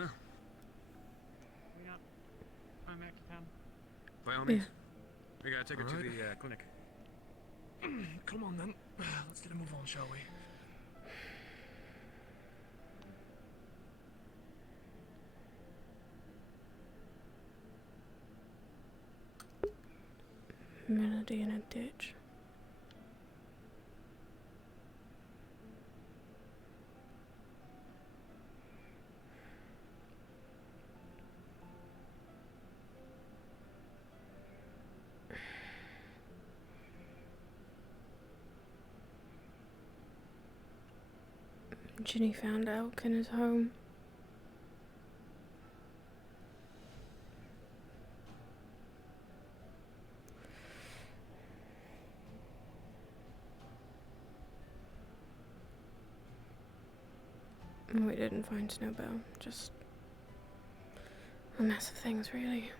Well, We got time back to town. by all means. We gotta take her to Alright. the clinic. Come on then. Let's get a move on, shall we? Melody in a ditch. Ginny found elk in his home. We didn't find Snowbell, just a mess of things, really.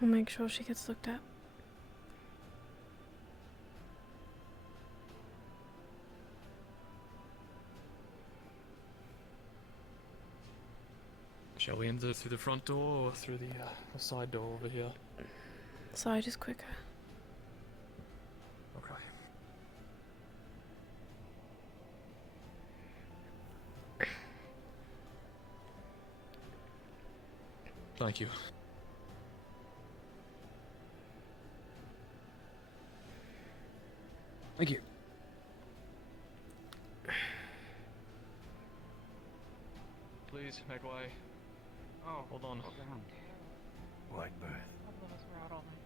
We'll make sure she gets looked at. Shall we enter through the front door or through the side door over here? Side is quicker. Okay. Thank you. Thank you. Please, make way. Oh, Hold on. White birth. a couple of us were out all night.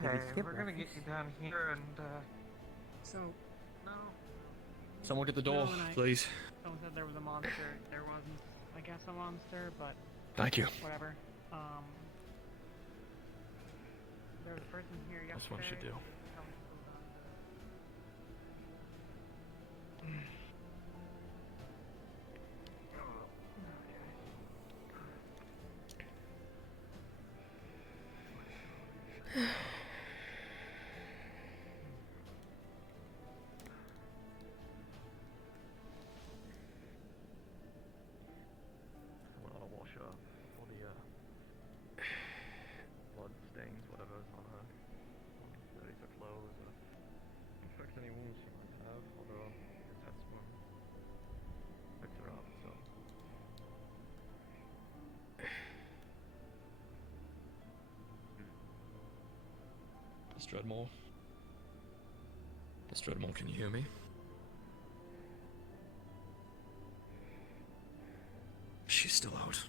Did Okay, we skip we're gonna get you breakfast? down here and, So, no. Someone get the door, No, and I- please. Someone said there was a monster. There wasn't, I guess, a monster, but Thank you. whatever. There was a person here yesterday. That's what you should do. Someone moved on Went on a wash up. All the blood stains, whatever's on her. Dirty her clothes. Infect any wounds she might have, although the test one picked her up, so. Miss Dreadmore? Miss Dreadmore, can you hear me? She's still out.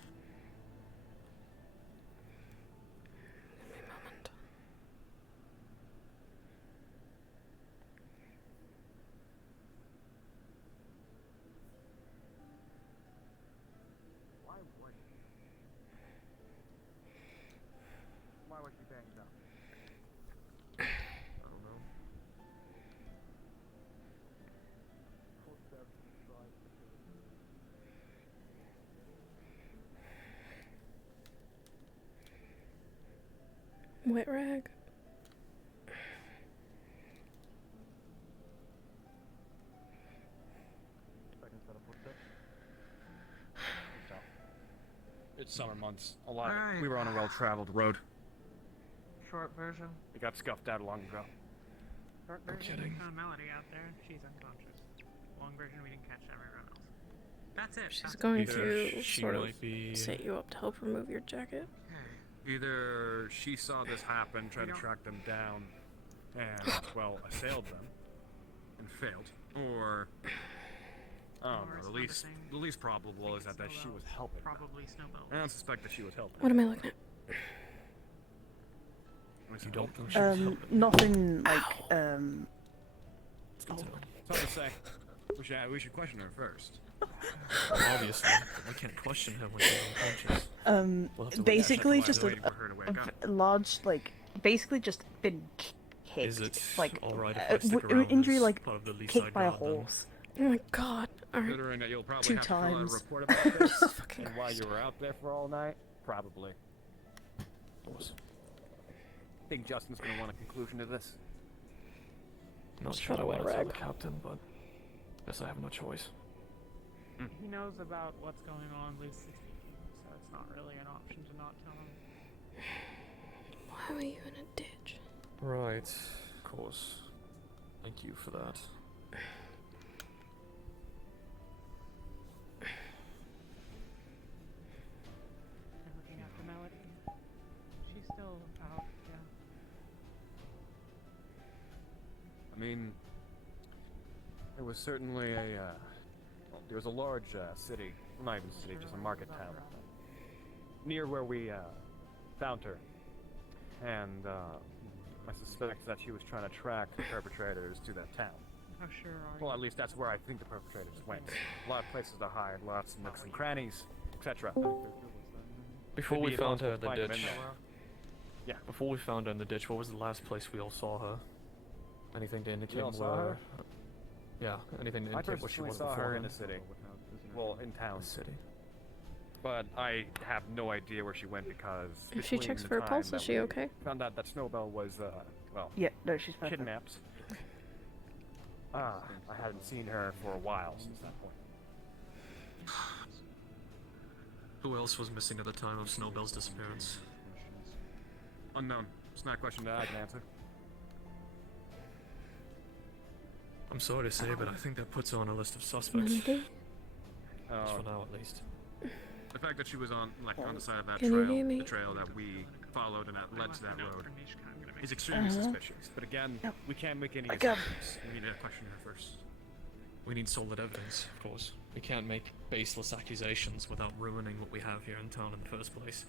Give me a moment. Why would he? Why was she banged up? I don't know. Footsteps inside the facility. Wet rag. Second set of footsteps. It's summer months. A lot. Alright. We were on a well-traveled road. Short version. We got scuffed out long ago. Short No version. kidding. We found Melody out there. She's unconscious. Long version. We didn't catch everyone else. That's it. She's That's going Either to she sort of might be- set you up to help remove your jacket. Either she saw this happen, tried to track them down, and, well, assailed them, and failed. Or, I don't Or know, it's the another least, thing. the least probable is that she Snowbells. was helping them. Probably snowbells. I don't suspect that she was helping What am I looking at? You don't think she was helping? Nothing like, It's good to know. It's hard to say. We should question her first. Well, obviously, we can't question her when she's unconscious. We'll have to wait. basically That's just why a, I'm waiting for her to wake up. large, like, basically just been kicked. Is it like alright if I stick around injury as like part of the Lee kicked side by a guard then? horse? Oh my god. Alright. Considering that you'll probably 2 have to fill out a times. report about this, Fucking and while Christ. you were out there for all night, probably. Boss. Think Justin's gonna want a conclusion to this? Not Just sure thought I I went want to tell the rag. captain, but guess I have no choice. He knows about what's going on, loosely speaking, so it's not really an option to not tell him. Why were you in a ditch? Right, of course. Thank you for that. They're looking after Melody. She's still out, yeah. I mean, there was certainly a, well, there was a large city, well, not even city, just a market town, near where we found her. And I suspect that she was trying to track the perpetrators to that town. How sure are Well, you? at least that's where I think the perpetrators went. A lot of places to hide, lots of nooks and crannies, etc. Before we found her in the ditch, Yeah. before we found her in the ditch, what was the last place we all saw her? Anything to indicate all where? saw her? Yeah, anything to I indicate where she personally was saw before her in the then? city. Well, in town. The city. But I have no idea where she went because If she between checks the for a time pulse, that is she we okay? Found out that Snowbell was, well, Yeah, no, she's perfect. kidnapped. I hadn't seen her for a while since that point. Who else was missing at the time of Snowbell's disappearance? Unknown. It's not a question that I can answer. I'm sorry to say, but I think that puts her on a list of suspects. Monday? Just for now, at least. The fact that she was on, like, on the side of that Can you trail, hear me? the trail that we followed and that led to that road, is Is extremely Uh-huh. suspicious. But again, Yep. we can't make any I got- assumptions. We need to question her first. We need solid evidence, of course. We can't make baseless accusations without ruining what we have here in town in the first place,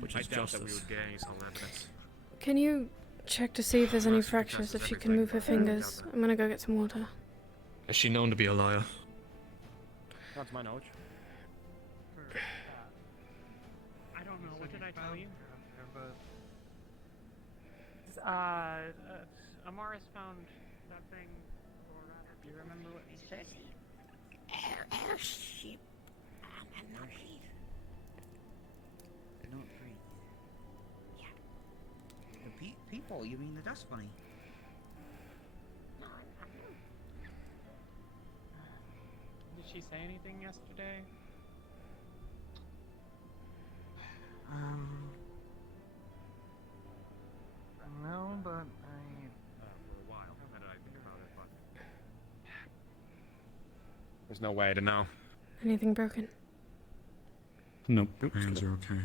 which I is doubt that we justice. would get any solid evidence. Can you check to see if there's any Unless she fractures, confesses if she can everything, move her but I doubt fingers? that. I'm gonna go get some water. Is she known to be a liar? Not to my knowledge. I don't know, what did I tell you? Amaris found that thing, or rather, do you remember what he said? Not breathe. Yeah. The people, you mean the dust bunny? Did she say anything yesterday? No, but I. For a while, now that I think about it, but... There's no way to know. Anything broken? Nope. Oops. Hands are okay.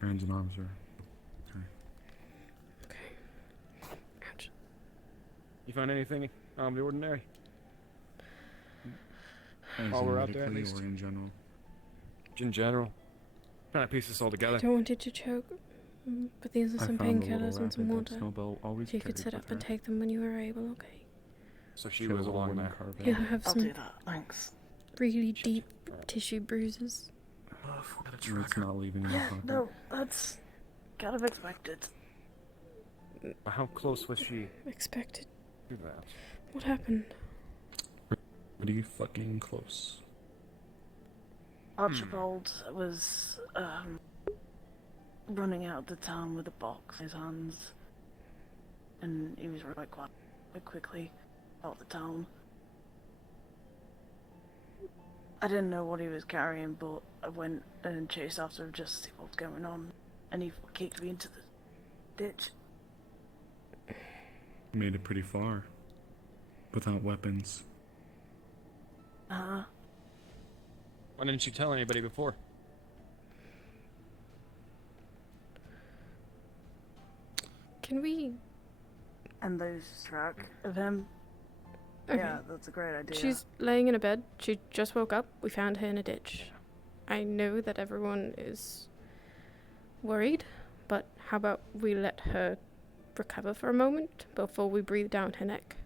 Hands and arms are okay. Okay. Ouch. You found anything out of the ordinary? As While in we're out there, at medically least? or in general. In general. Trying to piece this all I together. don't want you to choke, but these are I some found the little painkillers and some rabbit that water. Snowbell always If you could carried sit with up and her. take them when you are able, okay? So She she had a was little along wooden there. carving. You'll have I'll some do that, thanks. really deep tissue bruises. Oh, if we had a It's tracker. not leaving my Yeah, pocket. no, that's kind of expected. How close was she Expected. to that? What happened? Pretty fucking close. Archibald was running out of the town with a box in his hands, and he was running quite quickly out the town. I didn't know what he was carrying, but I went and chased after him just to see what was going on, and he kicked me into the ditch. Made it pretty far. Without weapons. Why didn't you tell anybody before? Can we? And lose track of him. Okay. Yeah, that's a great idea. She's laying in a bed. She just woke up. We found her in a ditch. I know that everyone is worried, but how about we let her recover for a moment before we breathe down her neck?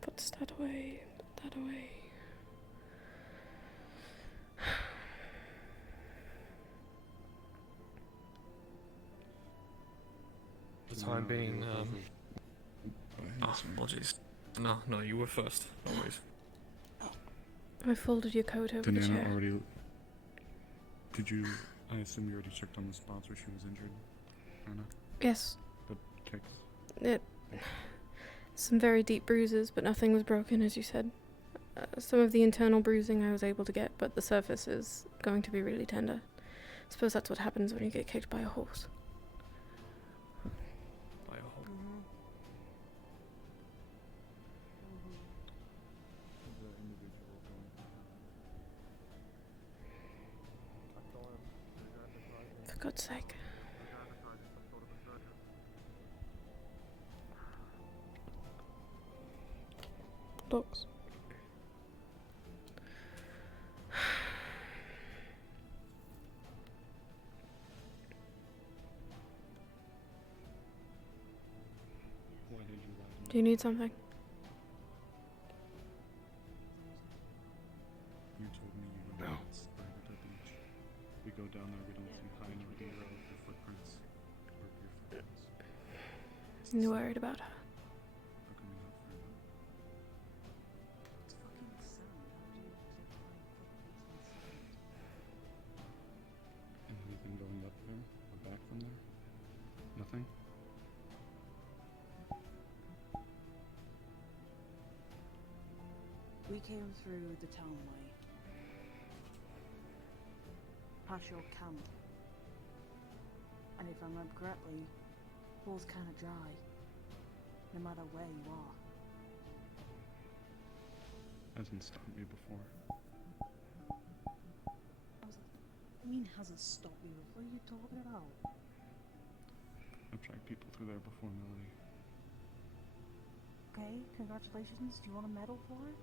Put that away. Put that away. For the time being, apologies. No, you were first. Always. I folded your coat over the chair. Already... Did you... I assume you already checked on the spots where she was injured, Anna? Yes. The kicks? Some very deep bruises, but nothing was broken, as you said. Some of the internal bruising I was able to get, but the surface is going to be really tender. I suppose that's what happens when you get kicked by a horse. By a horse. For God's sake. Dogs. Why did you lie? Do you need something? You told me you were not right at the beach. We go down there, we don't see high nor zero of your footprints. Or your footprints. You worried about her? How come you not find out? And anything going up there? Or back from there? Nothing? We came through the townway. Past your camp. And if I remember correctly, the pool's kinda dry. No matter where you are. Hasn't stopped me before. I mean, hasn't stopped you. What are you talking about? I've dragged people through there before, Melody. Okay, congratulations. Do you want a medal for it?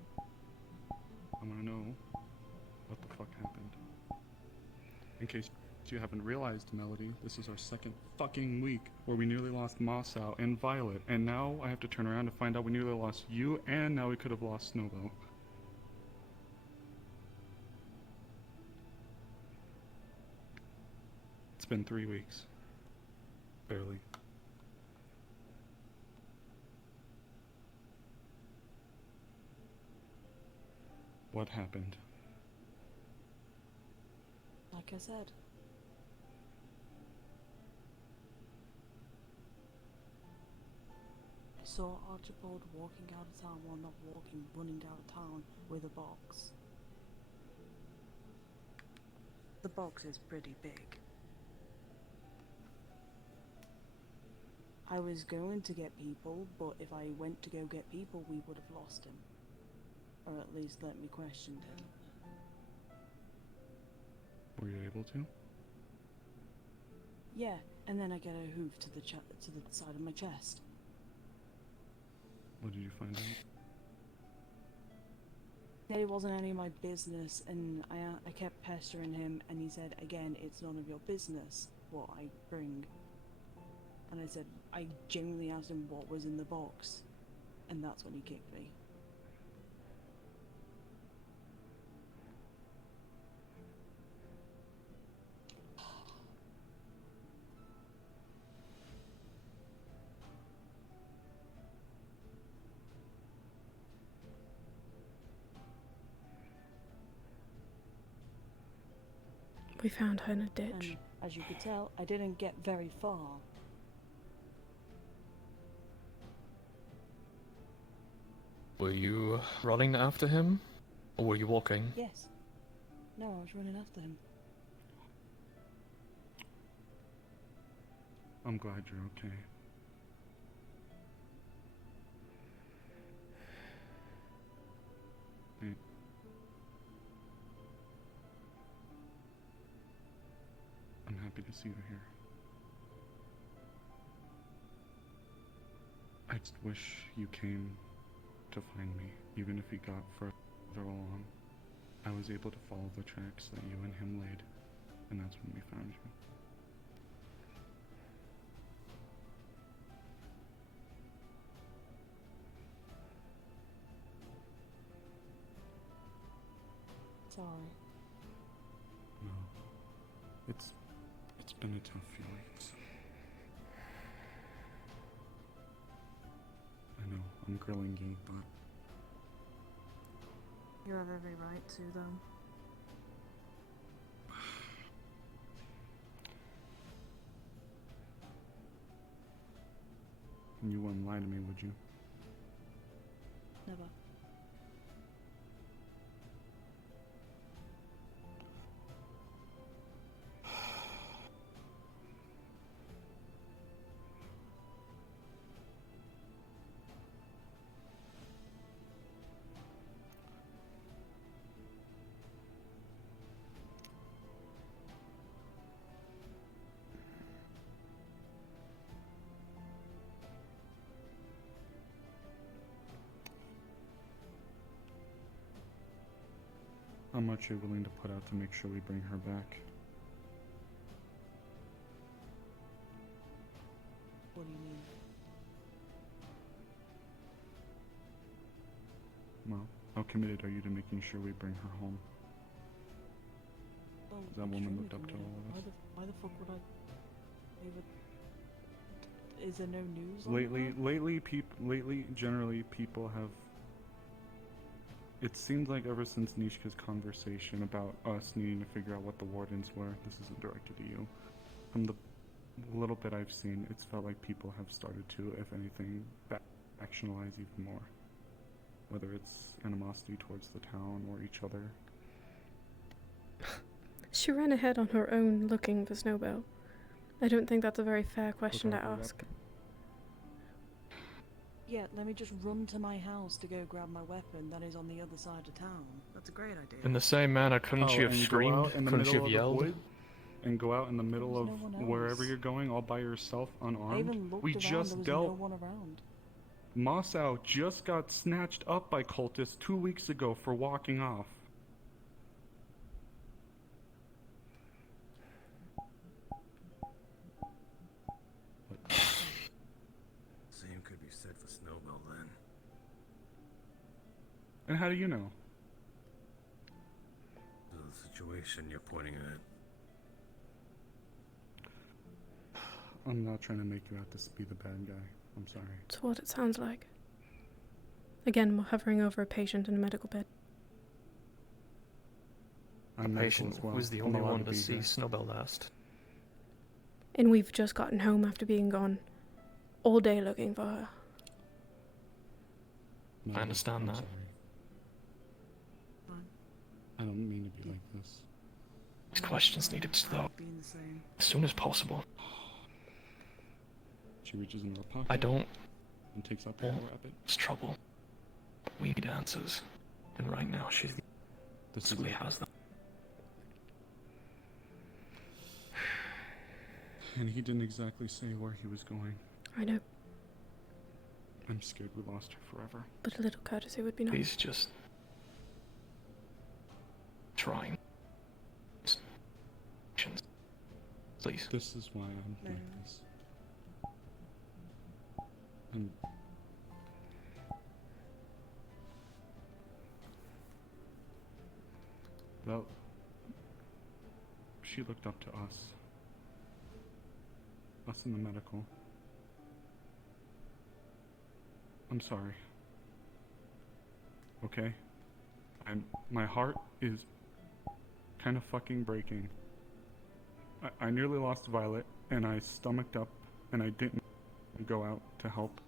I want to know what the fuck happened. In case you haven't realized, Melody, this is our second fucking week where we nearly lost Mossau and Violet, and now I have to turn around to find out we nearly lost you, and now we could have lost Snowbell. It's been 3 weeks. Barely. What happened? Like I said. I saw Archibald walking out of town, well not walking, running out of town with a box. The box is pretty big. I was going to get people, but if I went to go get people, we would have lost him. Or at least let me question him. Were you able to? Yeah, and then I get a hoof to the side of my chest. What did you find out? Said it wasn't any of my business, and I kept pestering him, and he said, again, it's none of your business what I bring. And I said, I genuinely asked him what was in the box, and that's when he kicked me. We found her in a ditch. And as you could tell, I didn't get very far. Were you running after him? Or were you walking? Yes. No, I was running after him. I'm glad you're okay. Hey. I'm happy to see you here. I just wish you came to find me, even if you got further along. I was able to follow the tracks that you and him laid, and that's when we found you. Sorry. No. It's been a tough few weeks. I know, I'm grilling you, but You have every right to, though. you wouldn't lie to me, would you? Never. How much you're willing to put out to make sure we bring her back? What do you mean? Well, how committed are you to making sure we bring her home? Well, That woman extremely looked up to committed. all of us. Why the fuck would I even... Is there no news on Lately, generally, people have... It seems like ever since Nishka's conversation about us needing to figure out what the Wardens were, this isn't directed to you, from the little bit I've seen, it's felt like people have started to, if anything, factionalize even more. Whether it's animosity towards the town or each other. She ran ahead on her own looking for Snowbell. I don't think that's a very fair question to Without her ask. weapon. Yeah, let me just run to my house to go grab my weapon that is on the other side of town. That's a great idea. In the same manner, couldn't you have and go screamed? out in the Couldn't you middle have of the yelled? wood? And go out in the middle There of was no one wherever else. you're going all by yourself, I unarmed? even looked We around, just there was dealt... no one around. Mossau just got snatched up by cultists 2 weeks ago for walking off. Same could be said for Snowbell then. And how do you know? The situation you're pointing at. I'm not trying to make you out to be the bad guy. I'm sorry. It's what it sounds like. Again, we're hovering over a patient in a medical bed. I'm medical Patient as well. was the I'm only allowed one to be see here. Snowbell last. And we've just gotten home after being gone all day looking for her. No, I understand I'm that. sorry. Fine. I don't mean to be like this. These questions need to be though Being the same. as soon as possible. She reaches into her pocket I don't and takes out the want rabbit. this trouble. We need answers. And right now she's the This so is he it. has them. And he didn't exactly say where he was going. I know, I'm scared we lost her forever. but a little courtesy would be nice. He's just trying. Please. This is why I'm No. like this. And well, she looked up to us. Us in the medical. I'm sorry. Okay? My heart is kind of fucking breaking. I nearly lost Violet, and I stomached up, and I didn't go out to help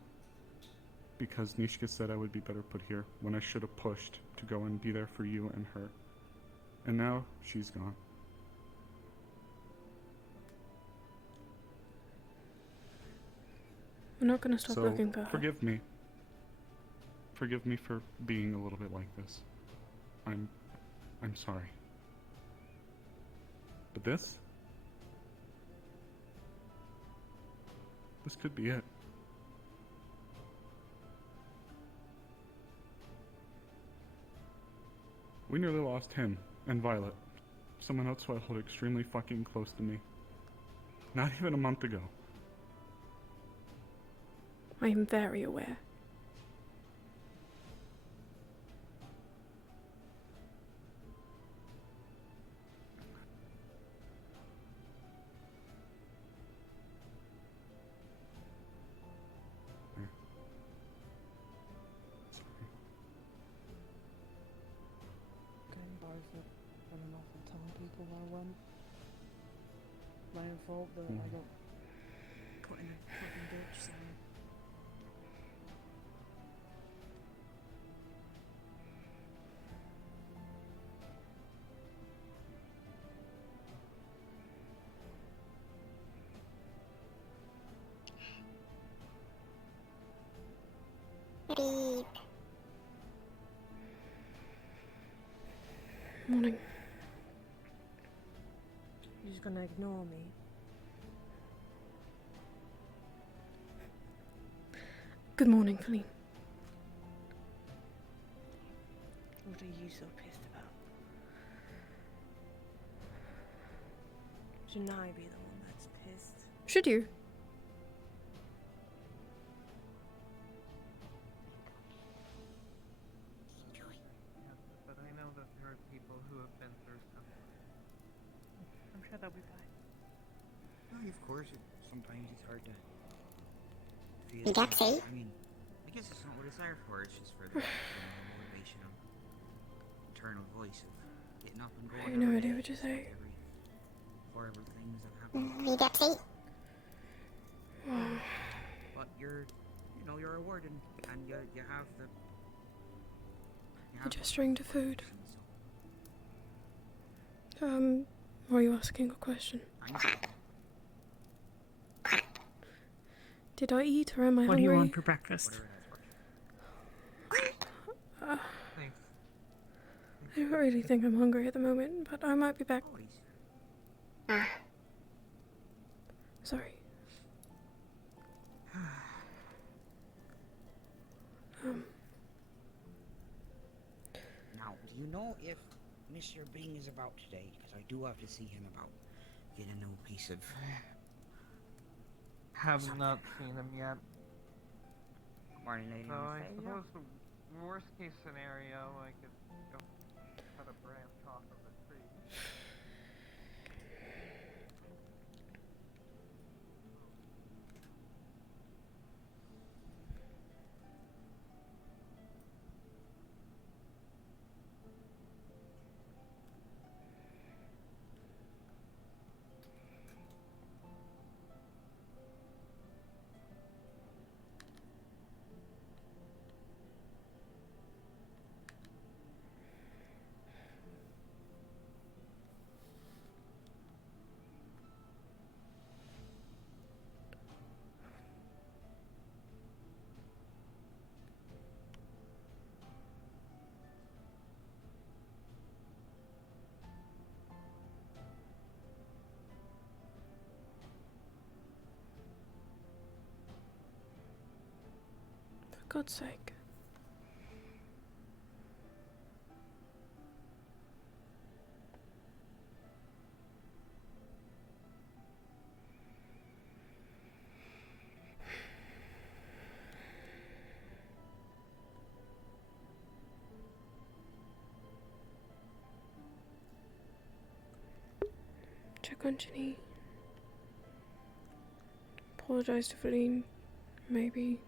because Nishka said I would be better put here when I should have pushed to go and be there for you and her. And now she's gone. We're not gonna stop So, looking for her. forgive me. Forgive me for being a little bit like this. I'm sorry. But this could be it. We nearly lost him and Violet. Someone else who I hold extremely fucking close to me. Not even a month ago. I am very aware. Getting by for running off and telling people where I went. My own fault that I got put in a fucking ditch, so. Morning. You're just gonna ignore me. Good morning, Feline. What are you so pissed about? Shouldn't I be the one that's pissed? Should you? But I know that there are people who have been through something. I'm sure they'll be fine. No, of course, sometimes it's hard to feel. Depsy? I mean, I guess it's not what it's there for. It's just for the motivation of internal voice of getting up and I going. have no every idea day, what to say. every horrible things that happen. Depsy? But you're a warden, and you have the. You're gesturing to food. Were you asking a question? Did I eat or am I What do hungry? you want for breakfast? Uh, Thanks. I don't really think I'm hungry at the moment, but I might be back. Sorry. Now, do you know if Mr. Bing is about today? Because I do have to see him about getting a new piece of. Have not seen him yet. Morning, lady. So I suppose the worst case scenario, I could go cut a branch off of a tree. For God's sake. Check on Ginny. Apologise to Feline. Maybe.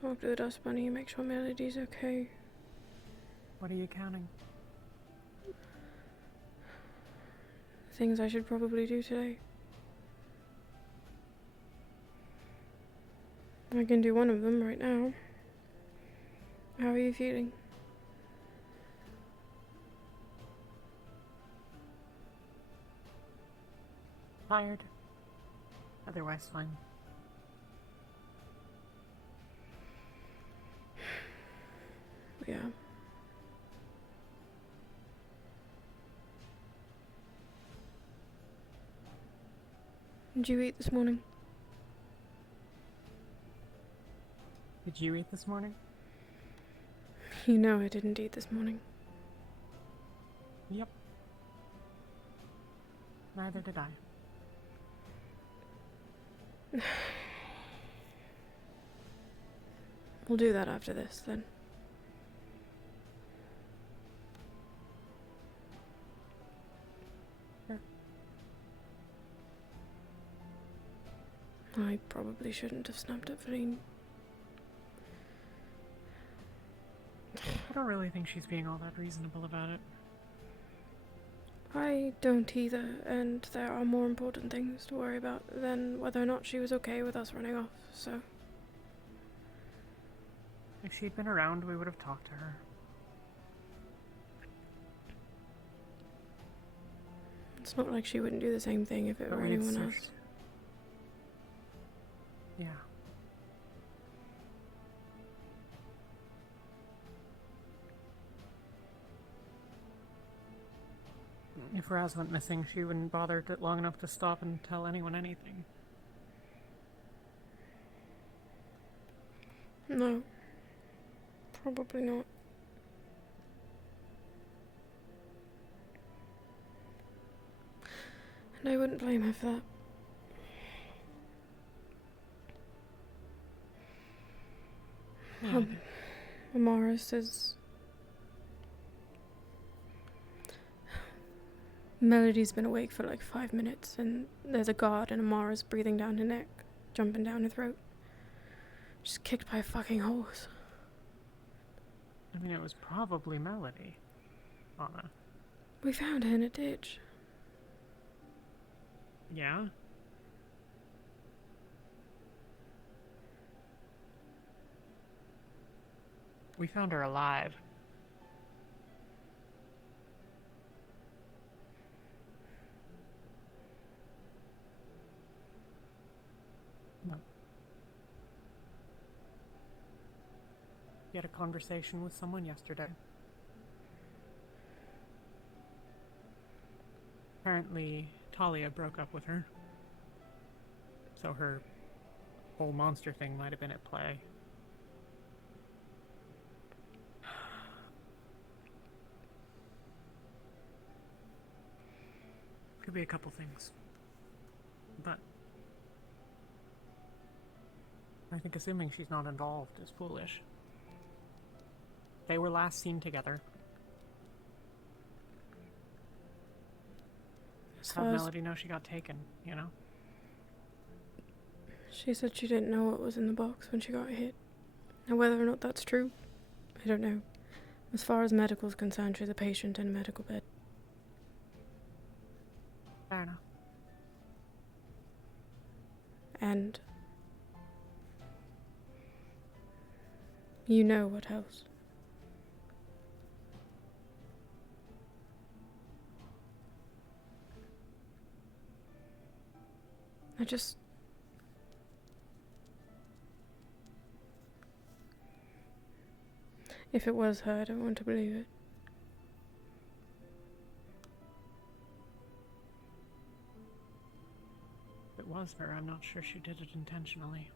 Talk to the dust bunny and make sure Melody's okay. What are you counting? Things I should probably do today. I can do one of them right now. How are you feeling? Tired. Otherwise, fine. Yeah. Did you eat this morning? Did you eat this morning? You know I didn't eat this morning. Yep. Neither did I. We'll do that after this, then. Sure. I probably shouldn't have snapped at Feline. I don't really think she's being all that reasonable about it. I don't either, and there are more important things to worry about than whether or not she was okay with us running off, so... If she'd been around, we would have talked to her. It's not like she wouldn't do the same thing if it But were we had anyone searched- else. Yeah. If Raz went missing, she wouldn't bother long enough to stop and tell anyone anything. No. Probably not. And I wouldn't blame her for that. Amara says... Melody's been awake for like 5 minutes, and there's a guard, and Amara's breathing down her neck, jumping down her throat. She's kicked by a fucking horse. I mean, it was probably Melody. Anna. We found her in a ditch. Yeah? We found her alive. No. You had a conversation with someone yesterday. Apparently, Talia broke up with her. So her whole monster thing might have been at play. Could be a couple things. But I think assuming she's not involved is foolish. They were last seen together. As Have far as Melody know she got taken, you know? she said she didn't know what was in the box when she got hit. Now whether or not that's true, I don't know. As far as medical's concerned, she's a patient in a medical bed. Fair enough. And you know what else. I just... If it was her, I don't want to believe it. If it was her, I'm not sure she did it intentionally.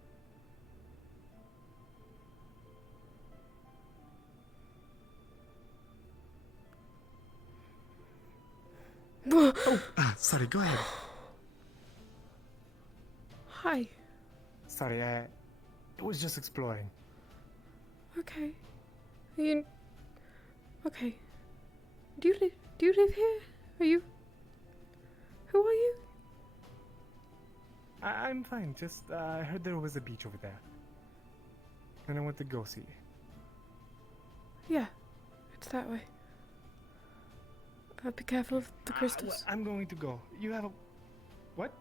Sorry, go ahead. Hi. Sorry, I was just exploring. Okay. Are you... Okay. Do you live here? Are you... Who are you? I'm fine, just I heard there was a beach over there. And I went to go see. Yeah. It's that way. Be careful of the crystals. I'm going to go. You have a... What?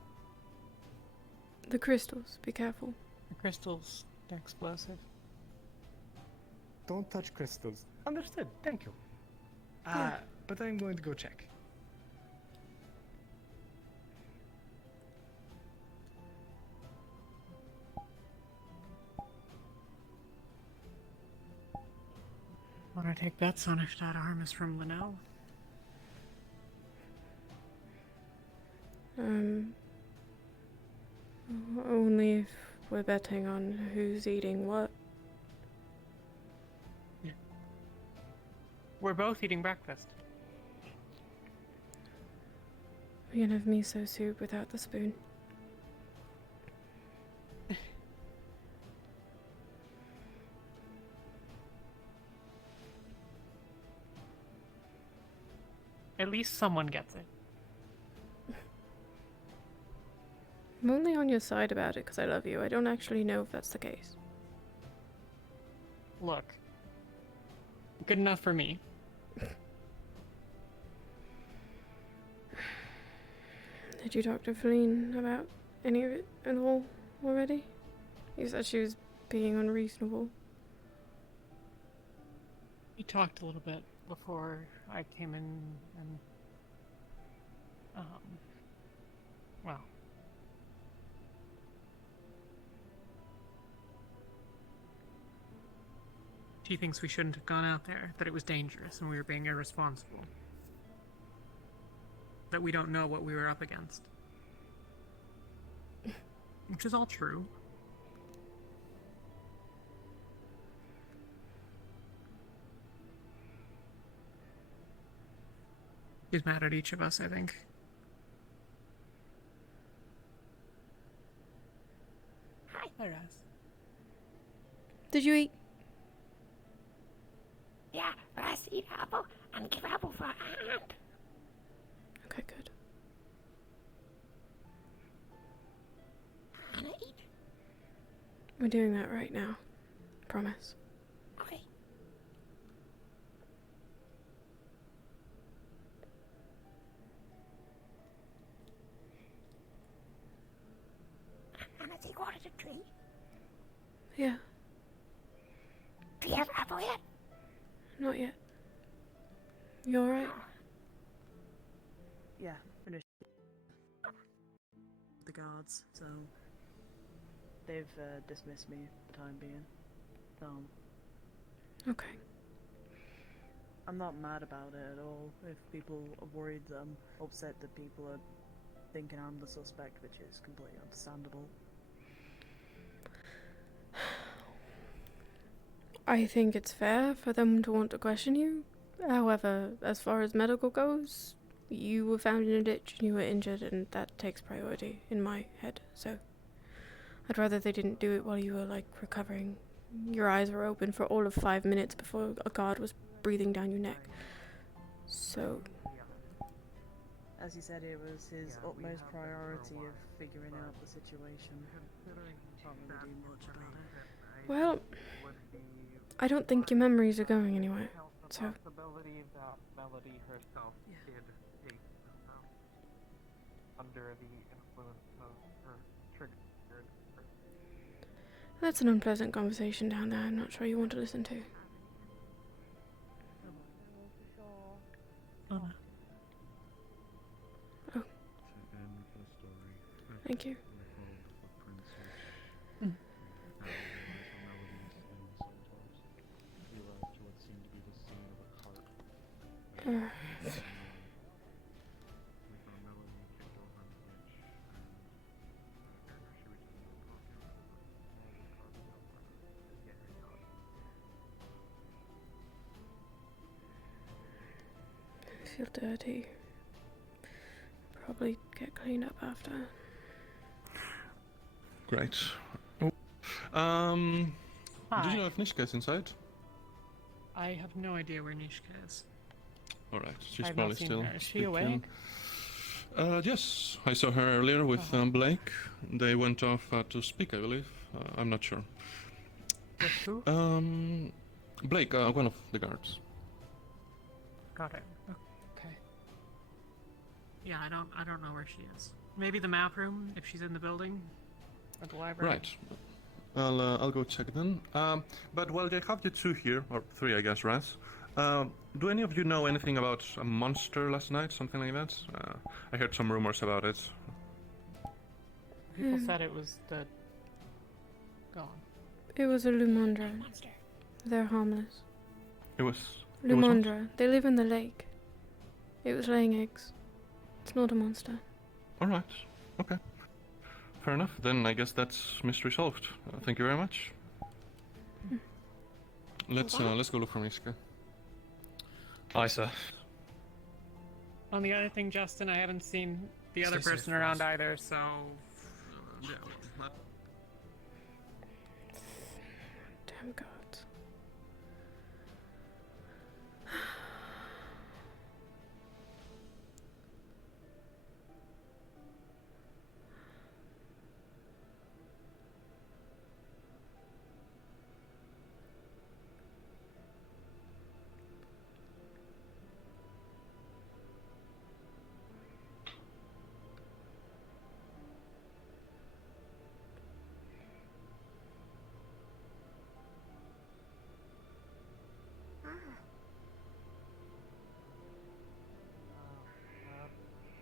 The crystals. Be careful. The crystals, they're explosive. Don't touch crystals. Understood, thank you. Yeah. But I'm going to go check. Want to take bets on if that arm is from Linnell? Only if we're betting on who's eating what. We're both eating breakfast. We can have miso soup without the spoon. At least someone gets it. I'm only on your side about it because I love you. I don't actually know if that's the case. Look. Good enough for me. Did you talk to Feline about any of it at all already? You said she was being unreasonable. We talked a little bit before I came in and... well... She thinks we shouldn't have gone out there, that it was dangerous and we were being irresponsible. That we don't know what we were up against. Which is all true. She's mad at each of us, I think. Hi, Raz. Did you eat? Yeah, Raz eat apple and give apple for aunt. Okay, good. Anna eat. We're doing that right now. Promise. Okay. Anna, take water to tree. Yeah, Do you have apple yet? not yet. You alright? Yeah, finished the guards, so they've dismissed me for the time being. Okay. I'm not mad about it at all. If people are worried that I'm upset that people are thinking I'm the suspect, which is completely understandable. I think it's fair for them to want to question you. However, as far as medical goes, you were found in a ditch and you were injured, and that takes priority in my head. So I'd rather they didn't do it while you were, like, recovering. Your eyes were open for all of 5 minutes before a guard was breathing down your neck. So... As he said, it was his utmost priority of figuring out the situation. Can't really do much about it. Well, I don't think your memories are going anywhere, so... Possibility that Melody herself did take under the influence of her triggered. That's an unpleasant conversation down there. I'm not sure you want to listen to. Anna. Oh. Thank you. I feel dirty. Probably get cleaned up after. Great. Oh. Do you know if Nishka is inside? I have no idea where Nishka is. Alright, she's I've probably not seen still her. Is she sleeping. awake? Yes, I saw her earlier with Blake. They went off to speak, I believe. I'm not sure. With who? Blake, one of the guards. Got it. Okay. Yeah, I don't know where she is. Maybe the map room, if she's in the building, or the library. Right. I'll go check then. But while I have you two here, or three, I guess, Raz. Do any of you know anything about a monster last night, something like that? I heard some rumors about it. People said it was the... gone. It was a Lumandra. They're harmless. It was what? Lumondra. They live in the lake. It was laying eggs. It's not a monster. Alright. Okay. Fair enough. Then I guess that's mystery solved. Thank you very much. Let's go look for Miska. Aye, sir. On the other thing, Justin, I haven't seen the Stay other safe, person around please. either, so Damn God.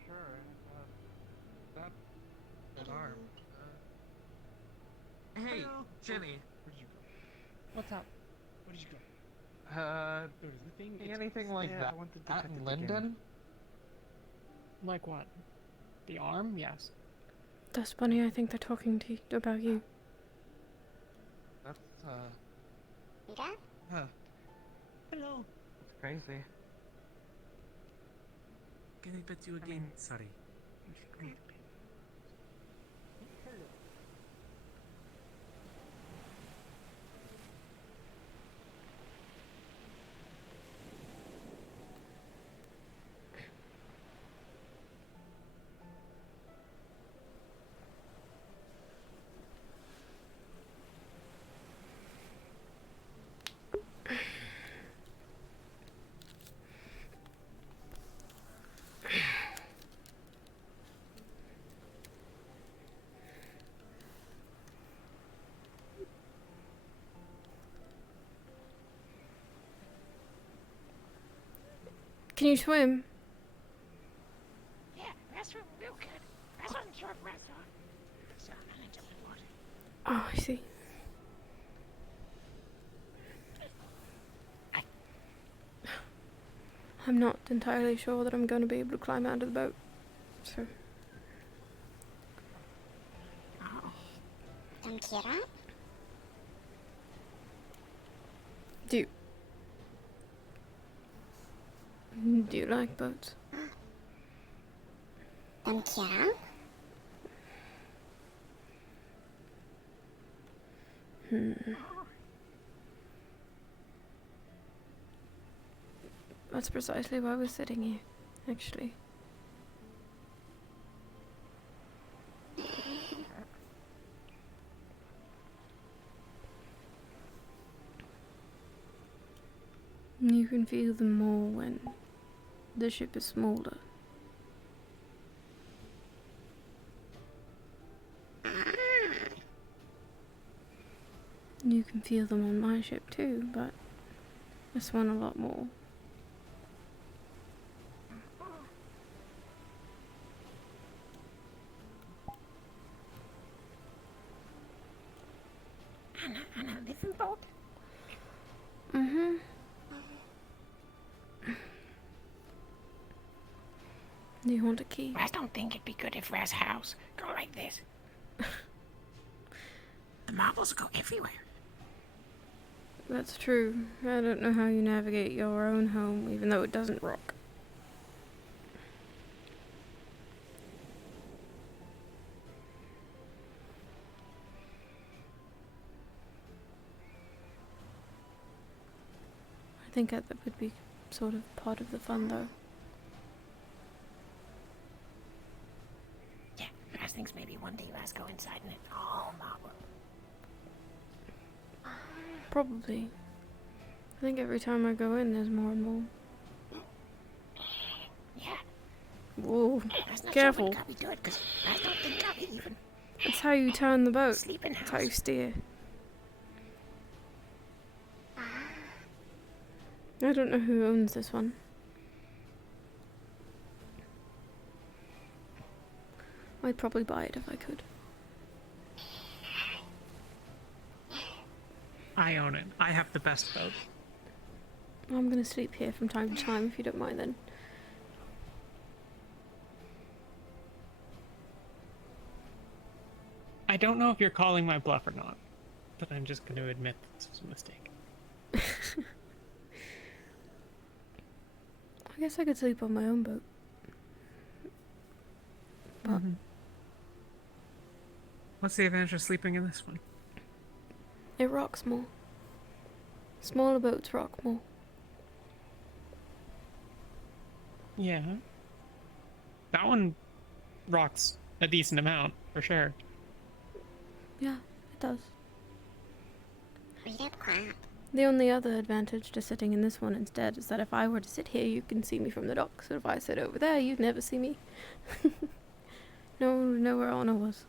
Sure. That alarm. Hey, Hello. Jenny. Where'd you go? What's up? Where did you go? There was the thing. Anything like yeah, that I wanted to at cut it again. Linden? Like what? The arm? Yes. That's funny. I think they're talking to you, about you. That's Yeah? huh. Hello. It's crazy. Can I pet you again? Sorry. Can you swim? Yeah, that's real good. That's on short rest off. So I'm gonna jump in water. Oh, I see. I'm not entirely sure that I'm going to be able to climb out of the boat. So, Kira? do you like boats? Kira? That's precisely why we're sitting here, actually. You can feel them more when the ship is smaller. You can feel them on my ship too, but this one a lot more. On a living boat? Mm-hmm. Do you want a key? I don't think it'd be good if Raz's house go like this. The marbles go everywhere. That's true. I don't know how you navigate your own home, even though it doesn't rock. I think that would be sort of part of the fun, though. Yeah, Raz thinks maybe one day Raz go inside and it's all marble. Probably. I think every time I go in, there's more and more. Yeah. Whoa. Raz not Careful. sure what Gabby do it, because Raz don't think Gabby even That's how you turn the boat. sleeping That's how you house. steer. I don't know who owns this one. I'd probably buy it if I could. I own it. I have the best boat. I'm gonna sleep here from time to time if you don't mind then. I don't know if you're calling my bluff or not, but I'm just going to admit this was a mistake. I guess I could sleep on my own boat. But What's the advantage of sleeping in this one? it rocks more. Smaller boats rock more. Yeah. That one rocks a decent amount, for sure. Yeah, it does. Read up crap. The only other advantage to sitting in this one instead is that if I were to sit here, you can see me from the docks. So if I sit over there, you'd never see me. Know where Anna was.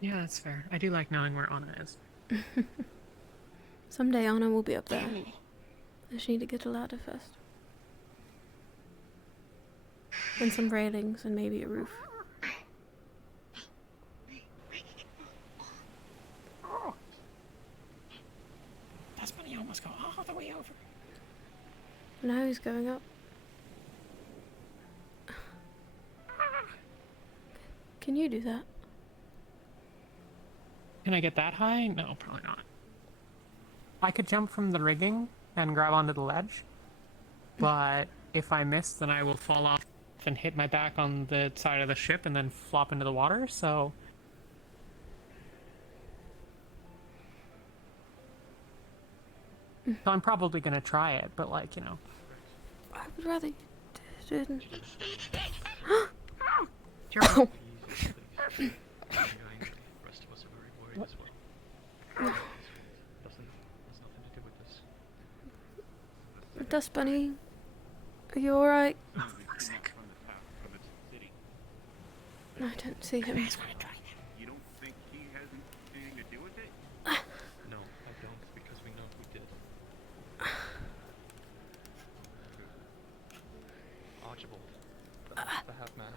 Yeah, that's fair. I do like knowing where Anna is. Someday Anna will be up there. I just need to get a ladder first. And some railings and maybe a roof. Oh. That's when you almost go all the way over. Now he's going up. Can you do that? Can I get that high? No, probably not. I could jump from the rigging and grab onto the ledge, but if I miss, then I will fall off and hit my back on the side of the ship and then flop into the water, so... So I'm probably gonna try it, but like, you know... I would rather you didn't. Oh! The rest of us are very worried as well. That's nothing to do with this. Dust Bunny, are you alright? Oh, for fuck's sake. I don't see him. You don't think he has anything to do with it? No, I don't, because we know who did. Archibald, the half-man.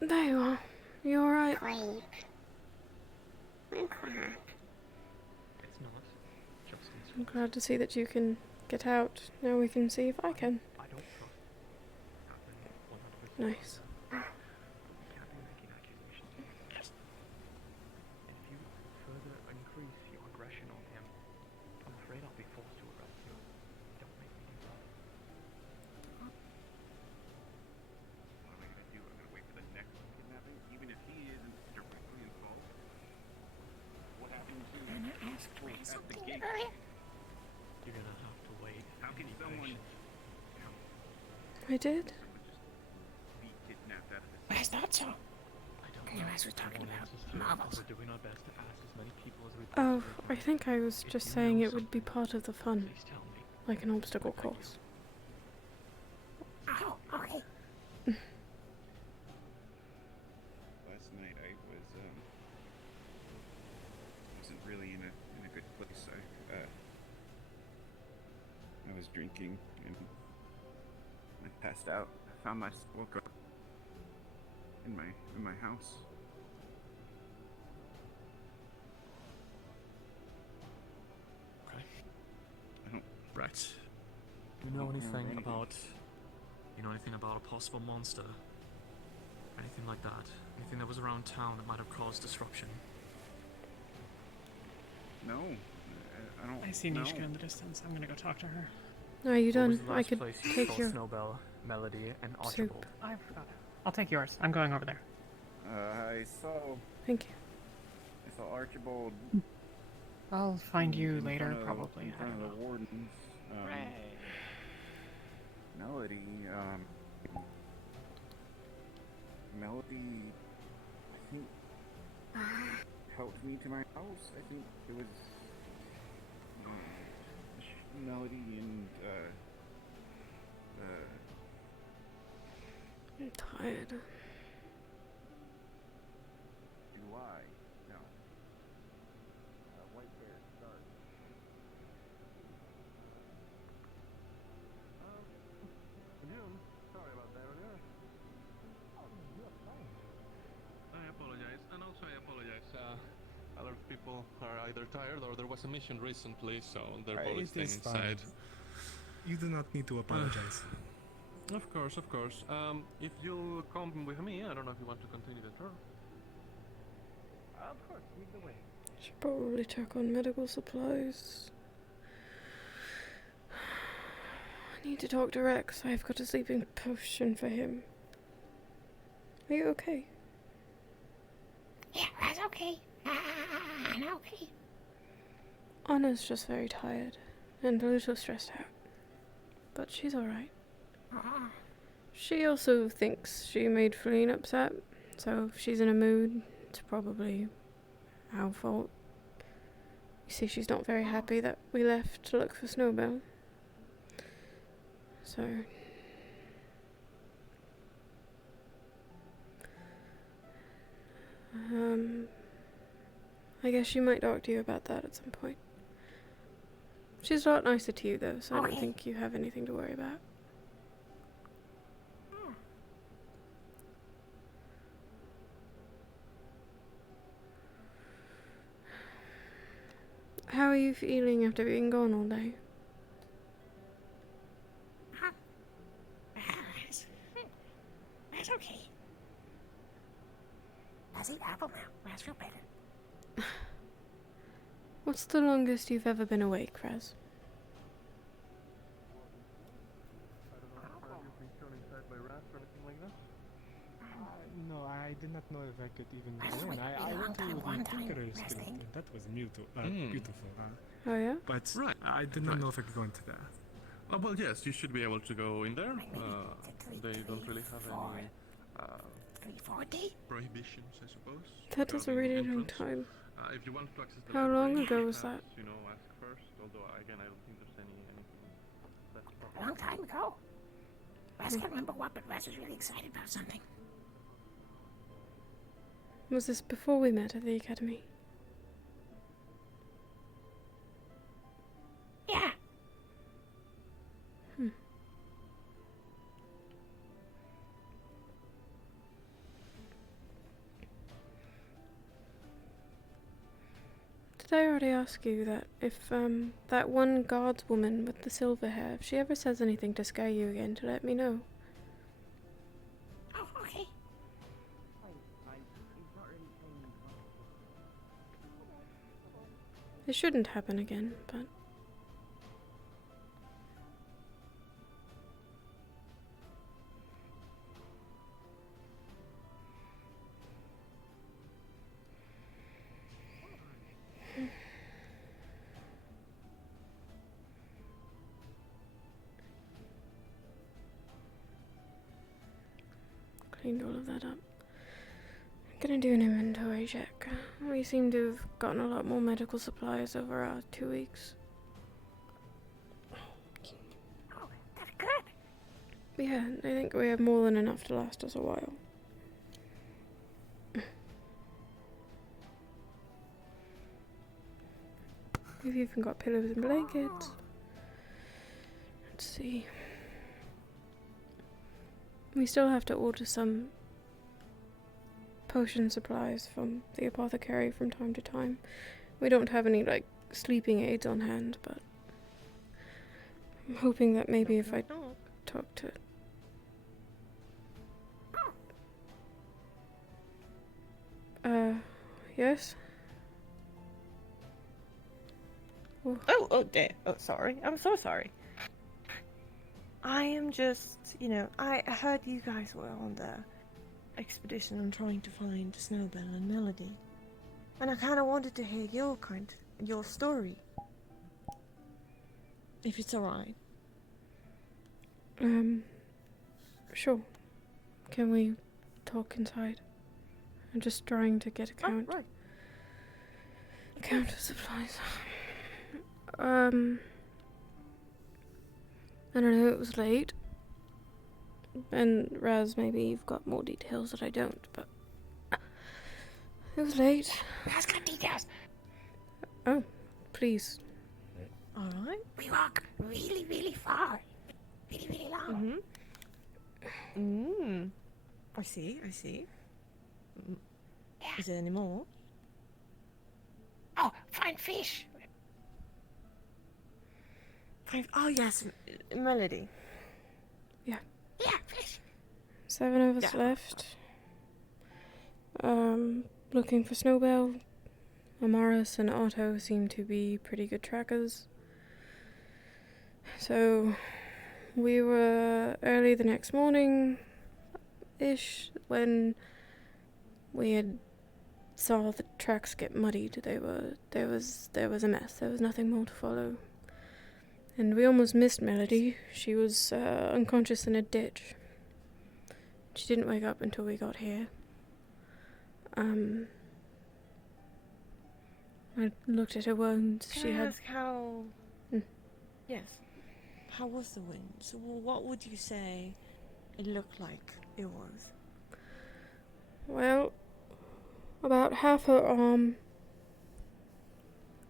There you are. You alright? Creep. I'm crap. It's not. Justin's I'm glad to see that you can get out. Now we can see if I can. I don't trust Captain 100%. Nice. You can't be making accusations. And if you further increase your aggression on him, I'm afraid I'll be forced to arrest you. Don't make me do that. What am I gonna do? I'm gonna wait for the next kidnapping, even if he isn't directly involved. What happened to Anna asked for at the something gate? earlier. You're gonna have to wait. How can Be someone patient. I did? be kidnapped out of this? I thought so. I don't You know. guys were talking No one about else is doing it, marbles. but We're doing our best to ask as many people as we Oh, possibly I can. think I was If just you saying know it would be something, part of the fun. Please tell me. Like an obstacle course. Oh, okay. Last night I wasn't really in a good place. I was drinking and I passed out. I found woke up in my house. Okay. I don't. Right. You know anything about? You know anything about a possible monster? Anything like that? Anything that was around town that might have caused disruption? No, I don't. I see know. Nishka in the distance. I'm gonna go talk to her. Are you What done? was the I last could place you take saw your Snowbell, Melody, and soup. Archibald? I forgot. I'll take yours. I'm going over there. I saw Thank you. Archibald. I'll find you in later, front of- probably. In I front don't of know. the Wardens. Melody, I think, helped me to my house. I think it was Melody and I'm tired. do I? No. White Bear start. I apologize. A lot of people are either tired or there was a mission recently, so they're probably It staying is inside. fine. You do not need to apologize. Of course, of course. If you'll come with me, I don't know if you want to continue the tour. Of course, lead the way. Should probably check on medical supplies. I need to talk to Rex. I've got a sleeping potion for him. Are you okay? Yeah, that's okay. I'm okay. Anna's just very tired and a little stressed out. But she's alright. She also thinks she made Feline upset, so if she's in a mood, it's probably our fault. You see, she's not very happy that we left to look for Snowbell. So... I guess she might talk to you about that at some point. She's a lot nicer to you, though, so I don't think you have anything to worry about. How are you feeling after being gone all day? That's okay. Let's eat apple now. Let's feel better. What's the longest you've ever been awake, Raz? I don't know if you've been shown inside by rats or anything like that. No, I did not know if I could even go in. I went to the Tinkerer's Guild, and that was beautiful. Oh yeah? But I did not know if I could go into there. Oh, well, yes, you should be able to go in there. They don't really have any 340? prohibitions, I suppose. That is a regarding really long entrance. time. If you want to access the How long library, ago was that? You know, ask first. Although again, I don't think there's anything that's A long time ago. Raz can't remember what, but Raz was really excited about something. Was this before we met at the academy? Yeah. Did I already ask you that if that one guards woman with the silver hair, if she ever says anything to scare you again, to let me know? Oh, okay. It shouldn't happen again, but... Cleaned all of that up. I'm gonna do an inventory check. We seem to have gotten a lot more medical supplies over our 2 weeks. Oh, that's good. Yeah, I think we have more than enough to last us a while. We've even got pillows and blankets. Let's see. We still have to order some potion supplies from the apothecary from time to time. We don't have any, like, sleeping aids on hand, but I'm hoping that maybe if I talk to... yes? Oh dear. Oh, sorry. I'm so sorry. I am just, I heard you guys were on the expedition and trying to find Snowbell and Melody. And I kind of wanted to hear your story. If it's alright. Sure. Can we talk inside? I'm just trying to get a count. Right. Count of supplies. I don't know, it was late. And Raz, maybe you've got more details that I don't, but... It was late. Raz got details. Oh, please. Alright. We walk really, really far. Really, really long. I see. Is there any more? Oh, fine fish. Oh yes, Melody. Yeah. Yeah, fish. 7 of us left. Looking for Snowbell. Amaris and Otto seem to be pretty good trackers. So we were early the next morning-ish when we had saw the tracks get muddied. There was a mess. There was nothing more to follow. And we almost missed Melody. She was unconscious in a ditch. She didn't wake up until we got here. I looked at her wounds. Can She I had. ask how? Mm. Yes. How was the wound? So what would you say it looked like it was? Well, about half her arm,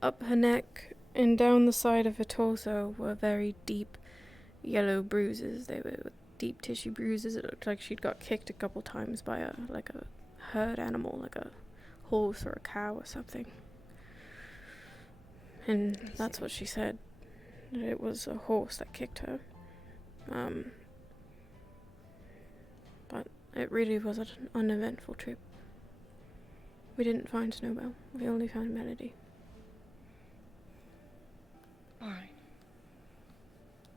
up her neck, and down the side of her torso were very deep yellow bruises. They were deep tissue bruises. It looked like she'd got kicked a couple times by a herd animal, like a horse or a cow or something. And that's what she said. That it was a horse that kicked her. But it really was an uneventful trip. We didn't find Snowbell. We only found Melody. Alright.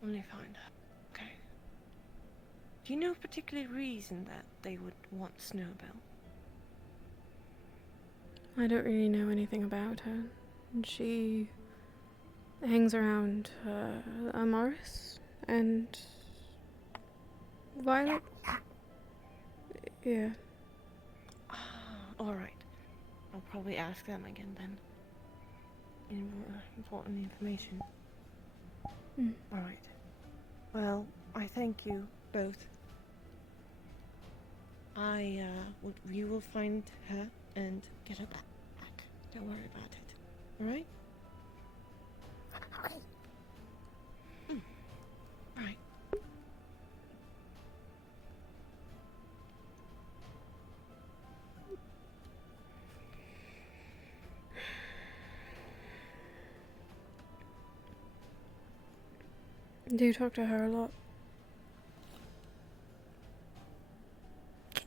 Only find her. Okay. Do you know a particular reason that they would want Snowbell? I don't really know anything about her. She hangs around Amaris and Violet. Yeah. Alright. I'll probably ask them again then. Important information. Mm. Alright. Well, I thank you both. You will find her and get her back. Don't worry about it. Alright? Okay. Alright. Do you talk to her a lot?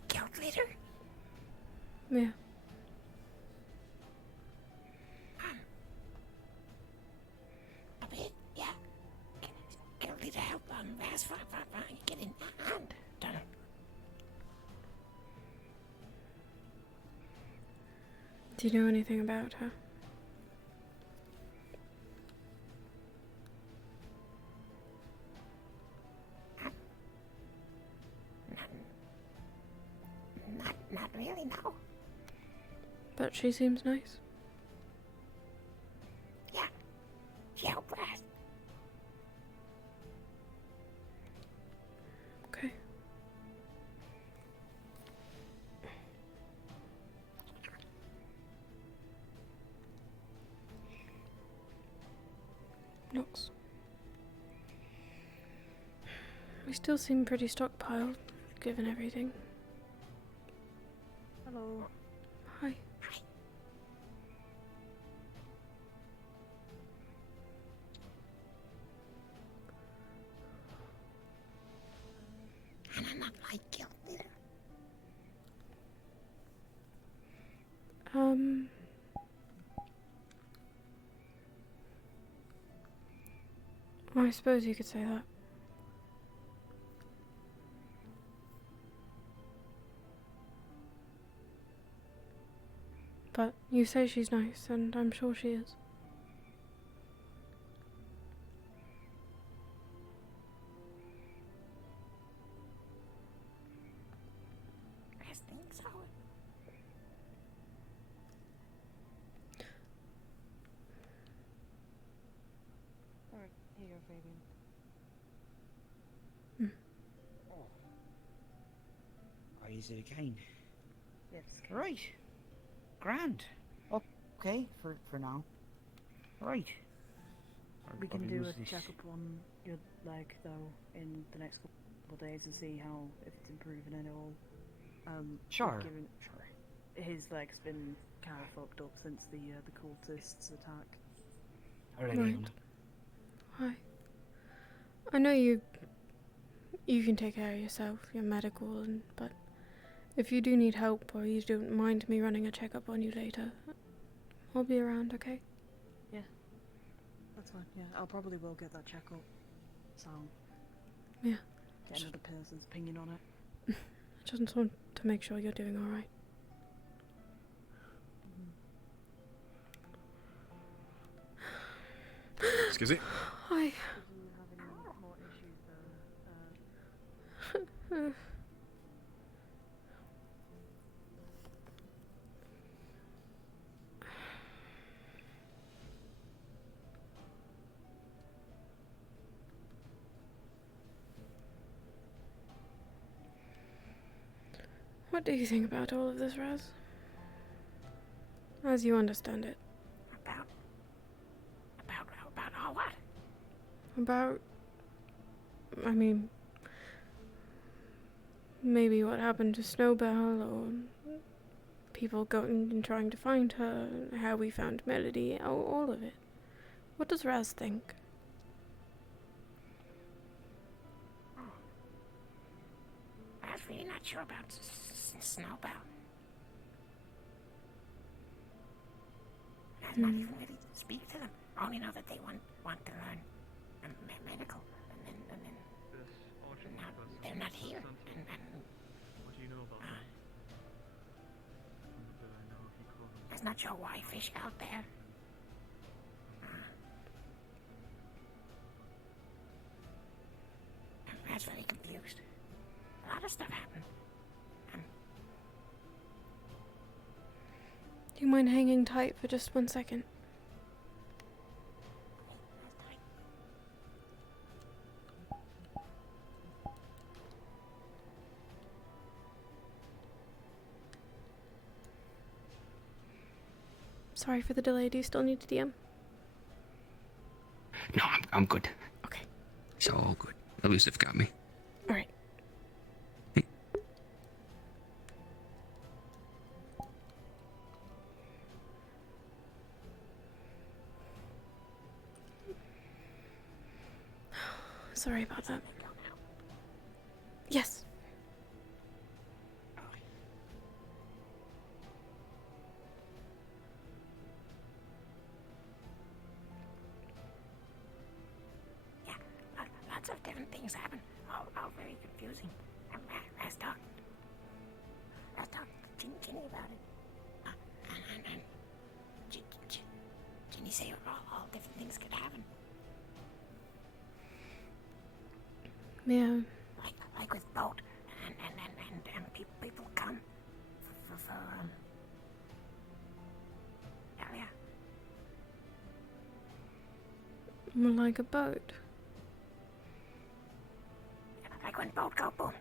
Guild leader? Yeah. A bit, yeah. Guild leader help Raz get in hand. Done. Do you know anything about her? Not really, no. But she seems nice. Yeah. She helped Raz. Okay. Looks. We still seem pretty stockpiled, given everything. Hello. Hi. And I'm not like guild leader. I suppose you could say that. But you say she's nice, and I'm sure she is. I think so. Alright, here you go, Fabian. Oh, is it again? Yes. Right. Grand. Okay, for now. Right. We can do a checkup on your leg though in the next couple of days to see how if it's improving at all. Sure. Sure. his leg's been kind of fucked up since the cultists' attack. Right. Hi. I know you can take care of yourself, you're medical, but if you do need help or you don't mind me running a checkup on you later, I'll be around, okay? Yeah, that's fine. Yeah, I'll probably will get that checkup. So Yeah. get another person's opinion on it. I just want to make sure you're doing alright. Excuse me? Hi. Did you have any more issues though? What do you think about all of this, Raz? As you understand it. About all what? About... I mean... maybe what happened to Snowbell, or people going and trying to find her, how we found Melody, all of it. What does Raz think? I was really not sure about Snowbell. I not even really speak to them. I only know that they want to learn medical, and then now they're not here. What do you know about them? I know if you call them. There's not your white fish out there. That's really confused. A lot of stuff happened. Do you mind hanging tight for just 1 second? Sorry for the delay. Do you still need to DM? No, I'm good. Okay. It's all good. Elusive got me. Alright. Sorry about that. Yes. Yeah, lots of different things happen. All very confusing. And Raz talked to Ginny about it. And Ginny said all different things could happen. Yeah. Like with boat, and people come for yeah. More like a boat. Like when boat go boom.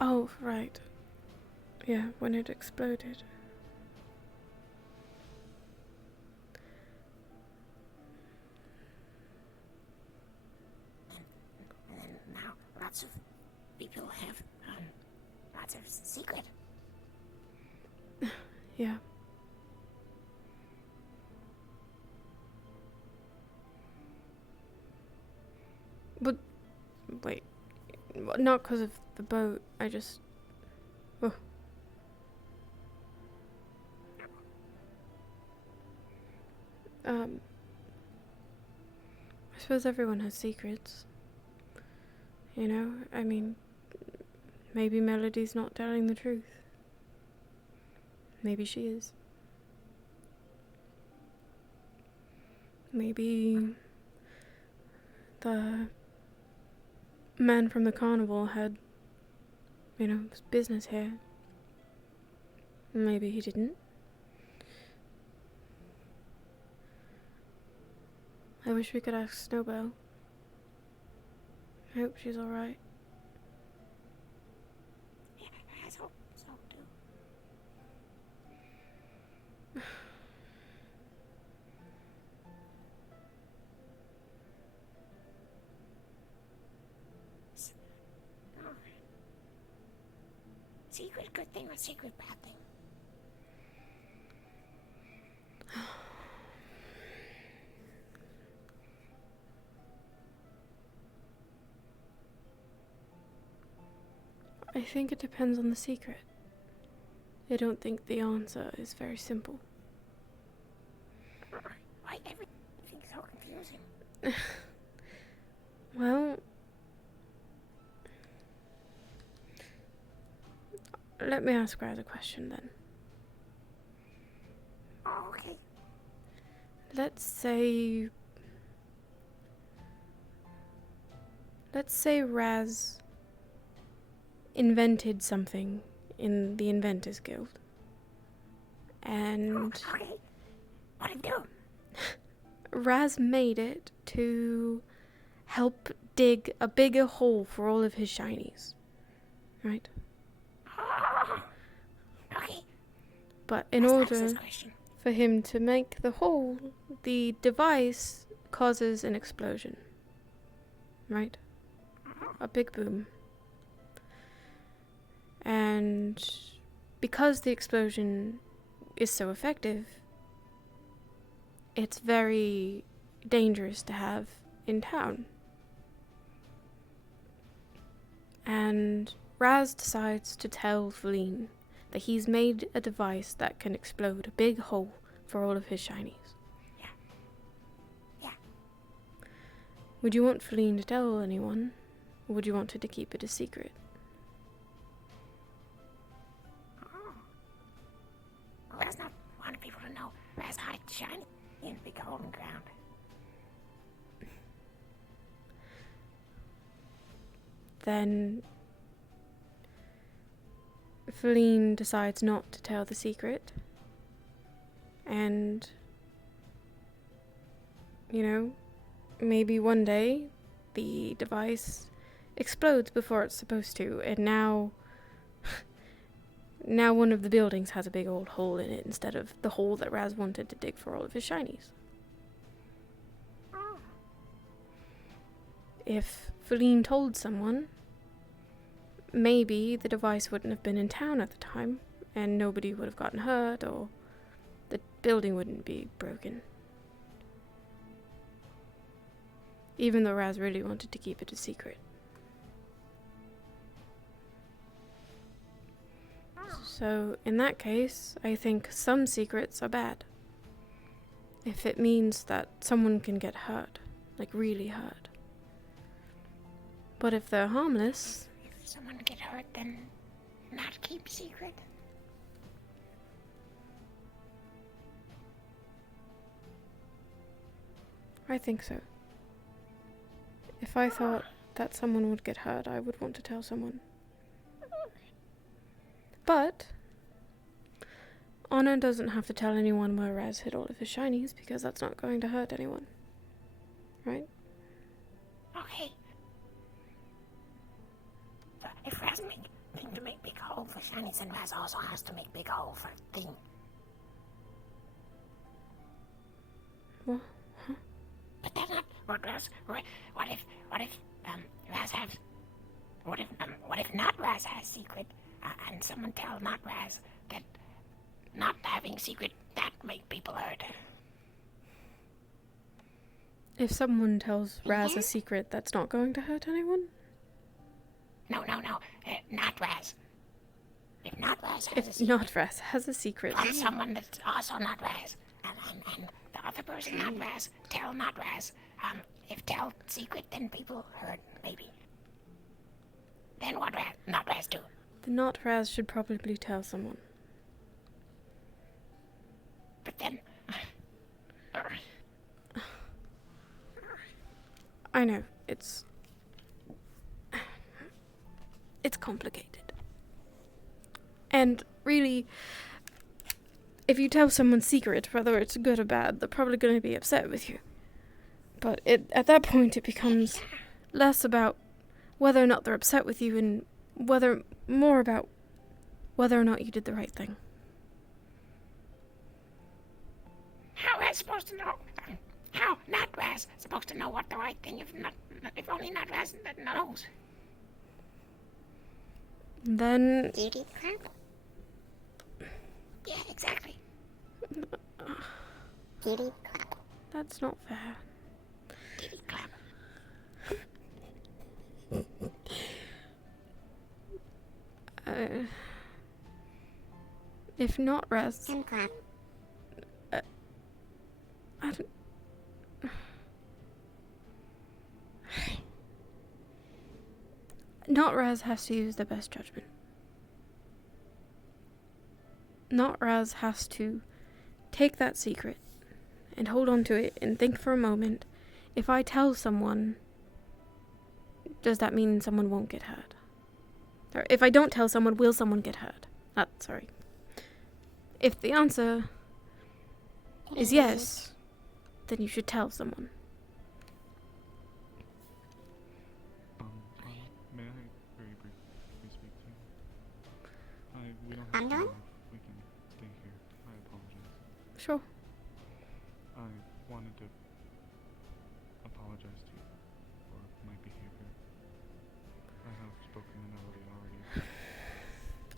Oh, right. Yeah, when it exploded. And then now lots of people have lots of secret. Yeah. But wait, not because of the boat. I just. Oh. I suppose everyone has secrets. You know, I mean, maybe Melody's not telling the truth. Maybe she is. Maybe the man from the carnival had, business here. Maybe he didn't. I wish we could ask Snowbell. I hope she's alright. Yeah, I hope so too. Secret good thing or secret bad thing? I think it depends on the secret. I don't think the answer is very simple. Why everything's so confusing? Well, let me ask Raz a question then. Oh, okay. Let's say Raz invented something in the Inventors Guild. And Okay. What do you do? Raz made it to help dig a bigger hole for all of his shinies. Right? Okay. But in Let's order answer this question. for him to make the hole, the device causes an explosion. Right? A big boom. And because the explosion is so effective, it's very dangerous to have in town. And Raz decides to tell Feline that he's made a device that can explode a big hole for all of his shinies. Yeah. Would you want Feline to tell anyone, or would you want her to keep it a secret? Raz not wanting people to know. Raz hiding shiny in a big hole in the ground. Then Feline decides not to tell the secret. And, you know, maybe one day the device explodes before it's supposed to, and now one of the buildings has a big old hole in it instead of the hole that Raz wanted to dig for all of his shinies. If Feline told someone, maybe the device wouldn't have been in town at the time, and nobody would have gotten hurt, or the building wouldn't be broken. Even though Raz really wanted to keep it a secret. So, in that case, I think some secrets are bad. If it means that someone can get hurt, like really hurt. But if they're harmless... If someone get hurt, then not keep secret. I think so. If I thought that someone would get hurt, I would want to tell someone. But Anna doesn't have to tell anyone where Raz hid all of his shinies, because that's not going to hurt anyone. Right? Okay. But if Raz think to make big hole for shinies, then Raz also has to make big hole for thing. What? But that's not what Raz. What if Raz has? What if not Raz has secret, and someone tell not Raz that not having secret that make people hurt? If someone tells Raz a secret that's not going to hurt anyone? No. Not Raz. If not Raz has a If secret. not Raz has a secret. Tell someone that's also not Raz. And the other person not Raz. Tell not Raz. If tell secret, then people hurt, maybe. Then what Raz, not Raz do? The not Raz should probably tell someone. But then... I know, it's complicated. And really, if you tell someone's secret, whether it's good or bad, they're probably going to be upset with you. But at that point, it becomes less about whether or not they're upset with you, and more about whether or not you did the right thing. How Raz supposed to know? How not Raz supposed to know what the right thing if only not Raz that knows? Then... Kitty crap? Yeah, exactly. Kitty clap. That's not fair. Kitty clap. If not Raz... And clap. I don't... Not Raz has to use their best judgment. Not Raz has to take that secret and hold on to it and think for a moment, if I tell someone, does that mean someone won't get hurt? Or if I don't tell someone, will someone get hurt? Sorry. If the answer is yes, then you should tell someone. May I very briefly speak to you? We don't I'm have to done? move. We can stay here. I apologize. Sure. I wanted to apologize to you for my behavior. I have spoken to Melody already.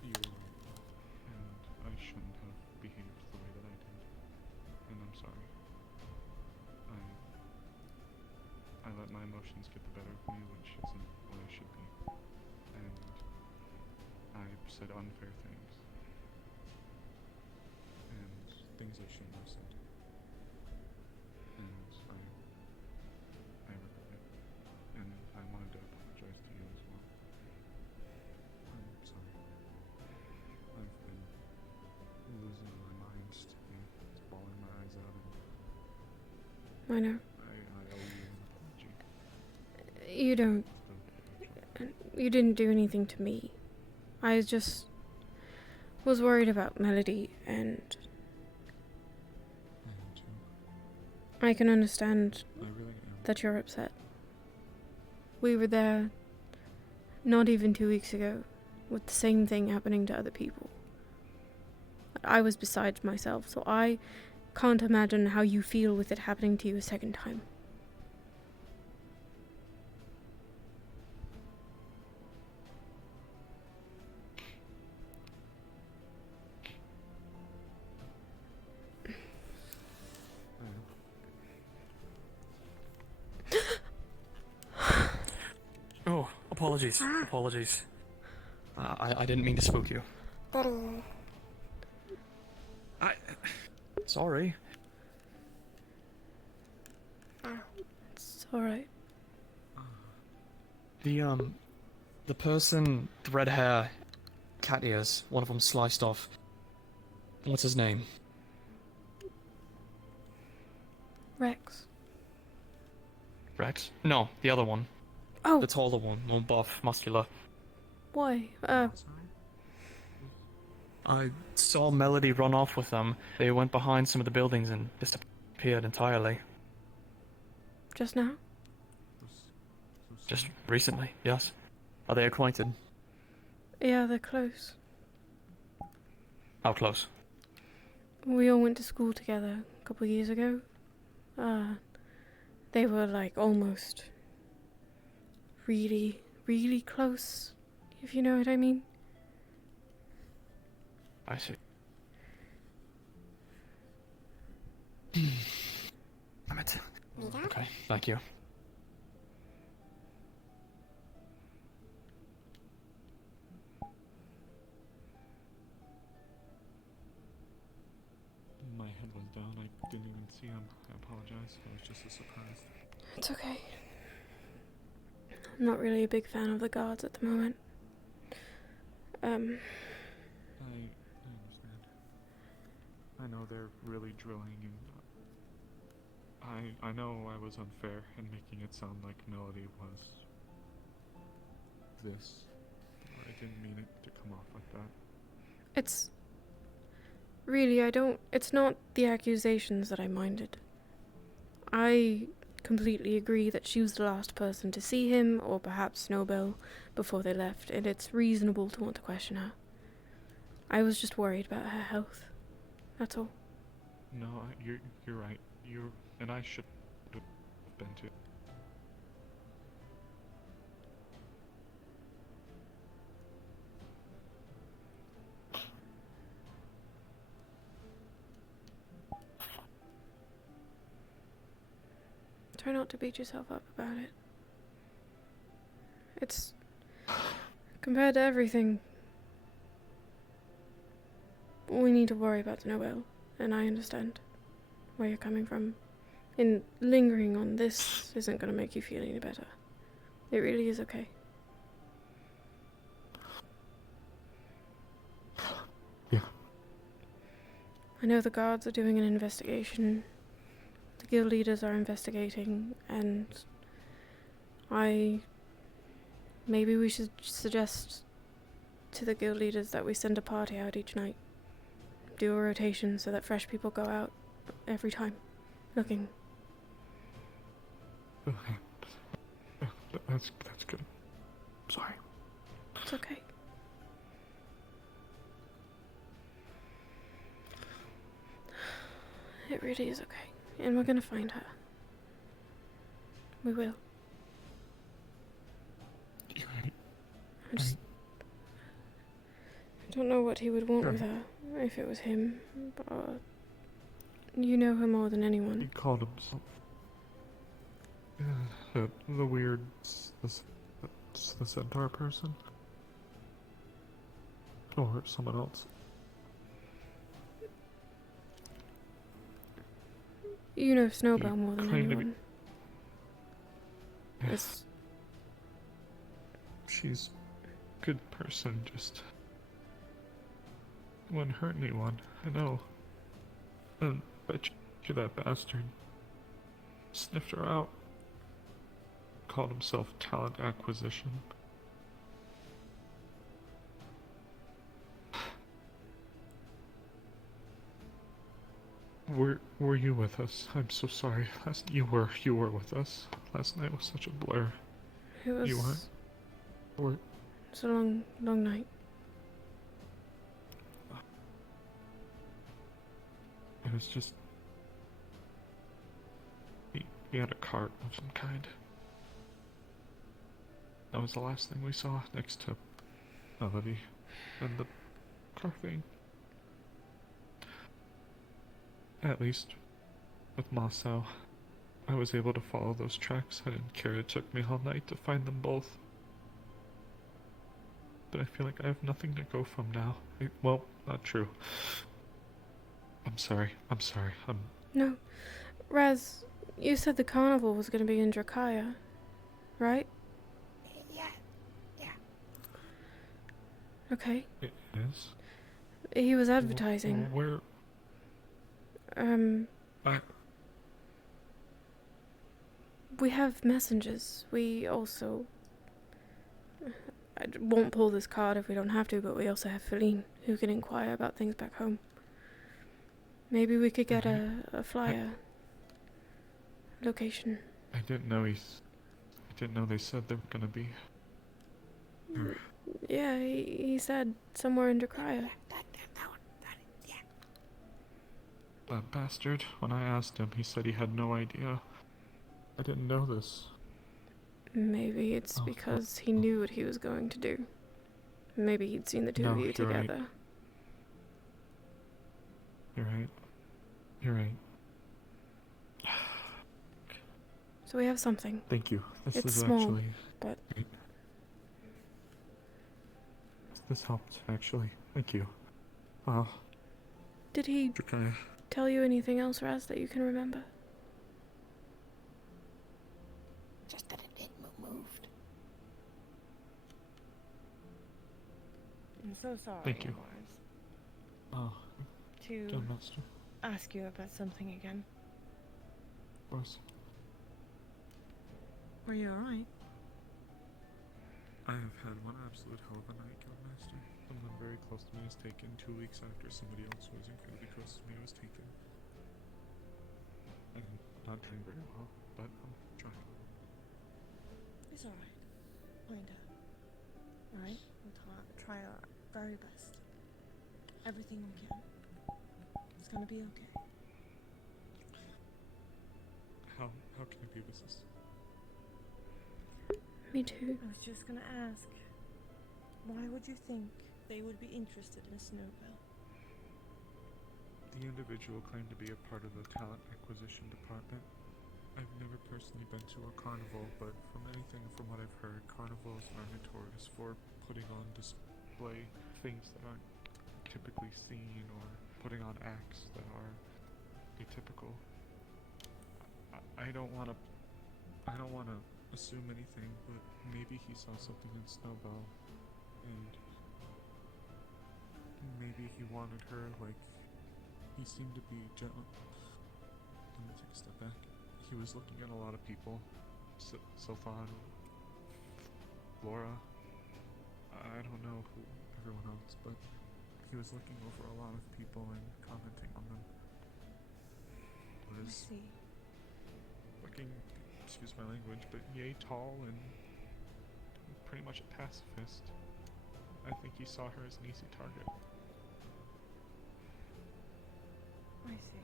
You were right, and I shouldn't have behaved the way that I did. And I'm sorry. I let my emotions get the better of me, which isn't what I should be. And I said unfair things. And things I shouldn't have said. And I regret it. And I wanted to apologize to you as well. I'm sorry. I've been losing my mind today, bawling my eyes out, and I know. I owe you an apology. You don't. You didn't do anything to me. I just was worried about Melody, and I can understand I really am. that you're upset. We were there not even 2 weeks ago with the same thing happening to other people. I was beside myself, so I can't imagine how you feel with it happening to you a second time. Oh, apologies. Apologies. I didn't mean to spook you. Sorry. It's alright. The person, the red hair, cat ears, one of them sliced off. What's his name? Rex. Rex? No, the other one. Oh. The taller one, more buff, muscular. Why? I saw Melody run off with them. They went behind some of the buildings and disappeared entirely. Just now? Just recently, yes. Are they acquainted? Yeah, they're close. How close? We all went to school together a couple of years ago. They were like almost really, really close, if you know what I mean. I see. Damn it. Okay, thank you. My head was down. I didn't even see him. I apologize. It was just a surprise. It's okay. I'm not really a big fan of the guards at the moment. I understand. I know they're really drilling, and I know I was unfair in making it sound like Melody was this. I didn't mean it to come off like that. It's really, it's not the accusations that I minded. I completely agree that she was the last person to see him, or perhaps Snowbell, before they left, and it's reasonable to want to question her. I was just worried about her health. That's all. No, you're right. And I should have been too. Try not to beat yourself up about it. It's... compared to everything, we need to worry about Noel, and I understand where you're coming from. And lingering on this isn't going to make you feel any better. It really is okay. Yeah. I know the guards are doing an investigation. The guild leaders are investigating, and maybe we should suggest to the guild leaders that we send a party out each night. Do a rotation so that fresh people go out every time, looking. Okay. Yeah, that's good. Sorry. It's okay. It really is okay. And we're gonna find her. We will. I don't know what he would want with her, if it was him, but you know her more than anyone. He called himself the weird, the centaur person, or someone else. You know Snowbell more than claimed to be- anyone. It's She's a good person, just wouldn't hurt anyone. I know. And bet you that bastard sniffed her out. Called himself talent acquisition. Were you with us? I'm so sorry. You were with us. Last night was such a blur. It was. You weren't? Or It's a long night. it was just he had a cart of some kind. That was the last thing we saw next to Melody and the car thing. At least with Masao, I was able to follow those tracks. I didn't care it took me all night to find them both. But I feel like I have nothing to go from now. Well, not true. I'm sorry. No. Raz, you said the carnival was going to be in Drakaya, right? Yeah. Okay. It is? He was advertising. Where? We have messengers. We also... I won't pull this card if we don't have to, but we also have Feline, who can inquire about things back home. Maybe we could get a flyer. Location. I didn't know they said they were gonna be. Yeah, he said somewhere in Drakaya. That bastard, when I asked him, he said he had no idea. I didn't know this. Maybe it's because he knew what he was going to do. Maybe he'd seen the two of you you're together. right. You're right. So we have something. Thank you. This It's is small, actually but great. This helped, actually. Thank you. did he Drakaya. tell you anything else, Raz, that you can remember? Just that it moved. I'm so sorry, Thank you. Mars, to John Master. ask you about something again. Of course. Were you alright? I have had one absolute hell of a night, Guildmaster. Someone very close to me was taken 2 weeks after somebody else who was incredibly close to me was taken. I'm not doing very well, but I'm trying. It's alright. Find her. Alright? We'll try our very best. Everything we can. It's gonna be okay. How can I be of assistance? Me too. I was just gonna ask, why would you think they would be interested in Snowbell? The individual claimed to be a part of the talent acquisition department. I've never personally been to a carnival, but from what I've heard, carnivals are notorious for putting on display things that aren't typically seen or putting on acts that are atypical. I don't want to assume anything, but maybe he saw something in Snowbell, and maybe he wanted her, like, he seemed to be gentle. Let me take a step back. He was looking at a lot of people. Sophan, Flora, I don't know who everyone else, but he was looking over a lot of people and commenting on them. Was looking, excuse my language, but yay tall and pretty much a pacifist. I think he saw her as an easy target. I see.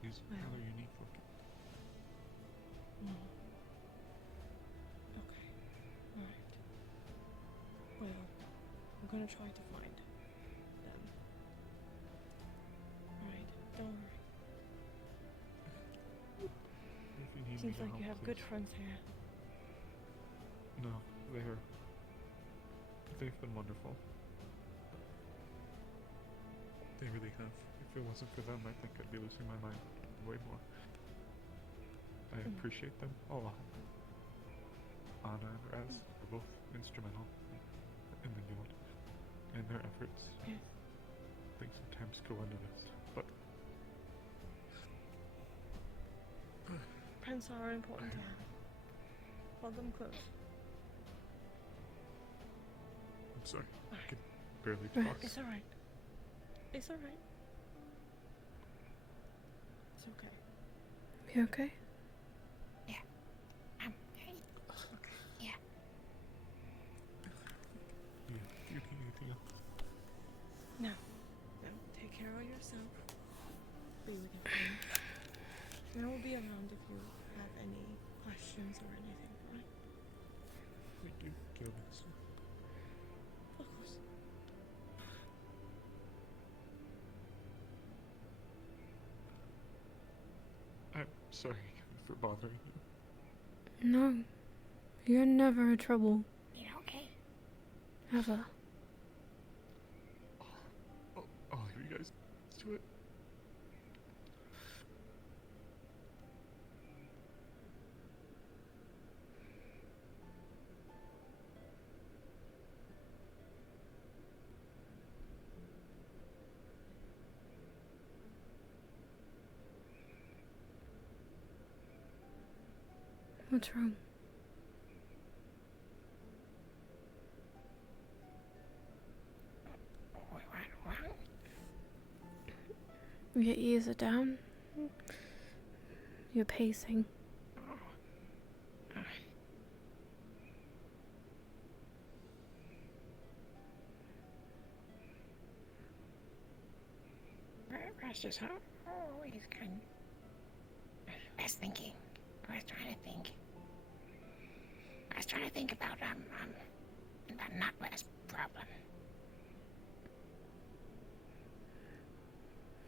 He's rather unique looking. Okay. Alright. Well, I'm gonna try to find them. Alright, don't worry. If you need Seems me to like help, you have please. good friends here. No, they've been wonderful. They really have. If it wasn't for them, I think I'd be losing my mind way more. I appreciate them a lot. Anna and Raz are both instrumental in the unit, and their efforts. Yes. Things sometimes go unnoticed, but Friends are important to have. Hold them close. I'm sorry. I can barely talk. It's alright. It's alright. It's okay. You okay? Yeah. Do you need anything else? No. No. Take care of yourself. Be with your friends. And I will be around if you have any questions or anything, alright? Thank you, Gilbert. Of course. I'm sorry for bothering you. No. You're never in trouble. You okay? Ever. All of you guys do it. What's wrong? Your ears are down. You're pacing. Raz just always good. I was thinking. I was trying to think. I was trying to think about not Raz's problem.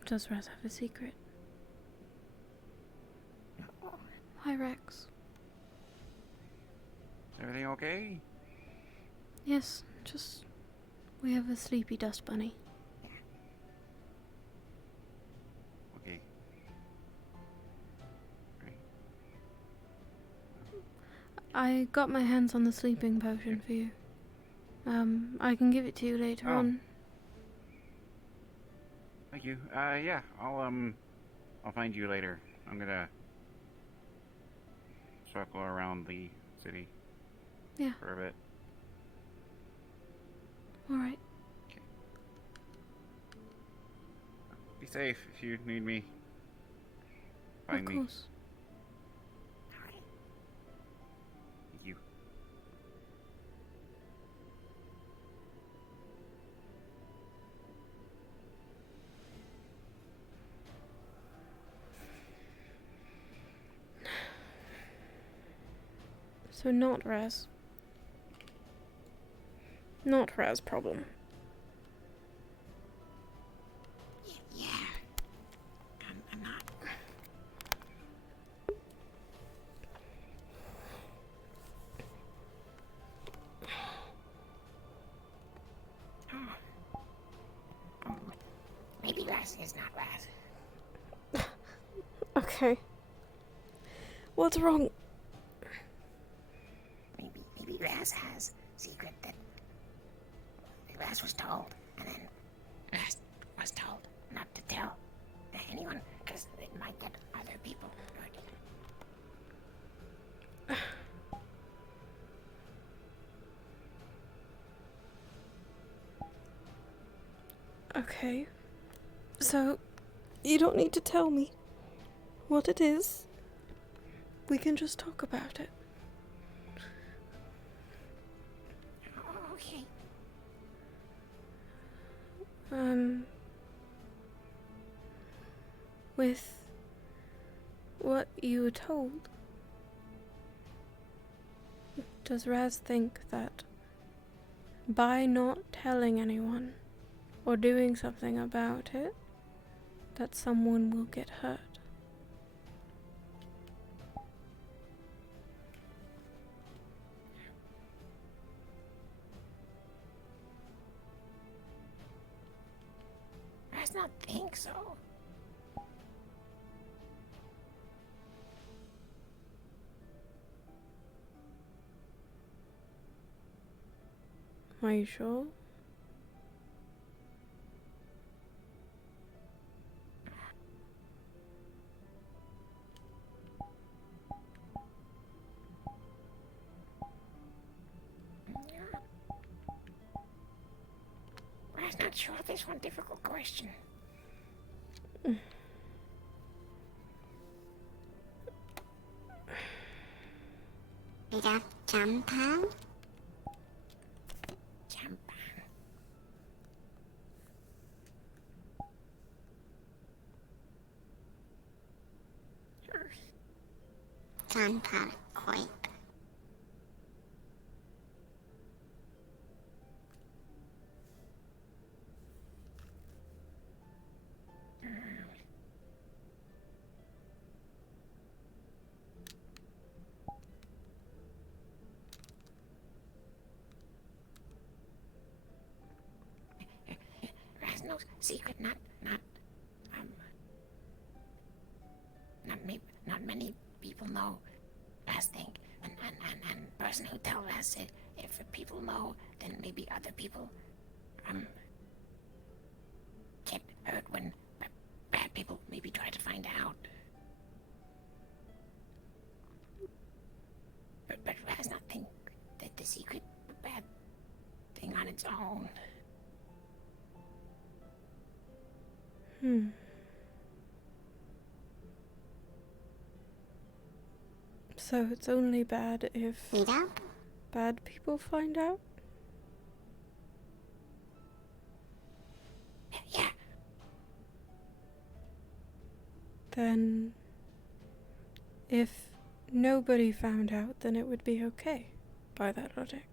Does Raz have a secret? Hi, Rex. Is everything okay? Yes, just... we have a sleepy dust bunny. Okay. Right. I got my hands on the sleeping potion for you. I can give it to you later on. Thank you. Yeah, I'll find you later. I'm gonna circle around the city. Yeah. For a bit. Alright. Be safe if you need me. Find Of me. course. Thank you. So not Raz. Not Raz problem. Yeah. I'm not. Oh. Raz is not Raz. Okay. What's wrong? Maybe Raz has secret that Raz was told, and then Raz was told not to tell anyone, because it might get other people hurt. Okay. So, you don't need to tell me what it is. We can just talk about it. Okay. With what you were told, does Raz think that by not telling anyone or doing something about it, that someone will get hurt? Raz not think so. Are you sure? Raz not sure. This one difficult question. Tidak gampang. Tanpa quite. Raz knows secret, not many people know. Raz think, and person who tell Raz said, if people know, then maybe other people get hurt when bad people maybe try to find out. But Raz not think that the secret bad thing on its own. So it's only bad if bad people find out? Yeah. Then if nobody found out, then it would be okay by that logic.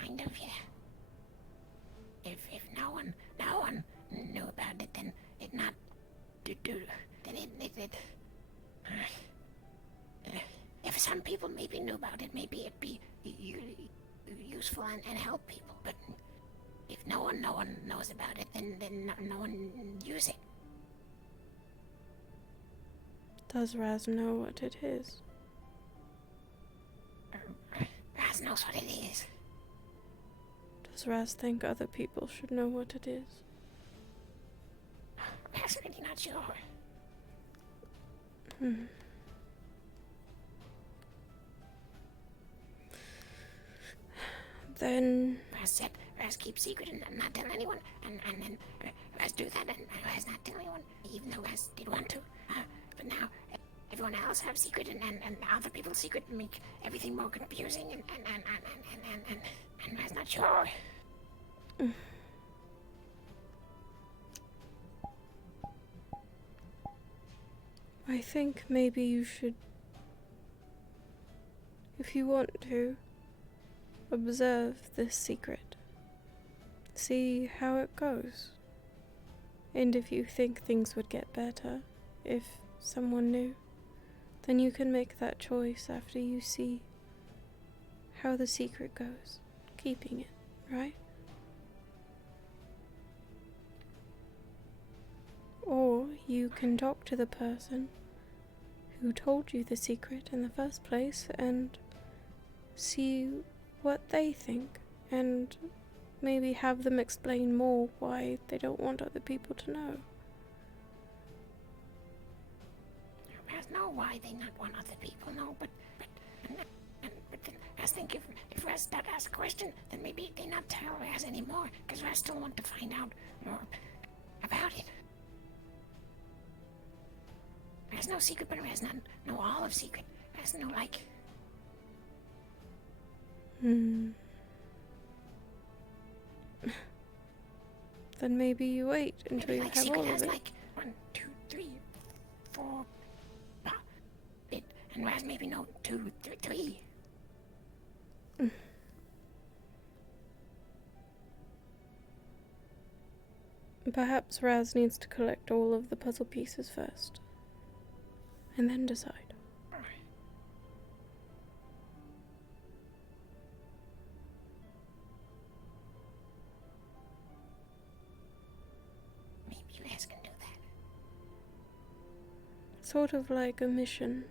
Kind of, yeah. If no one knew about it, then it not then it if some people maybe knew about it, maybe it'd be useful and help people. But if no one knows about it, then no one use it. Does Raz know what it is? Raz knows what it is. Does Raz think other people should know what it is? Raz's really not sure. Then Raz keep secret and not tell anyone, and then Raz do that and Raz not tell anyone, even though Raz did want to. But now everyone else have secret and other people's secret make everything more confusing and Raz not sure. I think maybe you should, if you want to, observe this secret. See how it goes. And if you think things would get better if someone knew, then you can make that choice after you see how the secret goes. Keeping it, right? Or you can talk to the person who told you the secret in the first place and see what they think, and maybe have them explain more why they don't want other people to know. Raz know why they not want other people know, but then Raz think if Raz start ask a question, then maybe they not tell Raz anymore, because Raz still want to find out more about it. Raz no secret, but Raz not know all of secret. Raz know like. Then maybe you wait until Maybe you like have secret all has of it. like 1, 2, 3, 4, bit, and Raz maybe know 2, 3. Perhaps Raz needs to collect all of the puzzle pieces first, and then decide. Maybe Raz can do that. Sort of like a mission.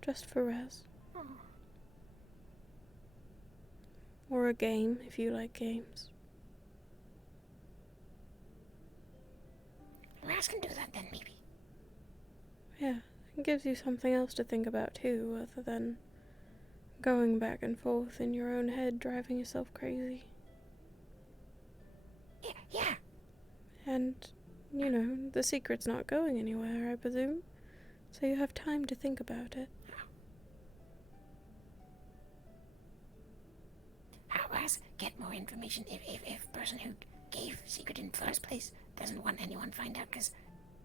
Just for Raz. Or a game, if you like games. Raz can do that then, maybe. Yeah, it gives you something else to think about too, other than going back and forth in your own head, driving yourself crazy. Yeah. And, you know, the secret's not going anywhere, I presume. So you have time to think about it. How Raz get more information if person who gave secret in first place doesn't want anyone to find out, because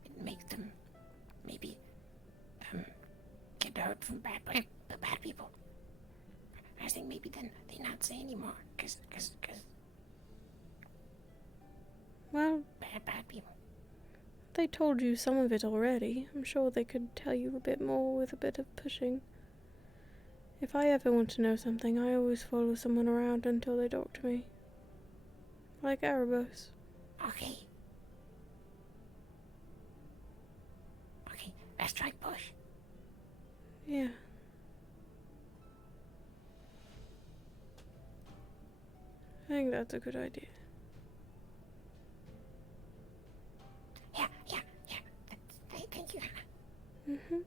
it makes them maybe get hurt from bad people. I think maybe then they not say anymore, cause Well, bad people. they told you some of it already. I'm sure they could tell you a bit more with a bit of pushing. If I ever want to know something, I always follow someone around until they talk to me. Like Erebos. Okay, let's try push. Yeah. I think that's a good idea. Yeah. Thank you, Hannah. Mm-hmm.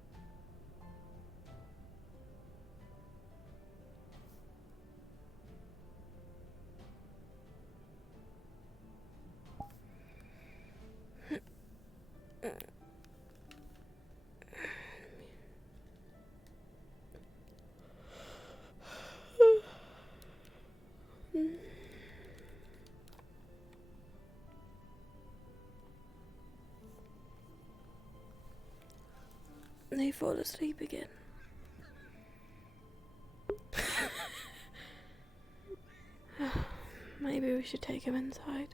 They fall asleep again. Maybe we should take him inside.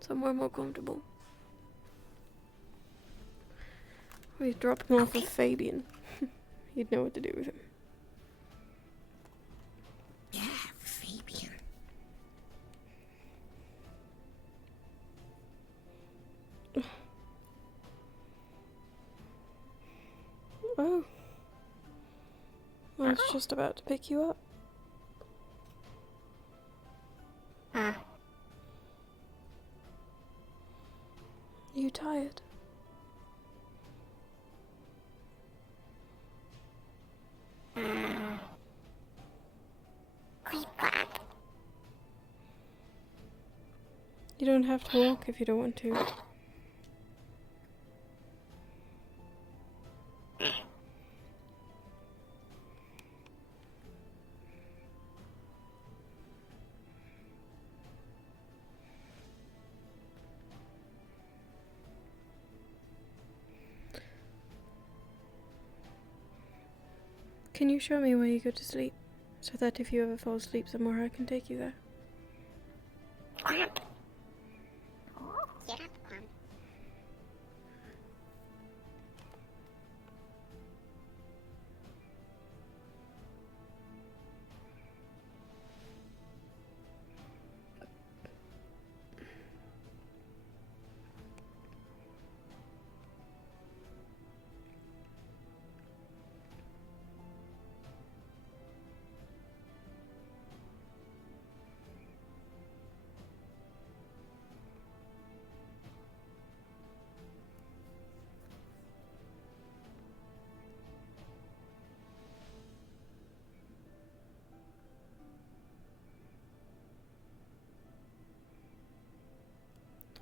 Somewhere more comfortable. We drop him off with Fabian. He'd know what to do with him. Yeah, Fabian. Oh. I was just about to pick you up. You tired? You don't have to walk if you don't want to. Can you show me where you go to sleep? So that if you ever fall asleep somewhere, I can take you there.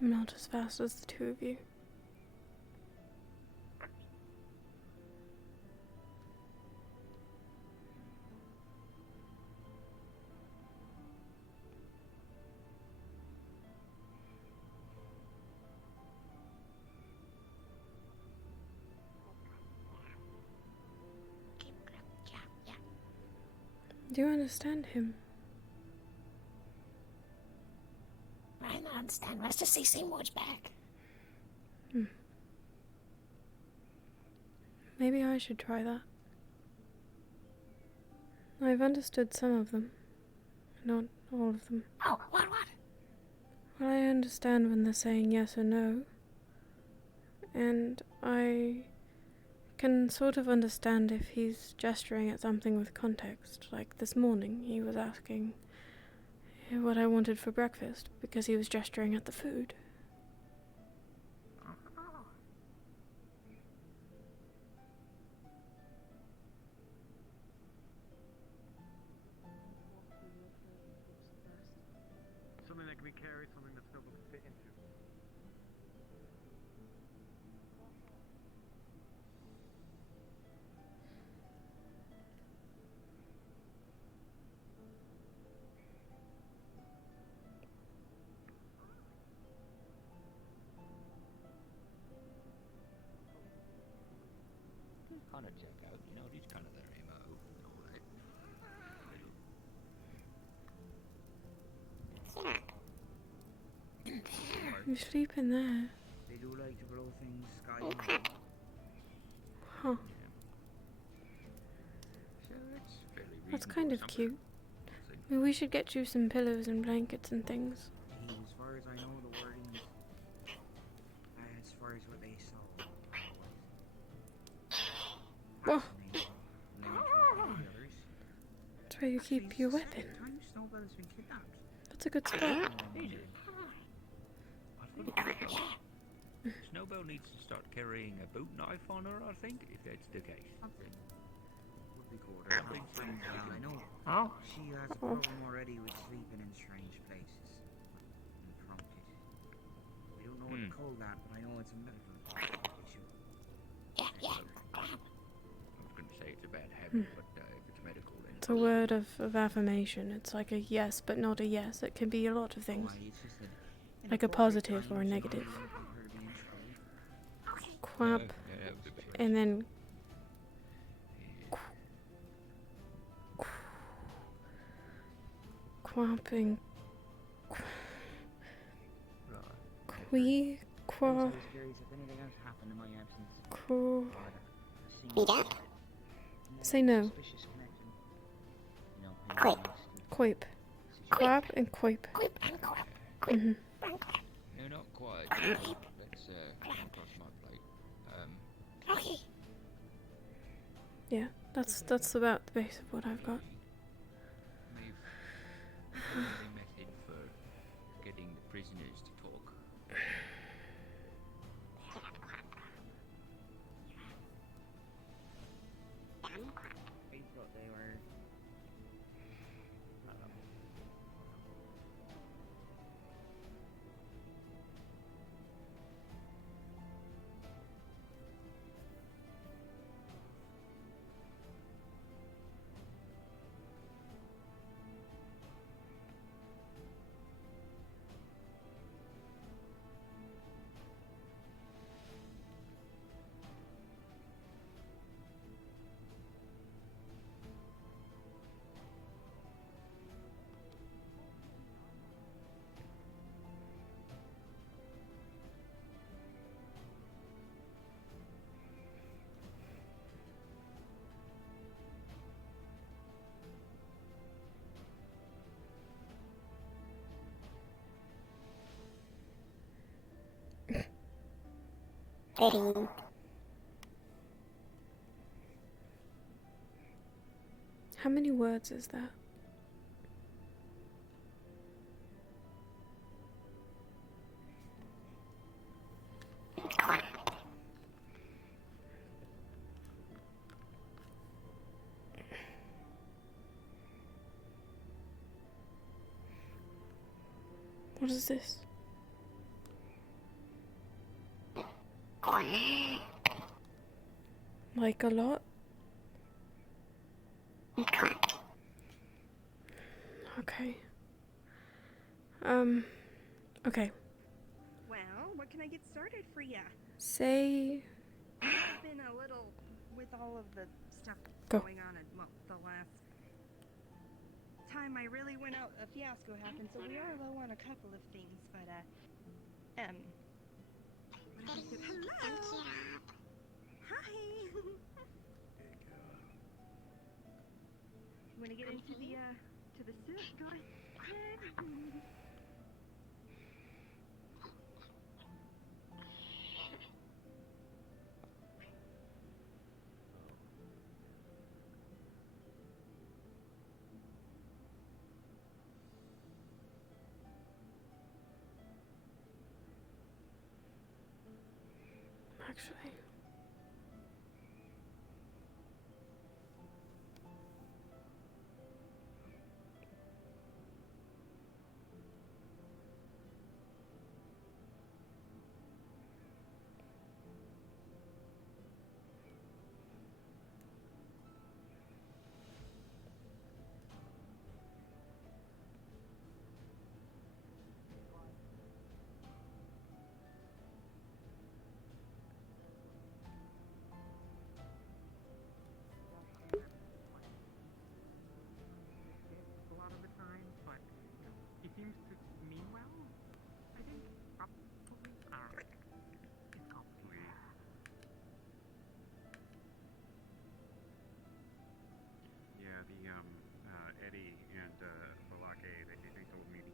I'm not as fast as the two of you. Do you understand him? I don't understand. Let's just see Seymour's back. Maybe I should try that. I've understood some of them, not all of them. Oh, what? Well, I understand when they're saying yes or no, and I can sort of understand if he's gesturing at something with context. Like this morning, he was asking what I wanted for breakfast because he was gesturing at the food. Something that can be carried, something that's able to fit into. Kind of check out, you know, these kind of their emo and all that. You sleep in there. They do like to blow things sky high. Huh. So that's fairly That's reasonable kind of something. cute. Maybe we should get you some pillows and blankets and things. As far as I know, the Wardens, as far as what they saw, Whoa. the others. That's where you keep your weapon. Time Snowbell's been kidnapped. That's a good spot. Snowbell needs to start carrying a boot knife on her, I think, if that's the case. Would be quarter. I know. Oh. She has a problem already with sleeping in strange places. Unprompted. We don't know what to call that, but I know it's a medical issue. I was going to say it's a bad habit, but if it's medical, then... It's a word of affirmation. It's like a yes, but not a yes. It can be a lot of things. Like a positive or a negative. Quap. And then... Quapping. Quee. Qua. Qu. Say no. Quip. Quip. Quap and quip. Mm-hmm. No, not quite. That's across my plate. Yeah, that's about the base of what I've got. Maybe a method for getting the prisoners to talk. I thought they were. How many words is that? What is this? Like a lot? Okay. Okay. Well, what can I get started for ya? Say... I've been a little with all of the stuff Go. going on, and well, the last time I really went out, a fiasco happened, so we are low on a couple of things, but hello. Hi. You want to get into the soup? Go ahead. Actually... A lot of the time, but you know, he seems to mean well. I think probably I don't know. It's complicated. Yeah, the Eddie and Balake, they told me to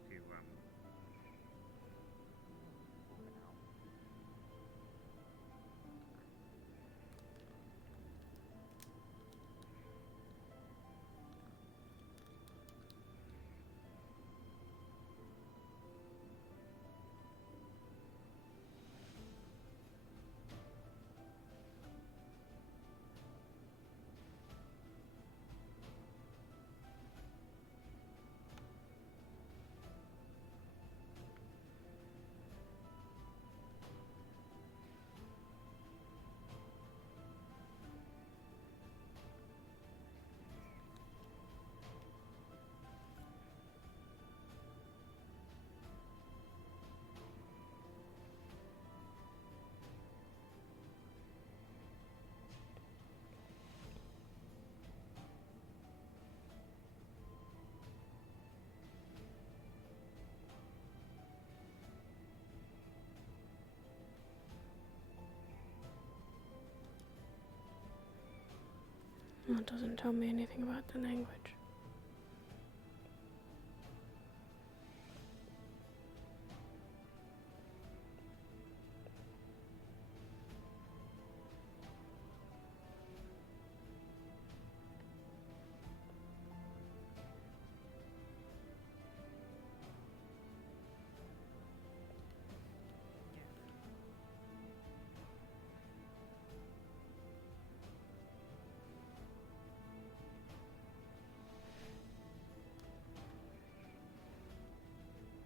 That doesn't tell me anything about the language.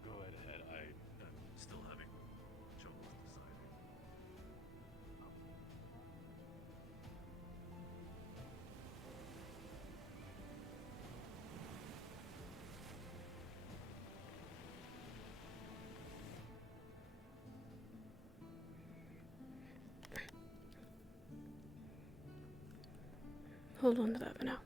Go ahead. I am still having trouble deciding. Hold on to that for now.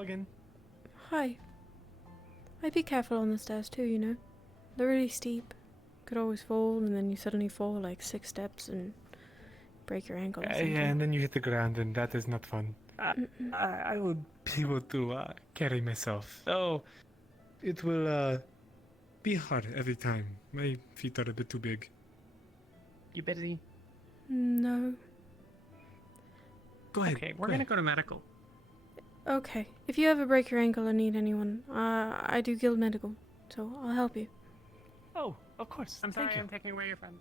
Hello again. Hi. I'd be careful on the stairs too, you know. They're really steep. Could always fall, and then you suddenly fall like 6 steps and break your ankle. Or something. Yeah, and then you hit the ground, and that is not fun. I will be able to carry myself. Oh, it will be hard every time. My feet are a bit too big. You busy? No. Go ahead. Okay, we're gonna go to medical. Okay. If you ever break your ankle or need anyone, I do guild medical, so I'll help you. Oh, of course. I'm sorry Thank you. I'm taking away your friend.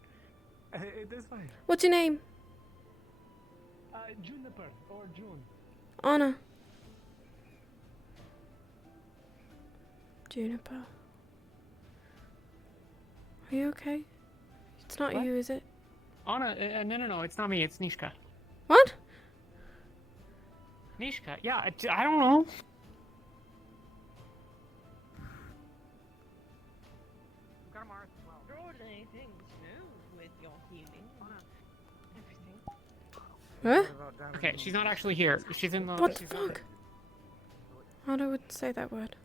That's fine. What's your name? Juniper or June. Anna. Juniper. Are you okay? It's not What? you, is it? Anna, no, it's not me, it's Nishka. What? Nishka, yeah, I don't know. There aren't anything new with your healing. Everything. Huh? Okay, she's not actually here. She's in the... What the she's fuck? Anna would say that word.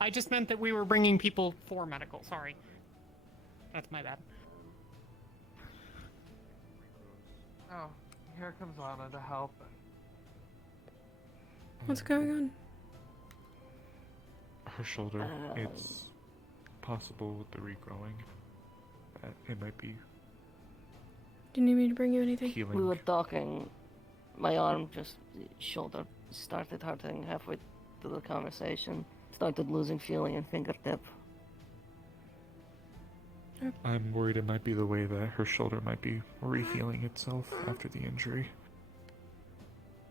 I just meant that we were bringing people for medical, sorry. That's my bad. Oh, here comes Anna to help. What's going on? Her shoulder, it's possible with the regrowing. It might be Do you need me to bring you anything? healing. We were talking. My arm just shoulder started hurting halfway through the conversation. Started losing feeling in fingertip. I'm worried it might be the way that her shoulder might be re-healing itself after the injury.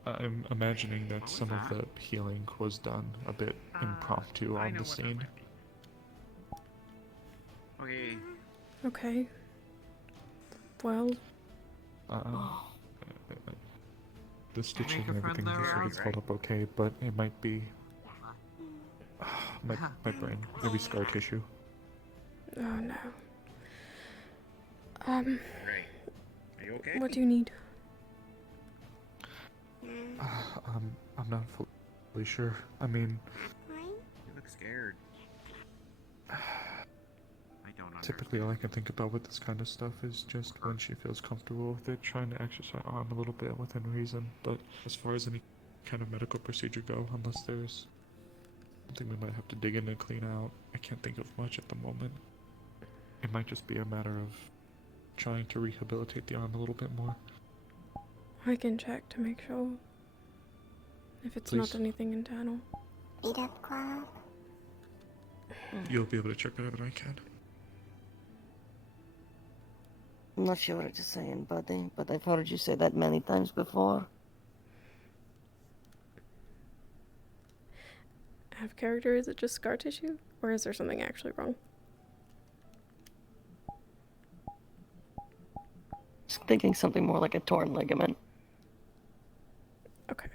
I'm imagining that some of the healing was done a bit impromptu on the scene. Okay. Okay. Well, The stitching Make a and friend everything there, looks like Aaron? it's held up okay, but it might be my brain, maybe scar tissue. oh no. Right. Are you okay? What do you need? I'm not fully sure. I mean, You look scared. I don't typically all I can think about with this kind of stuff is just when she feels comfortable with it, trying to exercise her arm a little bit within reason. But as far as any kind of medical procedure go, unless there's something we might have to dig in and clean out, I can't think of much at the moment. It might just be a matter of trying to rehabilitate the arm a little bit more. I can check to make sure. If it's Please. not anything internal. Beat up club. You'll be able to check better than I can. I'm not sure what you're saying, buddy, but I've heard you say that many times before. Out of character, is it just scar tissue? Or is there something actually wrong? Just thinking something more like a torn ligament. Okay.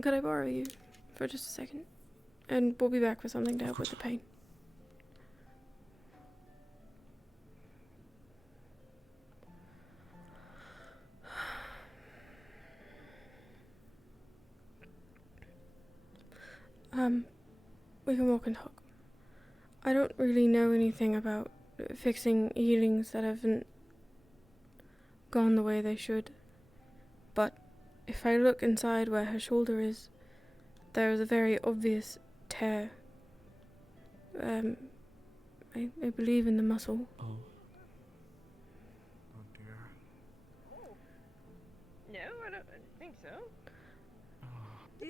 Could I borrow you for just a second? And we'll be back with something to help with the pain. We can walk and talk. I don't really know anything about fixing healings that haven't gone the way they should. But if I look inside where her shoulder is, there is a very obvious tear. I believe in the muscle. Oh. Oh dear. No, I don't think so.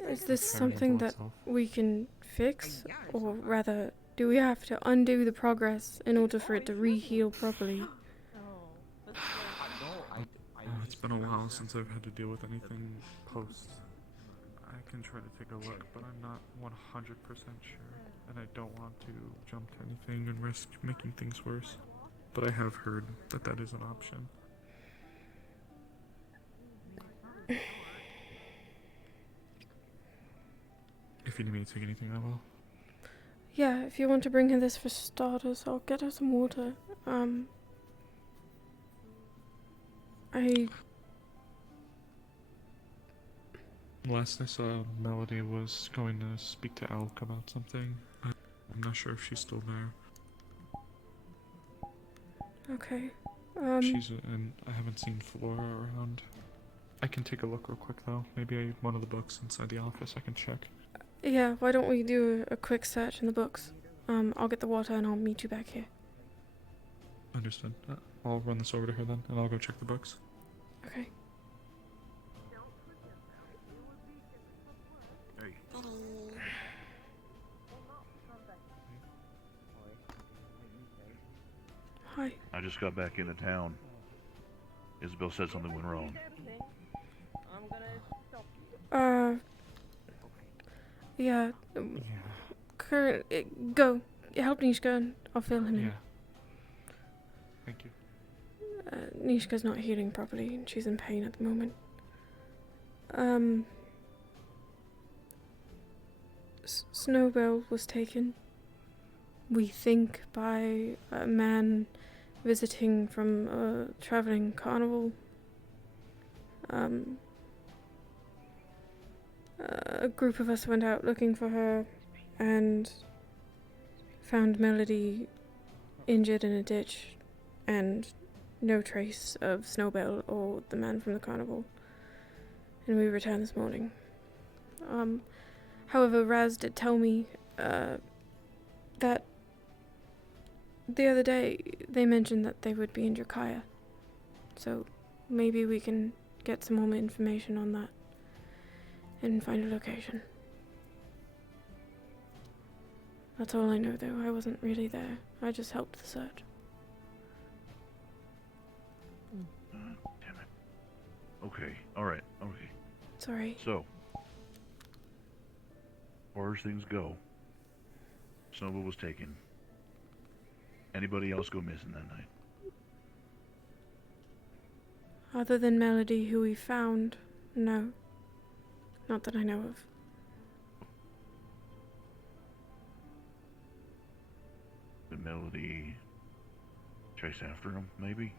Is this Tear something into that itself. we can fix? Or rather, do we have to undo the progress in order for it to re-heal properly? Oh, it's been a while since I've had to deal with anything post. I can try to take a look, but I'm not 100% sure. And I don't want to jump to anything and risk making things worse. But I have heard that that is an option. If you need me to take anything, I will. Yeah, if you want to bring her this for starters, I'll get her some water. Last I saw, Melody was going to speak to Elk about something. I'm not sure if she's still there. Okay. And I haven't seen Flora around. I can take a look real quick though. Maybe one of the books inside the office I can check. Yeah, why don't we do a quick search in the books? I'll get the water and I'll meet you back here. Understood. I'll run this over to her then, and I'll go check the books. Okay. Hey. Hi. I just got back into town. Isabel said something went wrong. Yeah. Go. Help Nishka and I'll fill him in. Yeah. Thank you. Nishka's not healing properly and she's in pain at the moment. Snowbell was taken, we think, by a man visiting from a traveling carnival. A group of us went out looking for her and found Melody injured in a ditch and no trace of Snowbell or the man from the carnival. And we returned this morning. However, Raz did tell me that the other day they mentioned that they would be in Drakaya. So maybe we can get some more information on that and find a location. That's all I know though. I wasn't really there. I just helped the search. Damn it. Okay, alright, okay. Sorry. So, as far as things go, Snowball was taken. Anybody else go missing that night? Other than Melody, who we found, no. Not that I know of. Did Melody chase after him, maybe?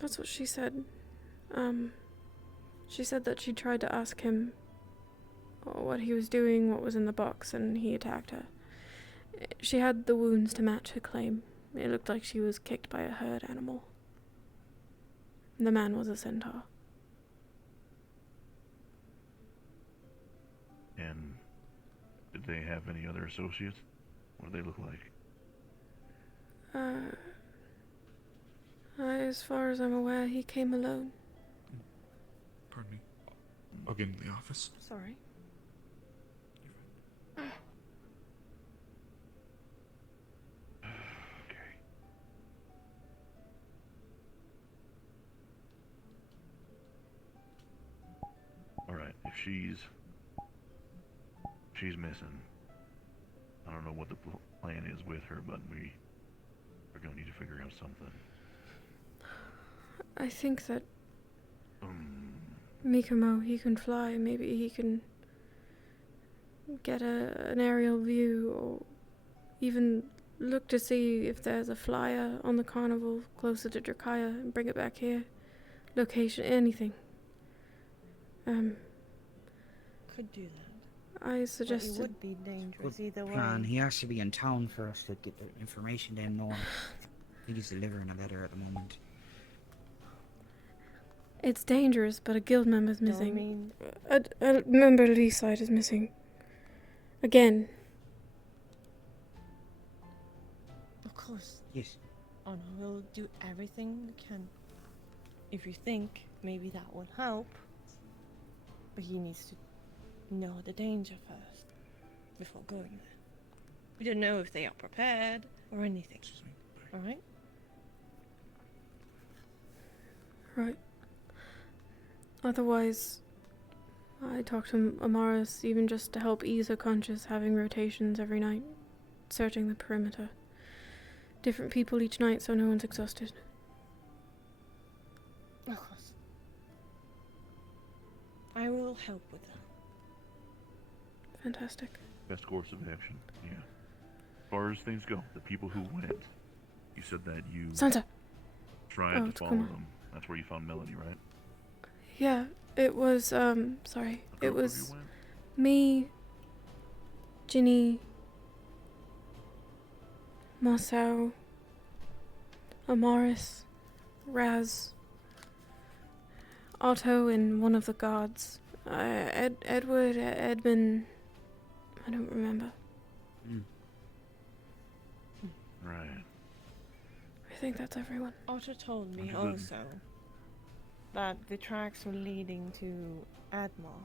That's what she said. She said that she tried to ask him what he was doing, what was in the box, and he attacked her. She had the wounds to match her claim. It looked like she was kicked by a herd animal. The man was a centaur. And did they have any other associates? What do they look like? As far as I'm aware, he came alone. Pardon me. I'll get into the office. Sorry. Alright, if she's missing, I don't know what the plan is with her, but we're gonna need to figure out something. I think that Mikomo, he can fly. Maybe he can get an aerial view, or even look to see if there's a flyer on the carnival closer to Drakaya and bring it back here. Location, anything. Could do that. I suggested... But it would be dangerous either way. Man, he has to be in town for us to get the information then, no. I think he's delivering a letter at the moment. It's dangerous, but a guild member's No, I missing. mean- A member of Lee's side is missing. Again. Of course. Yes. Oh no, we'll do everything we can. If you think maybe that will help. But he needs to know the danger first before going there. We don't know if they are prepared or anything. Alright? Right. Otherwise, I talked to Amaris even just to help ease her conscience, having rotations every night, searching the perimeter. Different people each night so no one's exhausted. Of course. I will help with that. Fantastic. Best course of action, yeah. far as things go, the people who went, you said that you Santa. tried Oh, to it's follow Kuma. them. That's where you found Melody, right? Yeah, it was, sorry. A It group of was you went? me, Ginny, Marcel, Amaris, Raz, Otto, and one of the guards. Edward, Edmund, I don't remember. Right. I think that's everyone. Otto told me Understood. also that the tracks were leading to Admar,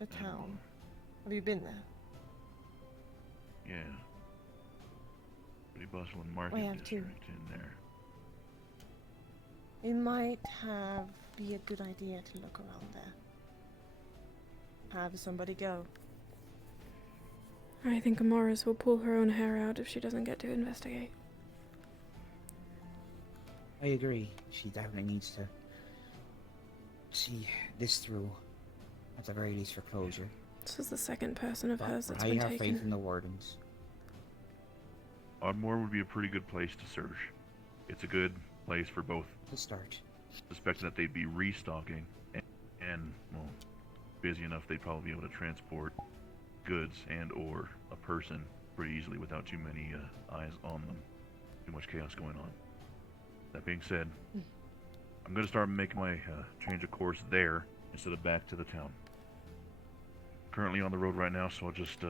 the town. Have you been there? Yeah. Pretty bustling market We have two. district in there. It might be a good idea to look around there. Have somebody go. I think Amaris will pull her own hair out if she doesn't get to investigate. I agree. She definitely needs to see this through, at the very least for closure. This is the second person of But hers that's I been have faith in taken. the Wardens. Ardmore would be a pretty good place to search. It's a good place for both. To start. Suspecting that they'd be restocking and well, busy enough they'd probably be able to transport goods and or a person pretty easily without too many eyes on them. Too much chaos going on. That being said, I'm going to start making my change of course there instead of back to the town. Currently on the road right now, so I'll just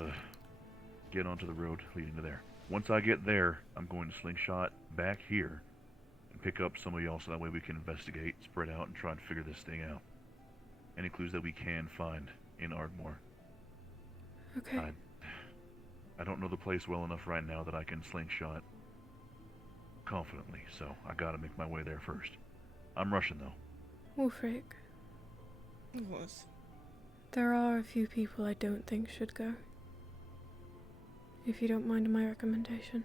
get onto the road leading to there. Once I get there, I'm going to slingshot back here and pick up some of y'all so that way we can investigate, spread out, and try and figure this thing out. Any clues that we can find in Ardmore. Okay. I don't know the place well enough right now that I can slingshot confidently, so I gotta make my way there first. I'm rushing though. Wolfric, there are a few people I don't think should go. If you don't mind my recommendation.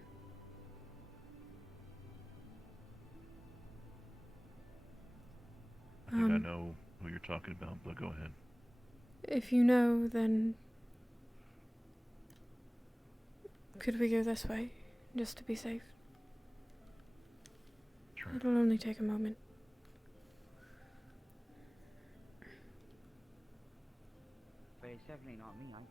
I think I know who you're talking about, but go ahead. If you know, then could we go this way, just to be safe? Sure. It'll only take a moment. But it's definitely not me. I'm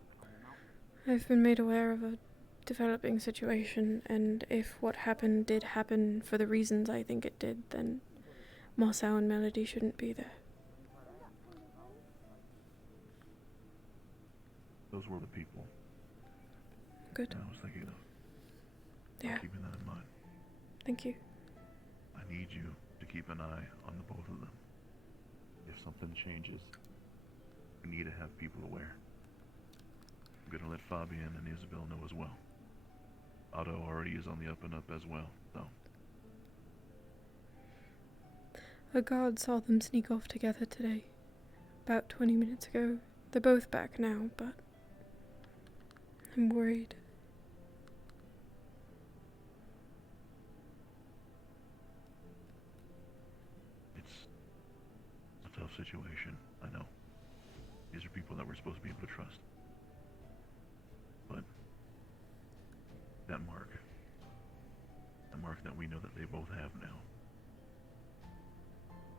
out. I've been made aware of a developing situation, and if what happened did happen for the reasons I think it did, then Marcel and Melody shouldn't be there. Those were the people. Good. I was thinking of Yeah. keeping that in mind. Thank you. I need you to keep an eye on the both of them. If something changes, we need to have people aware. I'm gonna let Fabian and Isabel know as well. Otto already is on the up and up as well, so. A guard saw them sneak off together today, about 20 minutes ago. They're both back now, but I'm worried. It's a tough situation, I know. These are people that we're supposed to be able to trust. But that mark that we know that they both have now,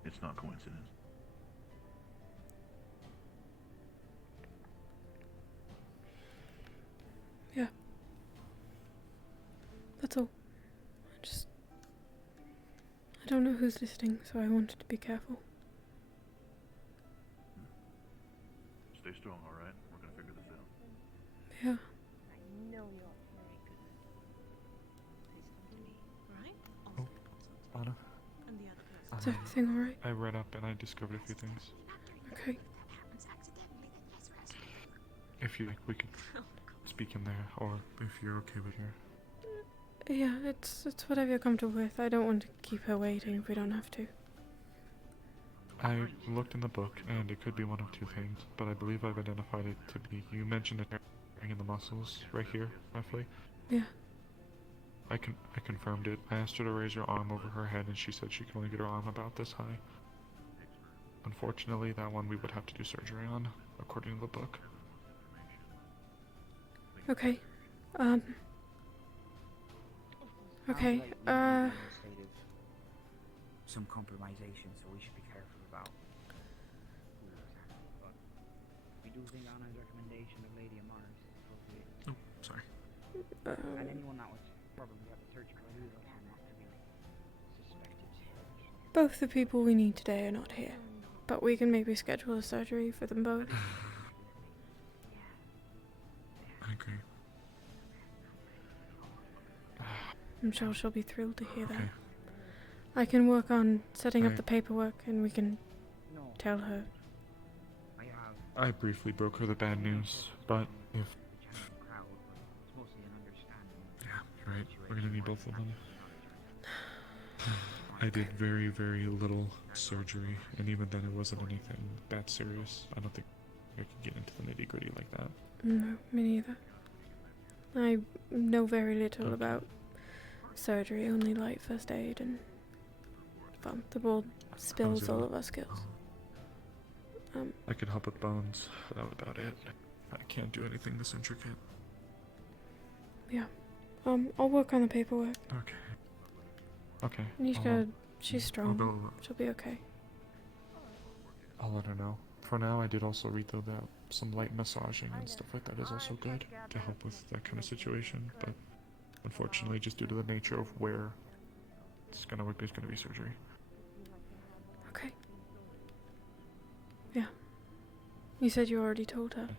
it's not coincidence. Yeah. That's all. I don't know who's listening, so I wanted to be careful. Stay strong, alright? We're gonna figure this out. Yeah. I know you're very good. Please come to me, right? Anna. And the other person. Is everything alright? I read up and I discovered a few things. Okay. If you like, we could speak in there, or if you're okay with her. Yeah, it's whatever you're comfortable with. I don't want to keep her waiting if we don't have to. I looked in the book, and it could be one of two things, but I believe I've identified it to be. You mentioned the tearing in the muscles right here, roughly. Yeah. I confirmed it. I asked her to raise her arm over her head, and she said she could only get her arm about this high. Unfortunately, that one we would have to do surgery on, according to the book. Okay. Sounds Okay, like we might be in a state of some compromisation, so we should be careful about who knows how. But we do think Anna's recommendation of Lady Amaris is appropriate. Oh, sorry. And anyone that was probably at the surgical are not to be suspected. both the people we need today are not here, but we can maybe schedule a surgery for them both. I agree. I'm sure she'll be thrilled to hear that. I can work on setting up the paperwork and we can tell her. I briefly broke her the bad news, but if... Yeah, you're right. We're gonna need both of them. I did very, very little surgery, and even then it wasn't anything that serious. I don't think I could get into the nitty-gritty like that. No, me neither. I know very little about surgery, only light first aid, and well, the world spills all of our skills. I could help with bones, but that was about it. I can't do anything this intricate. Yeah. I'll work on the paperwork. Okay. Okay. Nishka, she's strong. go- She'll be okay. I'll let her know. For now, I did also read though that some light massaging and stuff like that is also good to help with that kind of situation, but unfortunately, just due to the nature of where it's gonna work, there's gonna be surgery. Okay. Yeah. You said you already told her.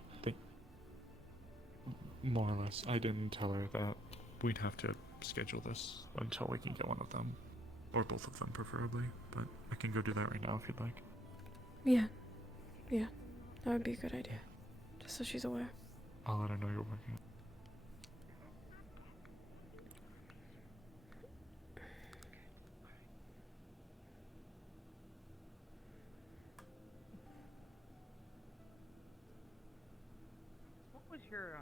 More or less. I didn't tell her that we'd have to schedule this until we can get one of them. Or both of them, preferably. But I can go do that right now if you'd like. Yeah. Yeah. That would be a good idea. Just so she's aware. I'll let her know you're working. What was your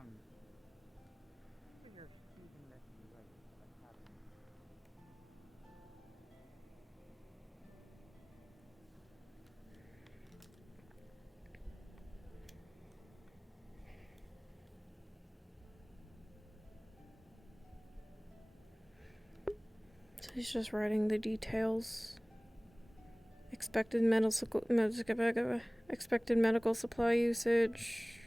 Stephen lesson like happening? So he's just writing the details. Expected medical supply usage.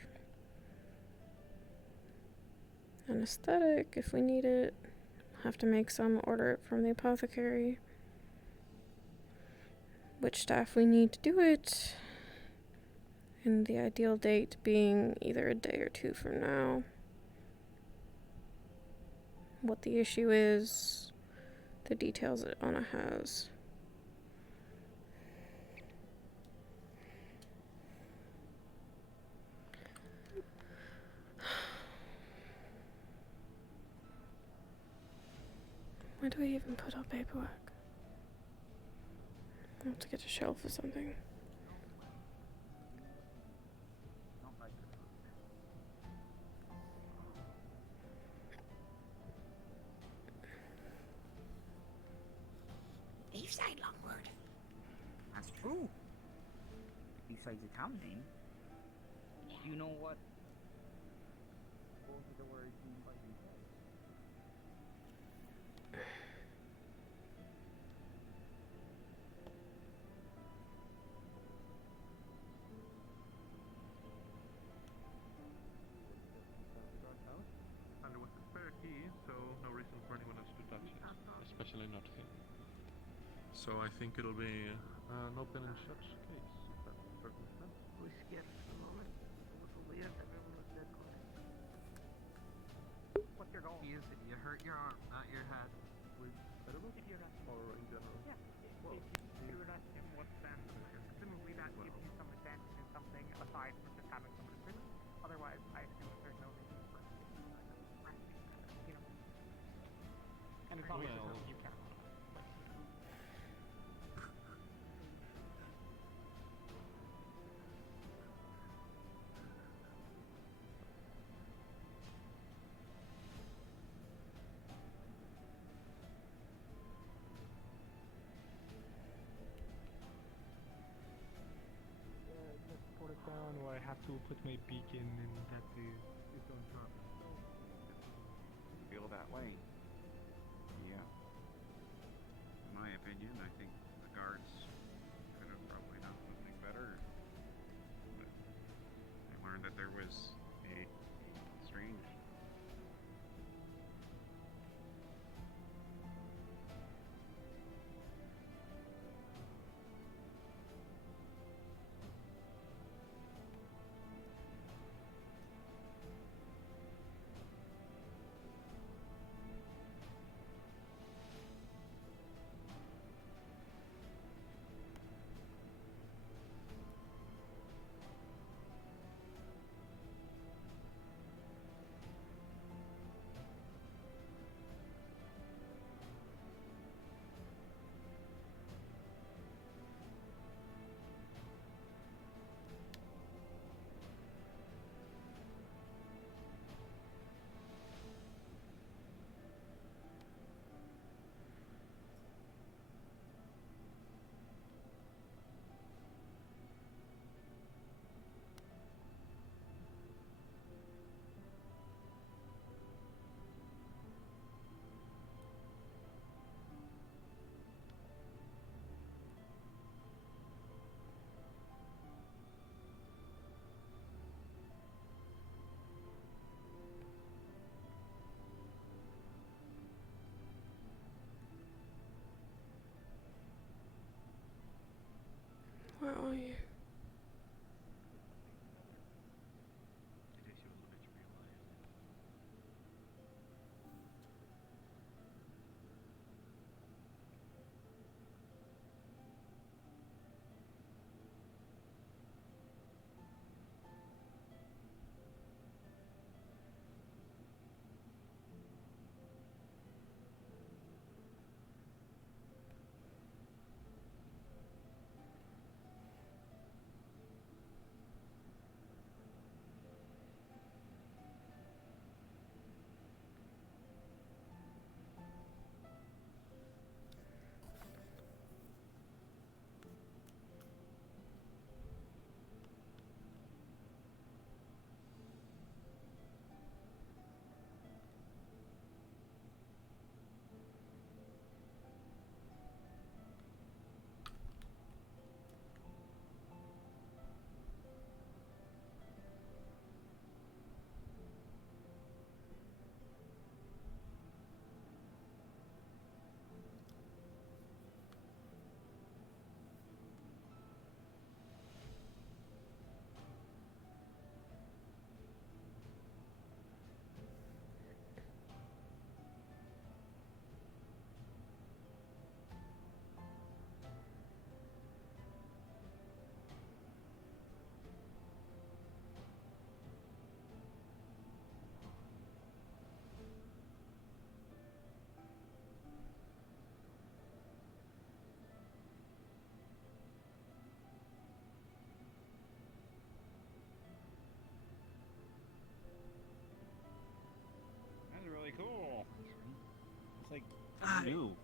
Anesthetic if we need it. Have to make some, order it from the apothecary. Which staff we need to do it. And the ideal date being either a day or two from now. What the issue is. The details that Anna has. Where do we even put our paperwork? I'll have to get a shelf or something. Eastside Longword. That's true. Besides the town name, do you know what both of the words mean by themselves? And there was a spare key, so no reason for anyone else to touch it, especially not him. So I think it'll be an open and shut case. We skipped a moment. With the lead, everyone was dead quiet. What's your goal? You hurt your arm, not your head. I don't know if you asked or in general. Yeah. Well, You would ask him what's then, presumably that gives you some advantage in something aside from just having someone in prison. Otherwise, I assume there's no reason for you know. And it's obviously Well, something you care about. Just put it down, or I have to put my beacon and that is on top. feel that way. Yeah. In my opinion, I think the guards could have probably done something better. But I learned that there was a strange. Where are you? That's really cool. It's like new.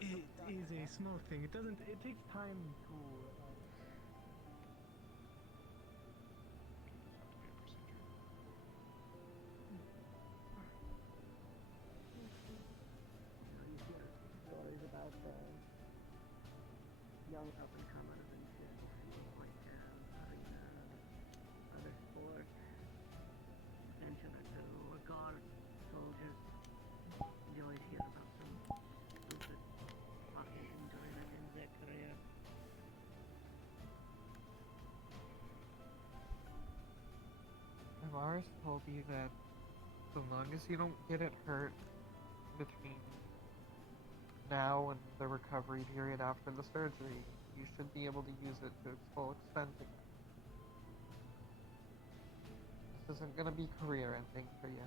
It is a small thing. It doesn't. It takes time to. Stories about young up and comers and shit, like arena, other sports, attention to guards, soldiers. You always hear about some stupid fucking injury that ends their career. Mars told you that so long as you don't get it hurt between now and the recovery period after the surgery, you should be able to use it to its full extent again. This isn't gonna be career ending for you.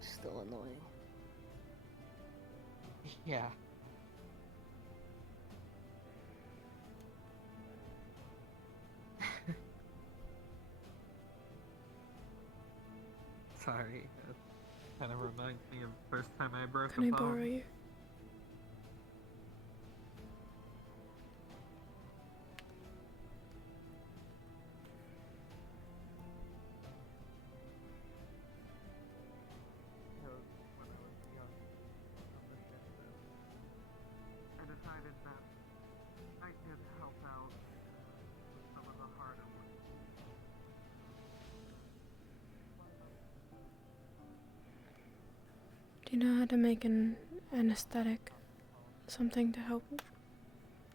Still annoying. Yeah. Sorry. Kind of reminds me of the first time I broke Can a I bone. borrow you? When I was young, on the ship, I decided that I could help out with some of the harder work. Do you know how to make an anesthetic? Something to help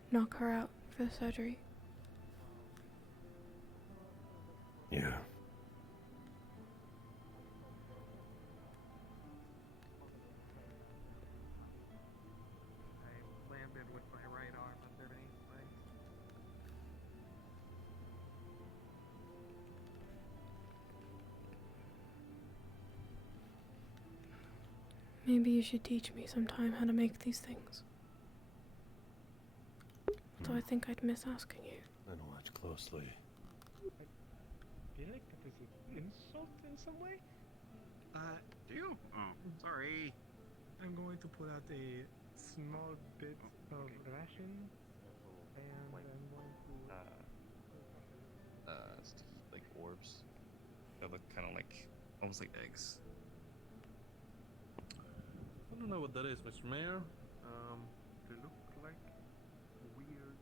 knock her out for the surgery? Yeah. I landed with my right arm underneath my... Maybe you should teach me sometime how to make these things. Although I think I'd miss asking you. Then watch closely. I feel like that is an insult in some way. Do you? Oh, sorry. I'm going to pull out a small bit of ration, and I'm going to. Like orbs. They look kind of like, almost like eggs. I don't know what that is, Mr. Mayor. They look like weird...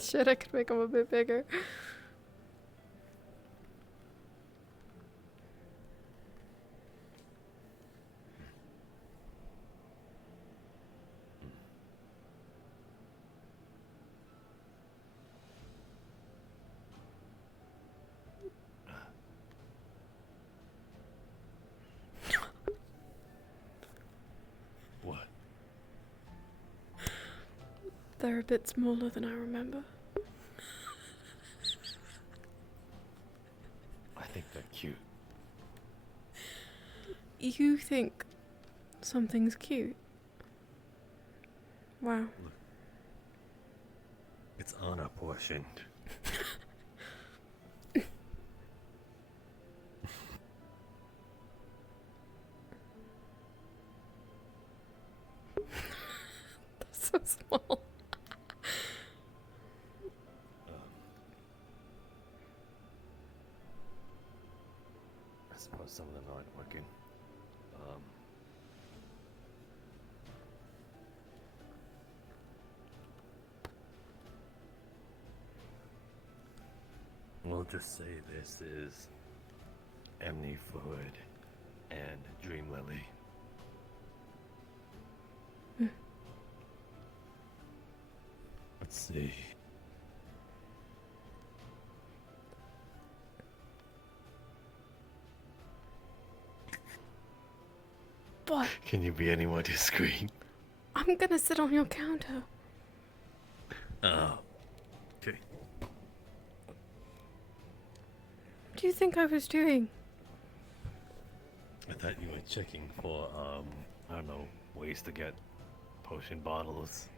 Shit, I could make them a bit bigger. What? They're a bit smaller than I remember. I think they're cute. You think something's cute? Wow. It's honor portioned. That's so small. I suppose some of them aren't working. We'll just say this is amni fluid and dream lily. Let's see. What? Can you be any more discreet? I'm gonna sit on your counter. Oh. Okay. What do you think I was doing? I thought you were checking for, I don't know, ways to get potion bottles.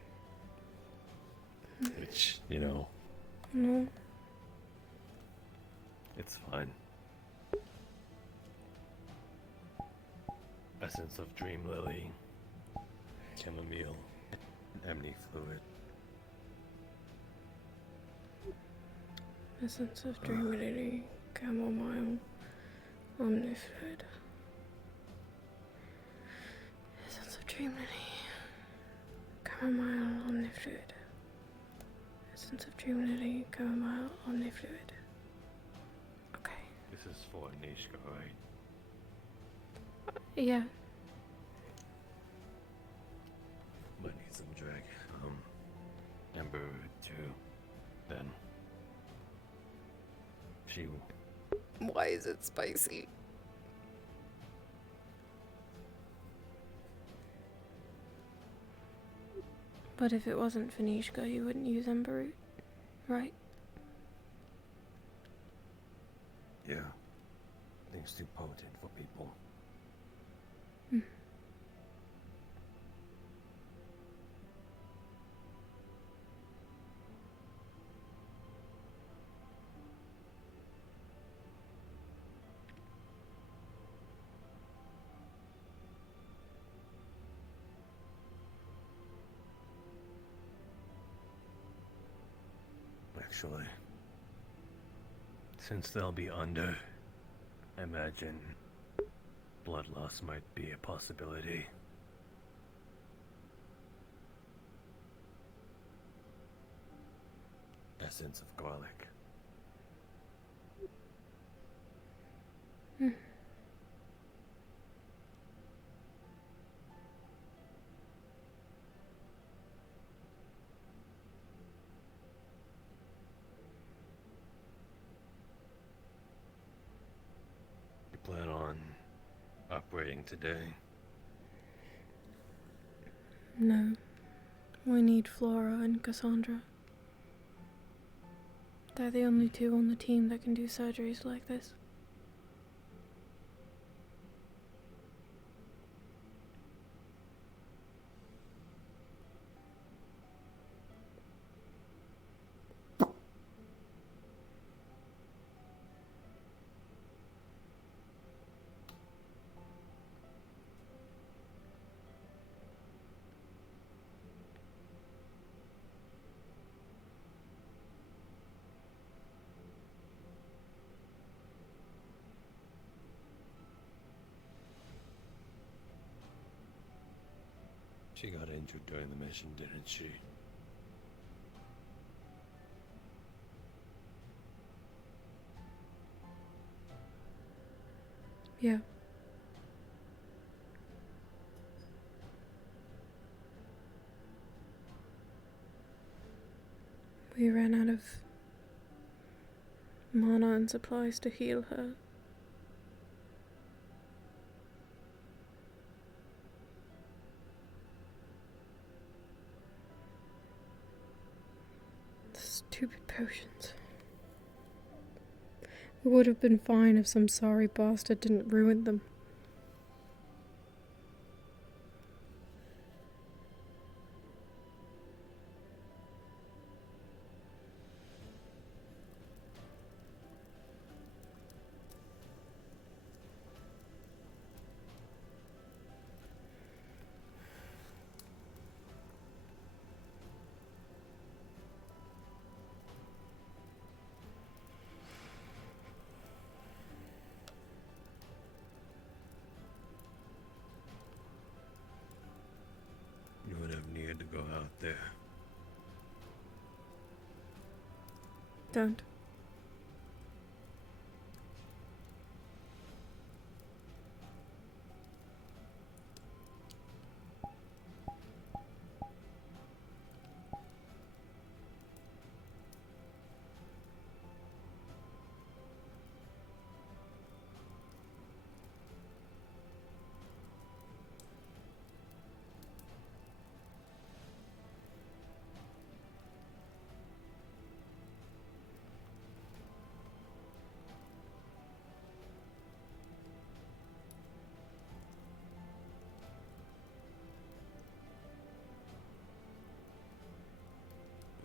Which, you know, No. it's fine. Essence of dream lily, chamomile, amni fluid. Essence of dream lily, chamomile, omnifluid. Essence of dream lily, chamomile, omnifluid. Essence of dream lily, chamomile, omnifluid. Okay. This is for Nishka, right? Yeah. Might need some drag. Ember too. Then. She. Why is it spicy? But if it wasn't for Nishka, you wouldn't use Ember Root, right? Yeah. Things too potent for people. Hmm. Actually, since they'll be under, I imagine blood loss might be a possibility. Essence of garlic. Hmm. You plan on operating today? No. We need Flora and Cassandra. They're the only two on the team that can do surgeries like this. She got injured during the mission, didn't she? Yeah. We ran out of mana and supplies to heal her. Stupid potions. It would have been fine if some sorry bastard didn't ruin them. You would have needed to go out there. Don't.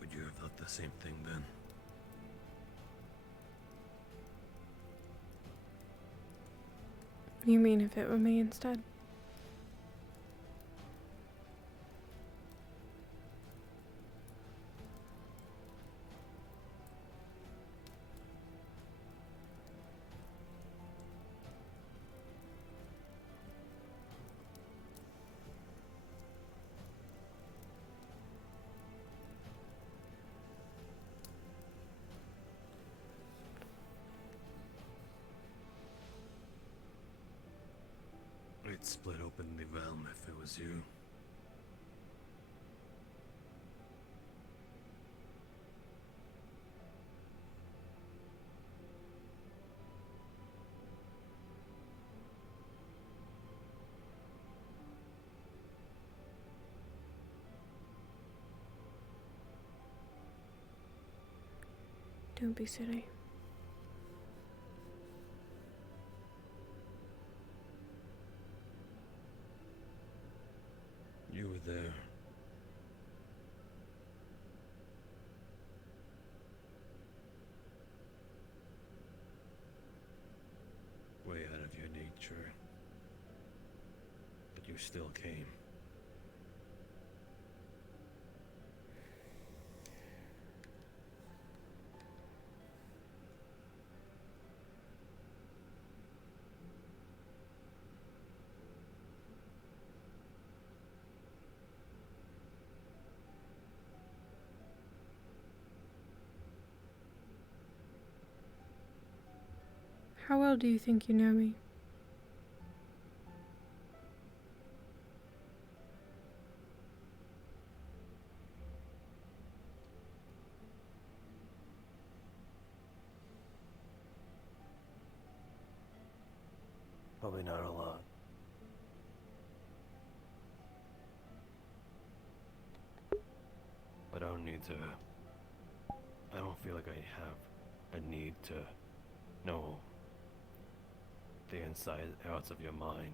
Would you have thought the same thing then? You mean if it were me instead? I'd split open the realm if it was you. Don't be silly. You were there. Way out of your nature. But you still came. How well do you think you know me? Probably not a lot. But I don't need to. I don't feel like I have a need to know the inside and outs of your mind.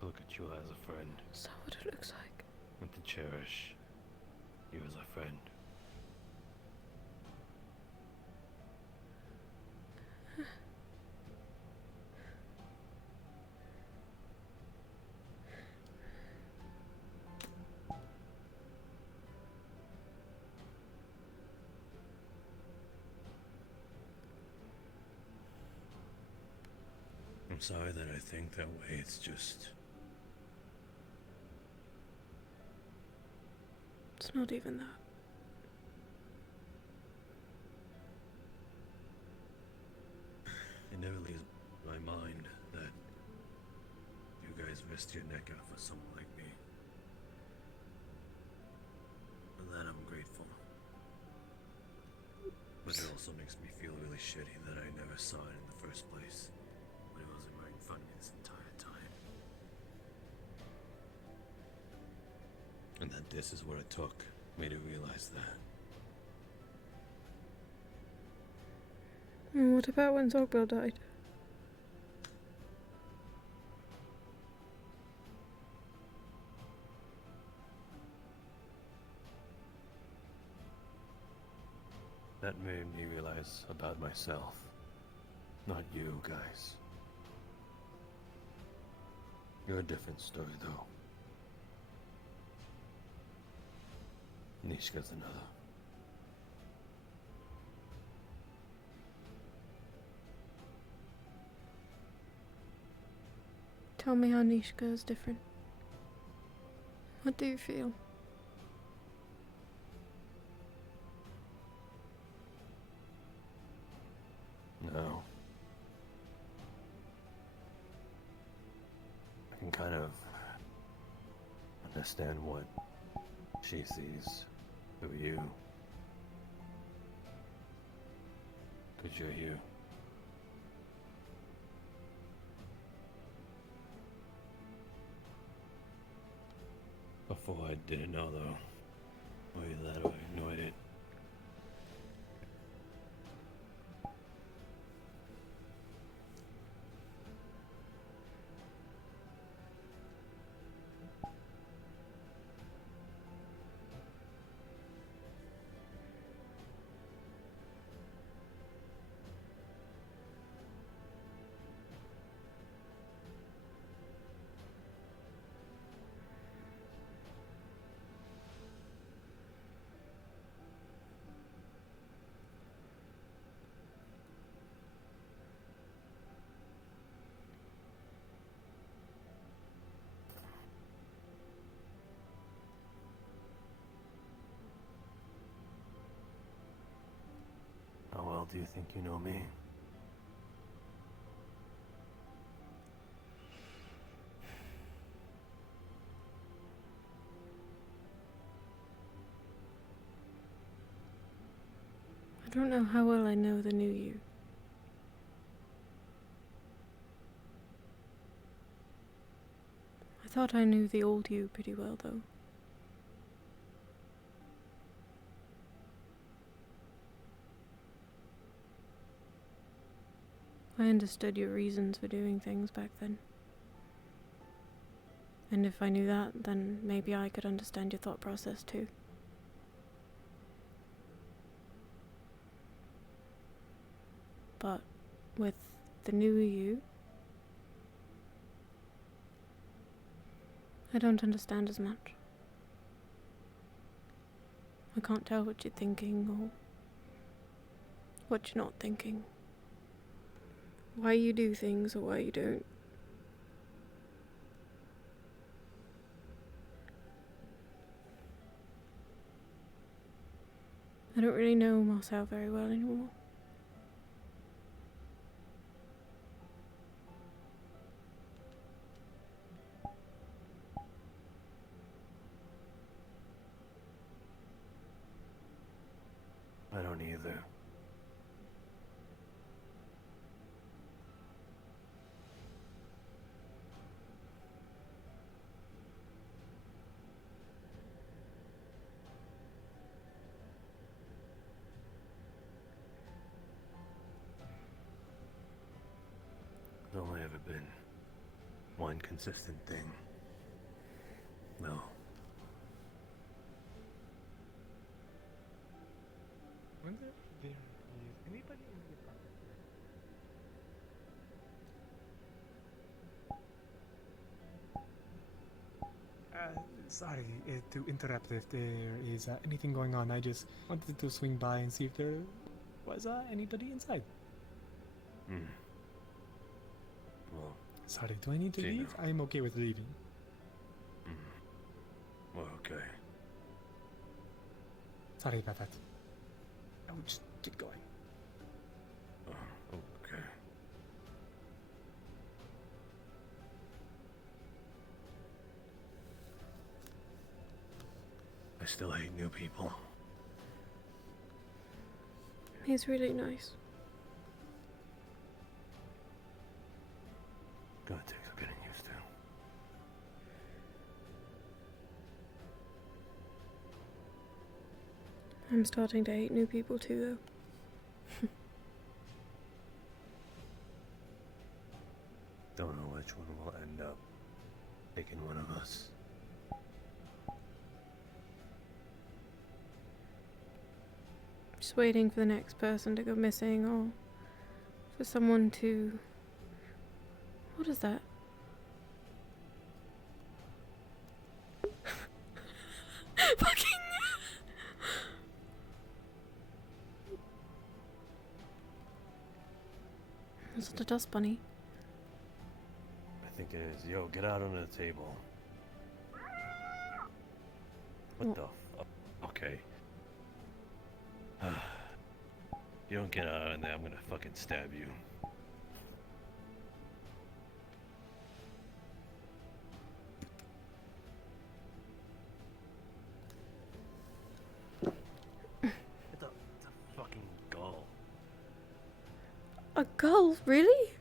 To look at you as a friend. Is that what it looks like? And to cherish you as a friend. I'm sorry that I think that way. It's just. It's not even that. It never leaves my mind that you guys risked your neck out for someone like me. For that I'm grateful. But it also makes me feel really shitty that I never saw it in the first place. When it wasn't right in front of me this entire time. And that this is what it took me to realize that. And what about when Zogbill died? That made me realize about myself. Not you guys. You're a different story, though. Nishka's another. Tell me how Nishka is different. What do you feel? No. I can kind of understand what she sees through you. 'Cause you're you. Before I didn't know though. Or either that or I ignored it. How well do you think you know me? I don't know how well I know the new you. I thought I knew the old you pretty well, though. I understood your reasons for doing things back then. And if I knew that, then maybe I could understand your thought process too. But with the new you, I don't understand as much. I can't tell what you're thinking or what you're not thinking. Why you do things or why you don't. I don't really know Marcel very well anymore. I don't either. There's only ever been one consistent thing. No. Wonder if there is anybody in the apartment? Sorry to interrupt if there is anything going on. I just wanted to swing by and see if there was anybody inside. Hmm. Well, sorry, do I need to see leave? now. I'm okay with leaving. Well, okay. Sorry about that. I will just get going. Oh, okay. I still hate new people. He's really nice. Gonna take some getting used to. I'm starting to hate new people too, though. Don't know which one will end up taking one of us. Just waiting for the next person to go missing or for someone to... What is that? Fucking... Is it a dust bunny? I think it is. Yo, get out on the table. What the fuck? Okay. You don't get out of there, I'm gonna fucking stab you. It's a fucking gull. A gull? Really?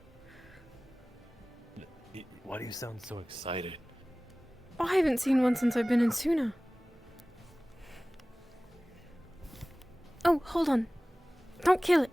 Why do you sound so excited? Oh, I haven't seen one since I've been in Suna. Oh, hold on. Don't kill it.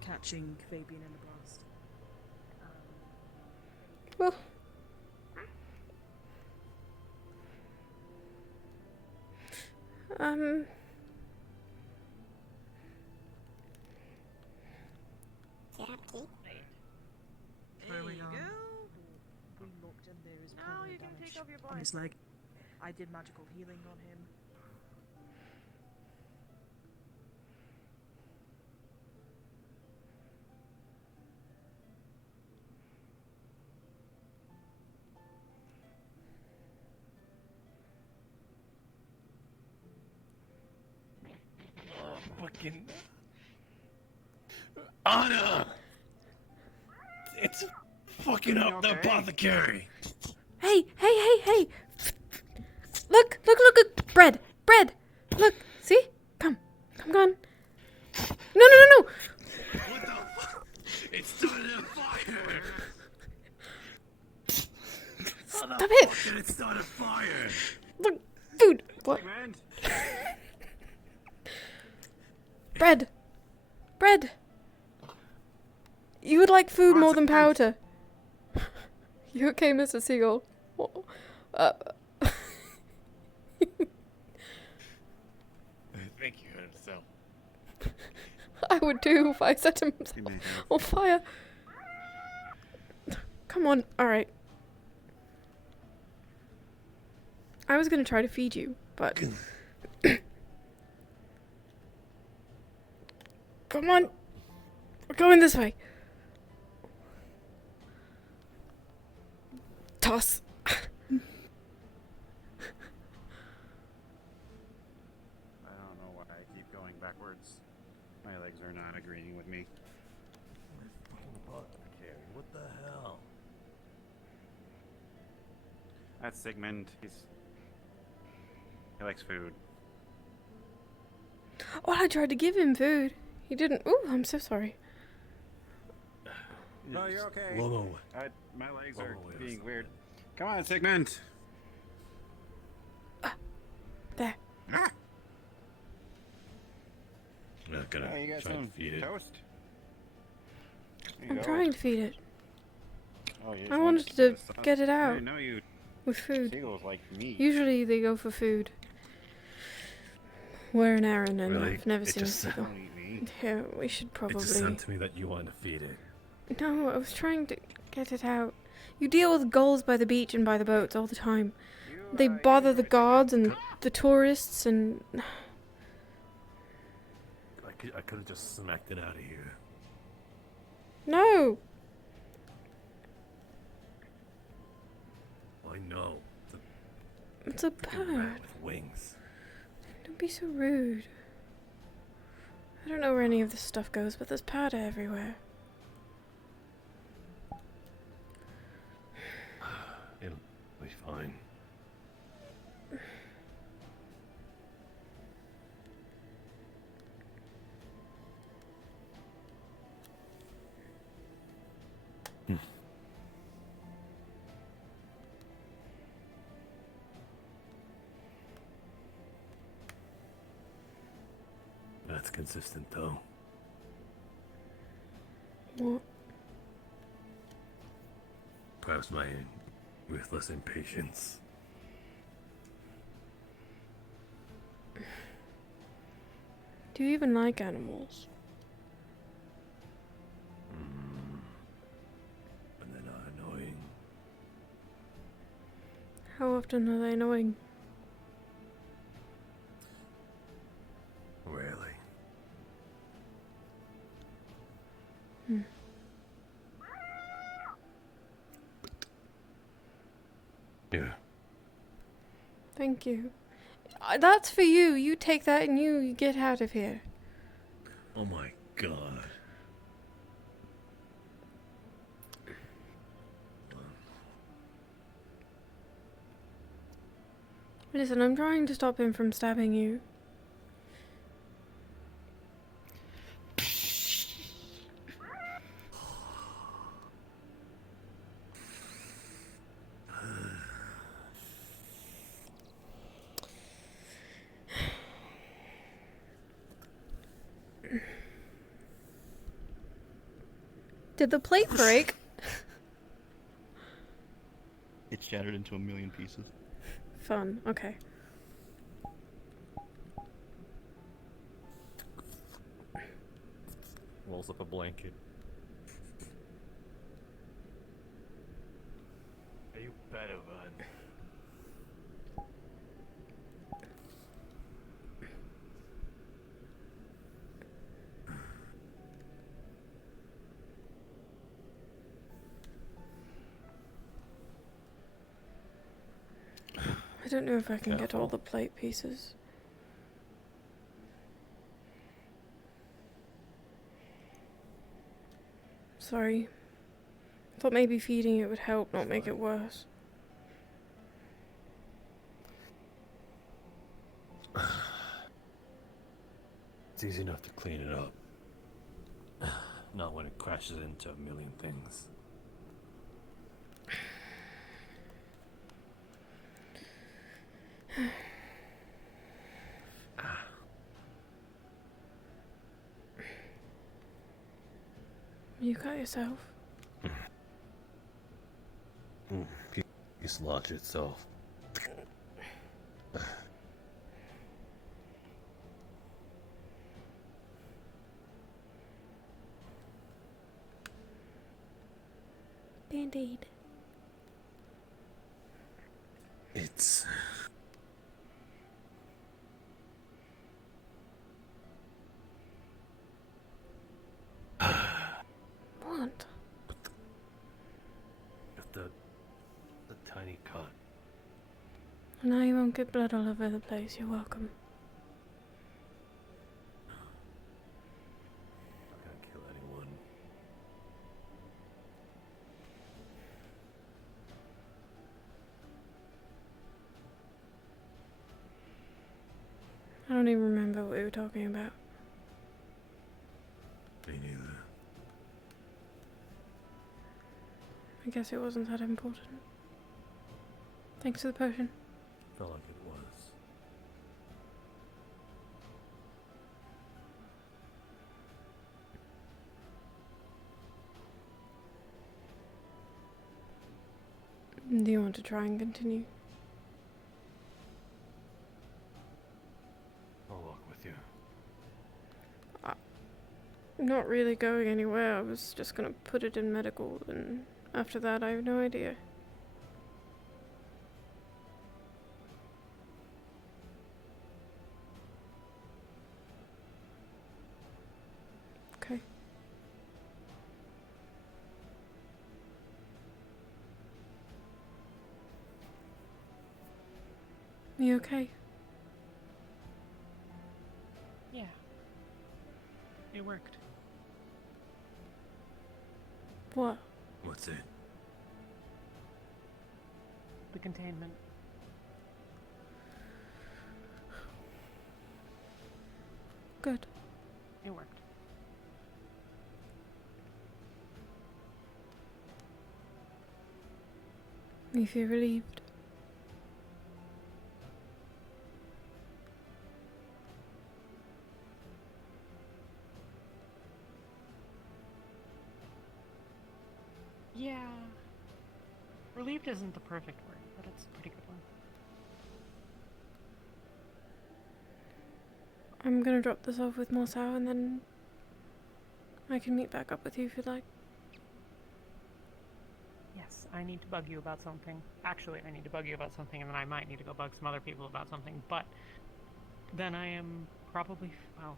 Catching Fabian in the blast. Well... Where we go? We looked and there is permanent damage on his leg. I did magical healing on him. Fucking Anna! It's fucking up the apothecary! Hey! Look! Bread! Look, see? Come on. No. What the fuck? It started a fire! Stop it! Did it start a fire? Look, food. What? Bread. You would like food more than powder. You okay, Mr. Seagull? Thank you, so. I would too if I set him on fire. Come on, alright. I was gonna try to feed you, but... Come on! We're going this way. Toss. I don't know why I keep going backwards. My legs are not agreeing with me. What the hell? That's Sigmund. He likes food. Oh, I tried to give him food. He didn't. Ooh, I'm so sorry. No, you're okay. Whoa. My legs are being weird. Come on, Sigmund. There. I'm not gonna Hey, you got try some to feed it. toast? There you I'm go. trying to feed it. Oh, you I just wanted some to of the sauce? get it I out. didn't know you With food. seagulls like meat. Usually they go for food. We're an Aaron and Really? I've never It seen a just seagull. Don't eat me. Yeah, we should It probably... just sounded to me that you wanted to feed it. No, I was trying to get it out. You deal with gulls by the beach and by the boats all the time. They bother the guards and the tourists and... I could have just smacked it out of here. No! I know. It's a freaking rat bird. with wings. Don't be so rude. I don't know where any of this stuff goes, but there's powder everywhere. It'll be fine. That's consistent, though. What? Perhaps my ruthless impatience. Do you even like animals? And they're not annoying. How often are they annoying? Rarely. Hmm. Yeah. Thank you. That's for you. You take that and you get out of here. Oh my god. Listen, I'm trying to stop him from stabbing you. Did the plate break? It shattered into a million pieces. Fun. Okay. Rolls up a blanket. You better run. I don't know if I can get all Careful. the plate pieces. Sorry. Thought maybe feeding it would help, not make it worse. It's easy enough to clean it up. Not when it crashes into a million things. You got yourself. Peace launch itself. Band-Aid. It's... What? With the tiny cut. Now you won't get blood all over the place. You're welcome. Not gonna kill anyone. I don't even remember what we were talking about. Me neither. I guess it wasn't that important. Thanks for the potion. Felt like it was. Do you want to try and continue? I'll walk with you. I'm not really going anywhere. I was just gonna put it in medical, and after that, I have no idea. Okay. You okay? Yeah. It worked. What? What's it? The containment. Good. It worked. You feel relieved? Yeah. Relieved isn't the perfect word, but it's a pretty good one. I'm gonna drop this off with Morsau and then I can meet back up with you if you'd like. Yes, I need to bug you about something. Actually, I need to bug you about something, and then I might need to go bug some other people about something, but then I am probably, well...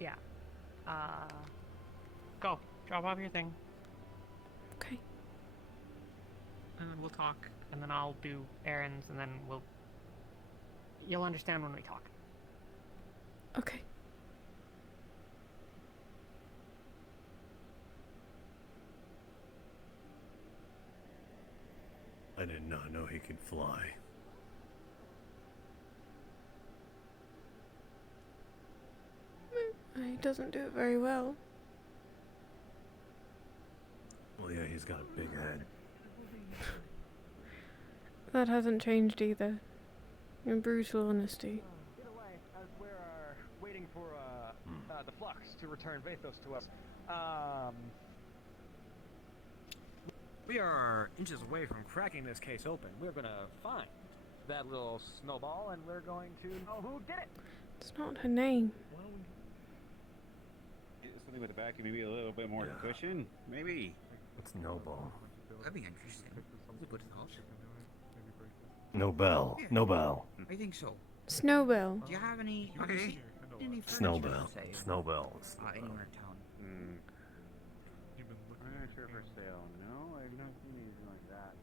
yeah. Go. Drop off your thing. Okay. And then we'll talk, and then I'll do errands, and then you'll understand when we talk. Okay. I did not know he could fly. He doesn't do it very well. Well, yeah, he's got a big head. That hasn't changed either. In brutal honesty. Get away, as we're waiting for the flux to return Vathos to us. We are inches away from cracking this case open. We're gonna find that little snowball, and we're going to know who did it. It's not her name. Something with the back, maybe a little bit more cushion, maybe. It's Nobel. That'd be interesting. That's a good thought. Nobel. Yeah. Nobel. I think so. Snowbell. Do you have any? Have you seen any furniture Snowbell. for sale? Snowbell. Anywhere in town. I'm not sure for sale. No, I've not seen anything like that.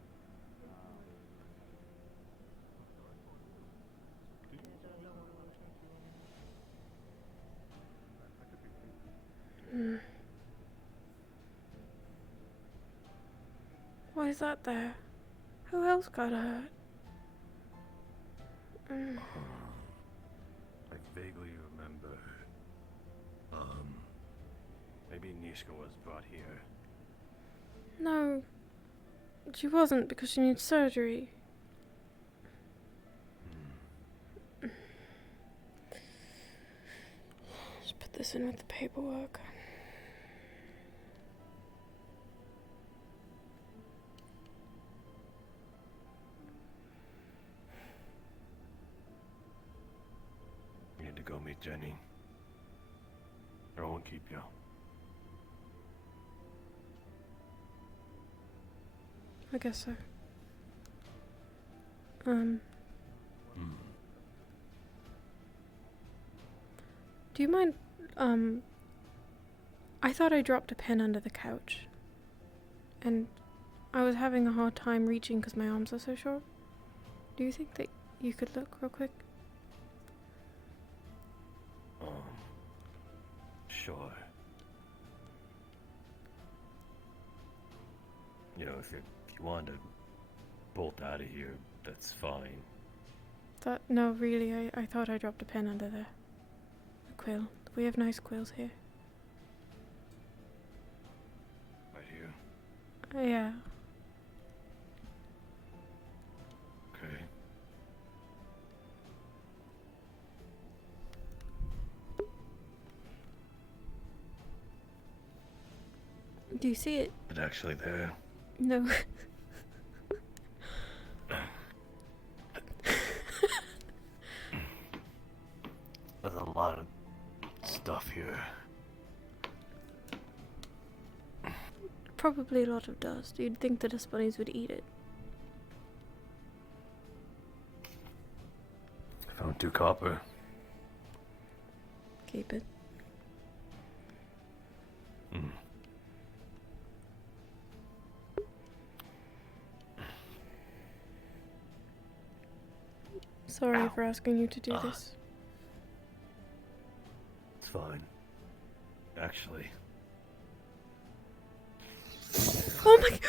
Why is that there? Who else got hurt? I vaguely remember. Maybe Nishka was brought here. No, she wasn't because she needs surgery. Just put this in with the paperwork. You need to go meet Jenny. I won't keep you. I guess so. Do you mind, I thought I dropped a pen under the couch. And I was having a hard time reaching because my arms are so short. Do you think that you could look real quick? Sure. You know, if you want to bolt out of here, that's fine. No, really, I thought I dropped a pen under there. A quill. We have nice quills here. Right here. Yeah. Okay. Do you see it? It's actually there. No. There's a lot of stuff here. Probably a lot of dust. You'd think the dust bunnies would eat it. I found 2 copper. Keep it. Sorry for asking you to do this. It's fine. Actually. Oh my...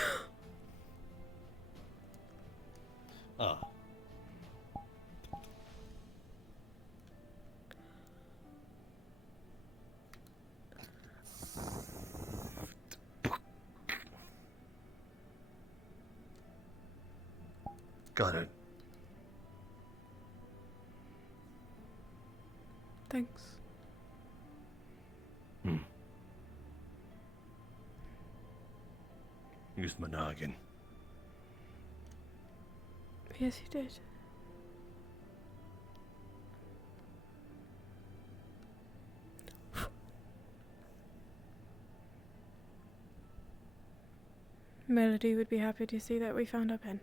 Ah. Got it. Thanks. Used my noggin. Yes, you did. Melody would be happy to see that we found our pen.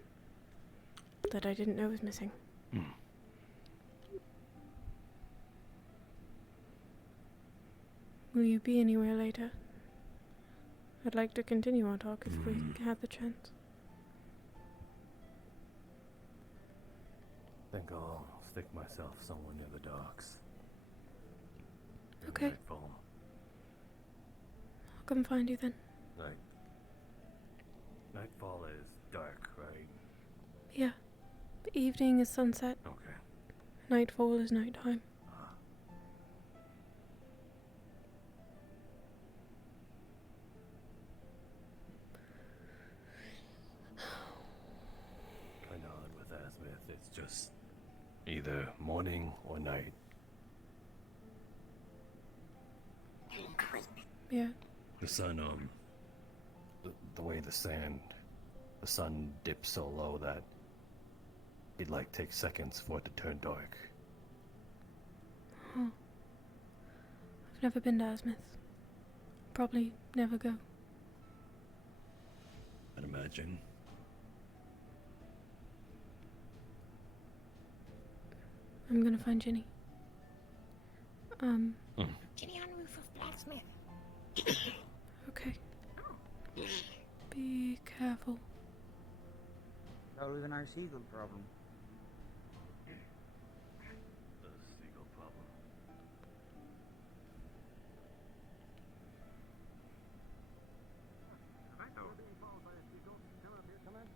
That I didn't know was missing. Will you be anywhere later? I'd like to continue our talk if we had the chance. Think I'll stick myself somewhere near the docks. Okay. Nightfall. I'll come find you then. Nightfall is dark, right? Yeah. The evening is sunset. Okay. Nightfall is nighttime. Kinda odd with Azimuth. It's just either morning or night. Yeah. The sun, the way the sun dips so low that it like takes seconds for it to turn dark. Huh. I've never been to Azimuth. Probably never go. I'd imagine. I'm gonna find Ginny. Ginny on roof of blacksmith. Okay. Be careful. Not even our seagull problem. The seagull problem.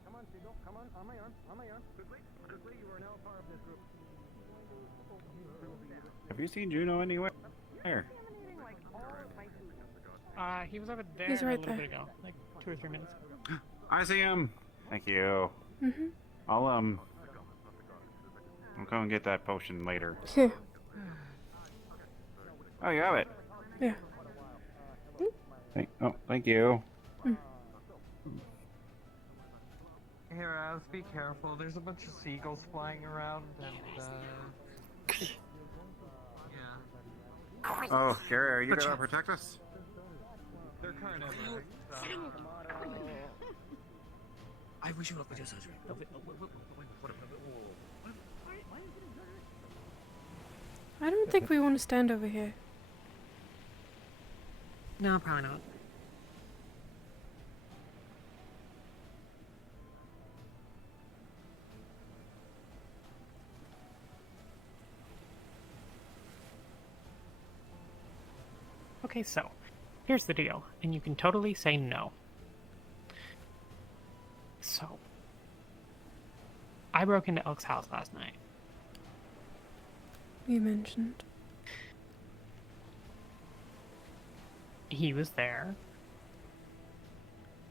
Come on, Seagull. Come on, on my arm. Quickly, you are now part of this group. Have you seen Juno anywhere? He was over there He's a right little there. bit ago, like 2 or 3 minutes. I see him. Thank you. Mm-hmm. I'll come and get that potion later. Yeah. Oh, you have it. Yeah. Thank you. Here, be careful. There's a bunch of seagulls flying around, and yeah. Oh, Gary, are you gonna protect us? They're carnivorous. I wish you luck with your surgery. I don't think we want to stand over here. No, probably not. Okay, so, here's the deal, and you can totally say no. So, I broke into Elk's house last night. You mentioned. He was there,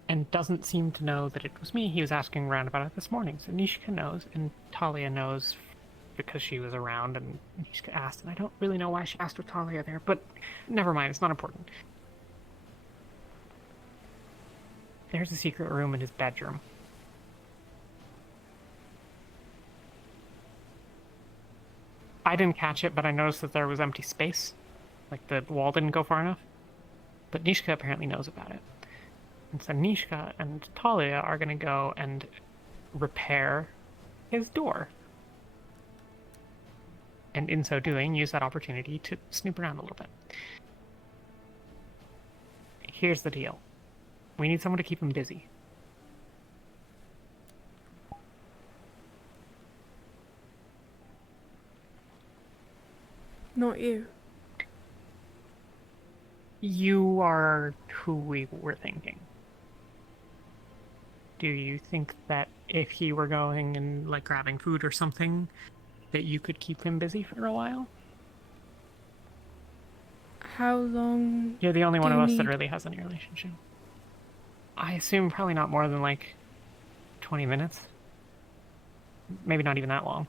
and doesn't seem to know that it was me. He was asking around about it this morning, so Nishka knows, and Talia knows because she was around, and Nishka asked, and I don't really know why she asked with Talia there, but never mind, it's not important. There's a secret room in his bedroom. I didn't catch it, but I noticed that there was empty space. Like the wall didn't go far enough. But Nishka apparently knows about it. And so Nishka and Talia are going to go and repair his door. And in so doing, use that opportunity to snoop around a little bit. Here's the deal. We need someone to keep him busy. Not you. You are who we were thinking. Do you think that if he were going and like grabbing food or something, that you could keep him busy for a while? How long? You're the only one do of you us that need? really has any relationship. I assume probably not more than like 20 minutes. Maybe not even that long.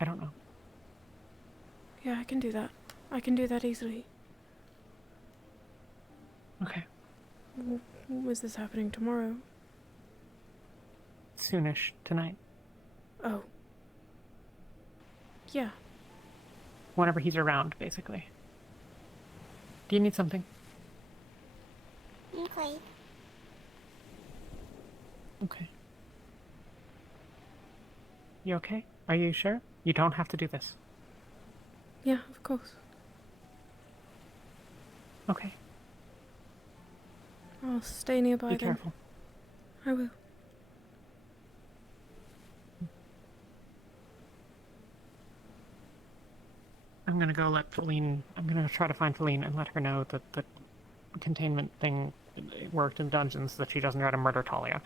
I don't know. Yeah, I can do that. I can do that easily. Okay. Was this happening tomorrow? Soonish tonight. Oh. Yeah. Whenever he's around, basically. Do you need something? Okay. Okay. You okay? Are you sure? You don't have to do this. Yeah, of course. Okay. I'll stay nearby Be then. careful. I will. I'm gonna go let Feline... I'm gonna try to find Feline and let her know that the containment thing worked in dungeons so that she doesn't try to murder Talia.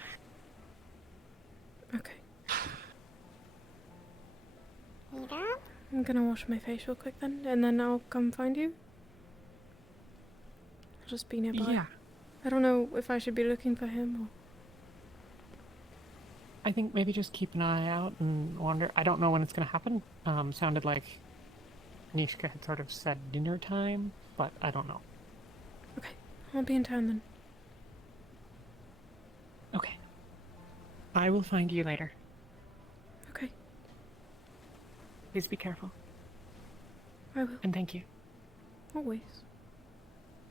Okay. I'm gonna wash my face real quick then, and then I'll come find you. I'll just be nearby. Yeah. I don't know if I should be looking for him or... I think maybe just keep an eye out and wander. I don't know when it's gonna happen. Sounded like Nishka had sort of said dinner time, but I don't know. Okay, I'll be in town then. Okay. I will find you later. Okay. Please be careful. I will. And thank you. Always.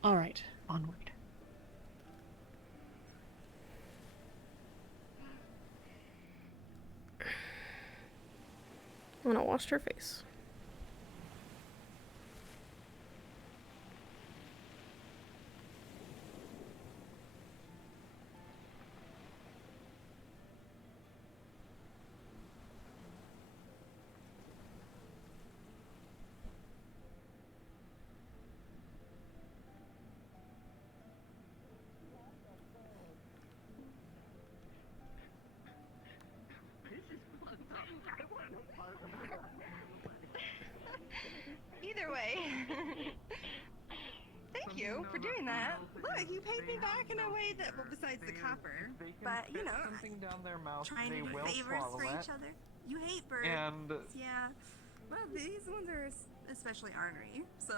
Alright, onward. I'm gonna wash her face. This is fucked up. I want to part you for doing that. Look, you paid me back in a way that, well, besides the copper, but you know, something down their mouth, trying they to do will favors swallow for it. each other. You hate birds. And Yeah. Well, these ones are especially ornery, so.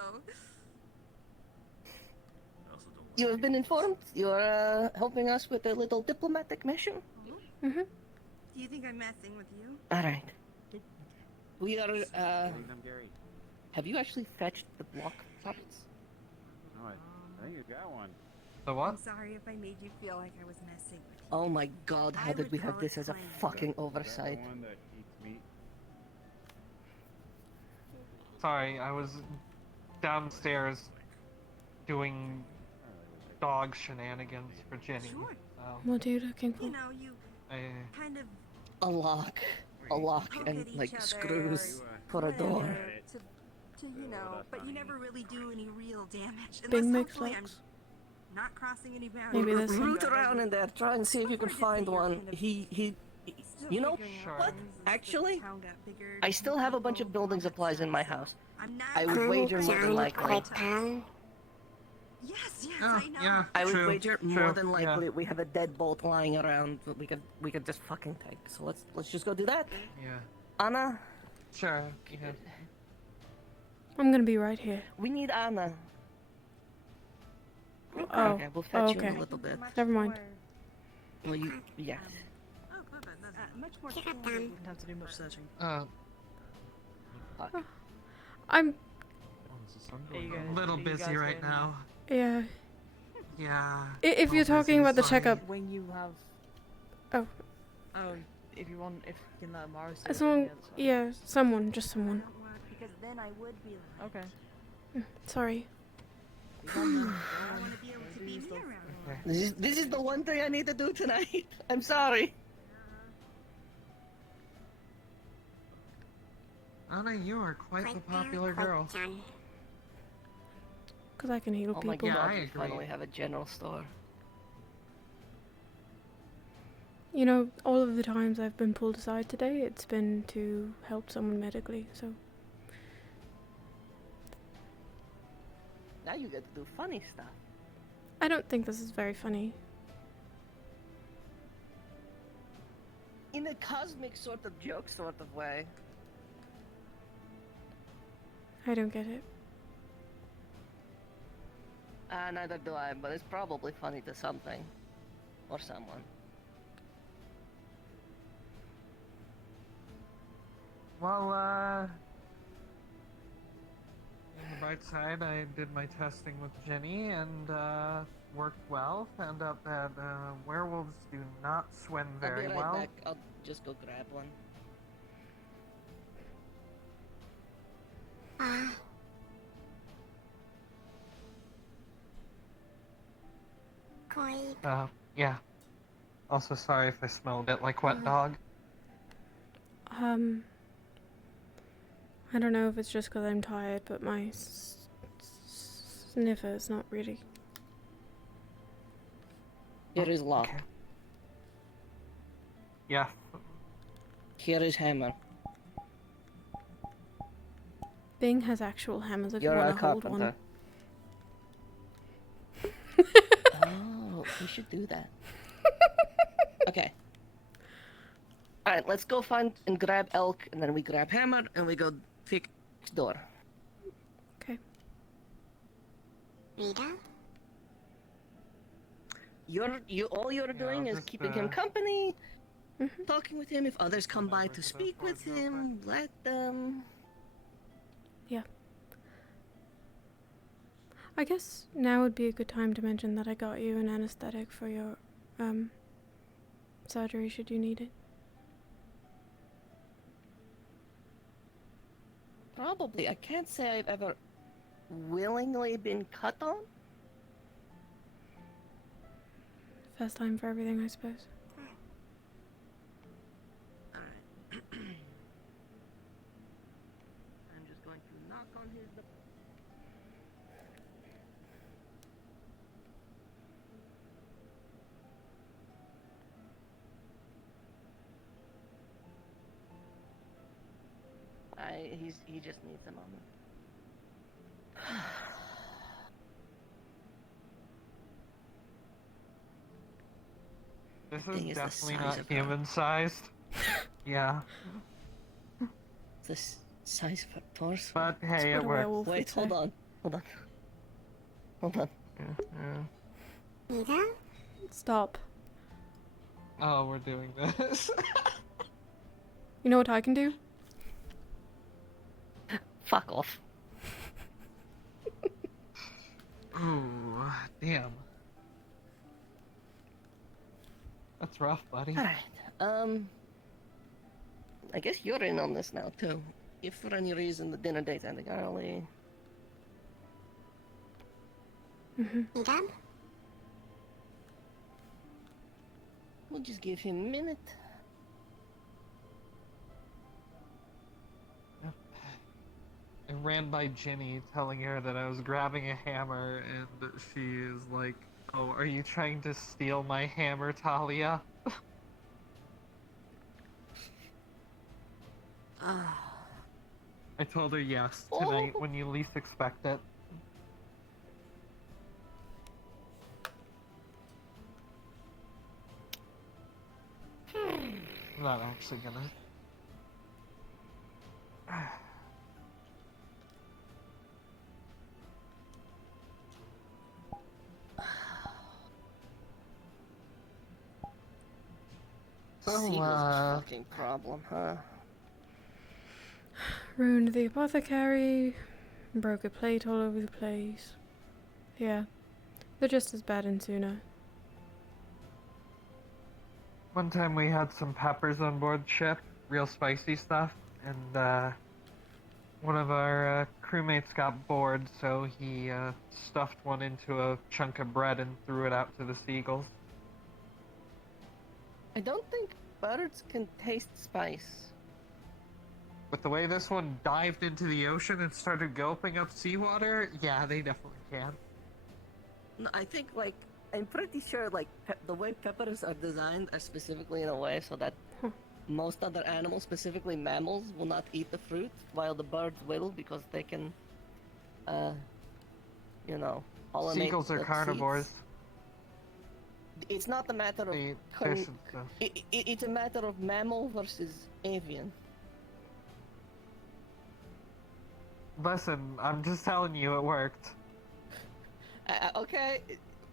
You have been informed. You're helping us with a little diplomatic mission. Mm-hmm. Do you think I'm messing with you? All right. We are. Getting them, Gary. Have you actually fetched the block puppets? No, I think you got one. The I'm sorry if I made you feel like I was messing with you. Oh my God! How I did would we have call this it as a kind. fucking Is that oversight? the one that eats meat? sorry, I was downstairs doing dog shenanigans for Jenny. Sure. So What are you looking for? You know, you I kind of A lock poke and at each like other screws or for a door. whatever to you know, but you never really do any real damage. Big Unless mix hopefully I'm locks. not crossing any boundaries. Maybe this root around in there, try and see if you can find one. He you know what? Actually, I still have a bunch of building supplies in my house. I would wager more than likely. Yes, yes, Oh, I know. yeah. I would True, wager true, more than yeah. likely we have a dead bolt lying around that we could just fucking take. So let's just go do that. Yeah. Anna. Sure. Yeah. I'm gonna be right here. We need Anna. Oh. Okay, we'll fetch you okay. in a little bit. Never mind. Well, you yes. Much more Wouldn't have to do much searching. I'm A little busy right now. yeah. Yeah. If you're talking about the checkup, When you have. Oh. Oh, if you want, if you can let Morris do it, someone, then the other side. yeah, someone, just someone. Because then I would be like, Okay. Sorry. I want to be able to be me around. This is the one thing I need to do tonight. I'm sorry. Anna, you are quite the popular girl. Because I can heal Oh my people. God, I we agree. finally have a general store. You know, all of the times I've been pulled aside today, it's been to help someone medically, so. Now you get to do funny stuff. I don't think this is very funny. In a cosmic sort of joke sort of way. I don't get it. Neither do I, but it's probably funny to something. Or someone. Well, on the bright side, I did my testing with Jenny and worked well. Found out that werewolves do not swim very I'll be right well. back. I'll just go grab one. Yeah. Also, sorry if I smell a bit like wet dog. I don't know if it's just because I'm tired, but my sniffer is not really. Here is lock. Okay. Yeah. Here is hammer. Bing has actual hammers if You're you a want to hold one. carpenter. Oh, we should do that. Okay. Alright, let's go find and grab elk, and then we grab hammer, and we go fix door. Okay. Rita? All you're doing is just, keeping him company, talking with him. If others come by to speak with him, let them. Yeah. I guess now would be a good time to mention that I got you an anesthetic for your surgery should you need it. Probably. I can't say I've ever willingly been cut on. First time for everything, I suppose. Alright. I'm just going to knock on his door. He just needs a moment. That This thing is is the definitely size not of her. human-sized. Yeah. The size of her torso. But hey, it works. Wait, hold on. Hold on. Hold on. Yeah. Stop. Oh, we're doing this. You know what I can do? Fuck off. Ooh, damn. That's rough, buddy. Alright, I guess you're in on this now, too. If for any reason the dinner date's ending early... You done? We'll just give him a minute. I ran by Ginny telling her that I was grabbing a hammer, and she is like, "Oh, are you trying to steal my hammer, Talia?" I told her yes, tonight when you least expect it. I'm not actually gonna. Seagull's fucking problem, huh? Ruined the apothecary. Broke a plate all over the place. Yeah. They're just as bad in Suna. One time we had some peppers on board ship, real spicy stuff, and one of our crewmates got bored, so he stuffed one into a chunk of bread and threw it out to the seagulls. I don't think birds can taste spice. With the way this one dived into the ocean and started gulping up seawater, yeah, they definitely can. No, I think, like, I'm pretty sure, like, the way peppers are designed are specifically in a way so that most other animals, specifically mammals, will not eat the fruit, while the birds will because they can, you know, pollinate Seagulls are the carnivores. seeds. It's not a matter of... They eat fish and stuff. It's a matter of mammal versus avian. Listen, I'm just telling you it worked. Okay,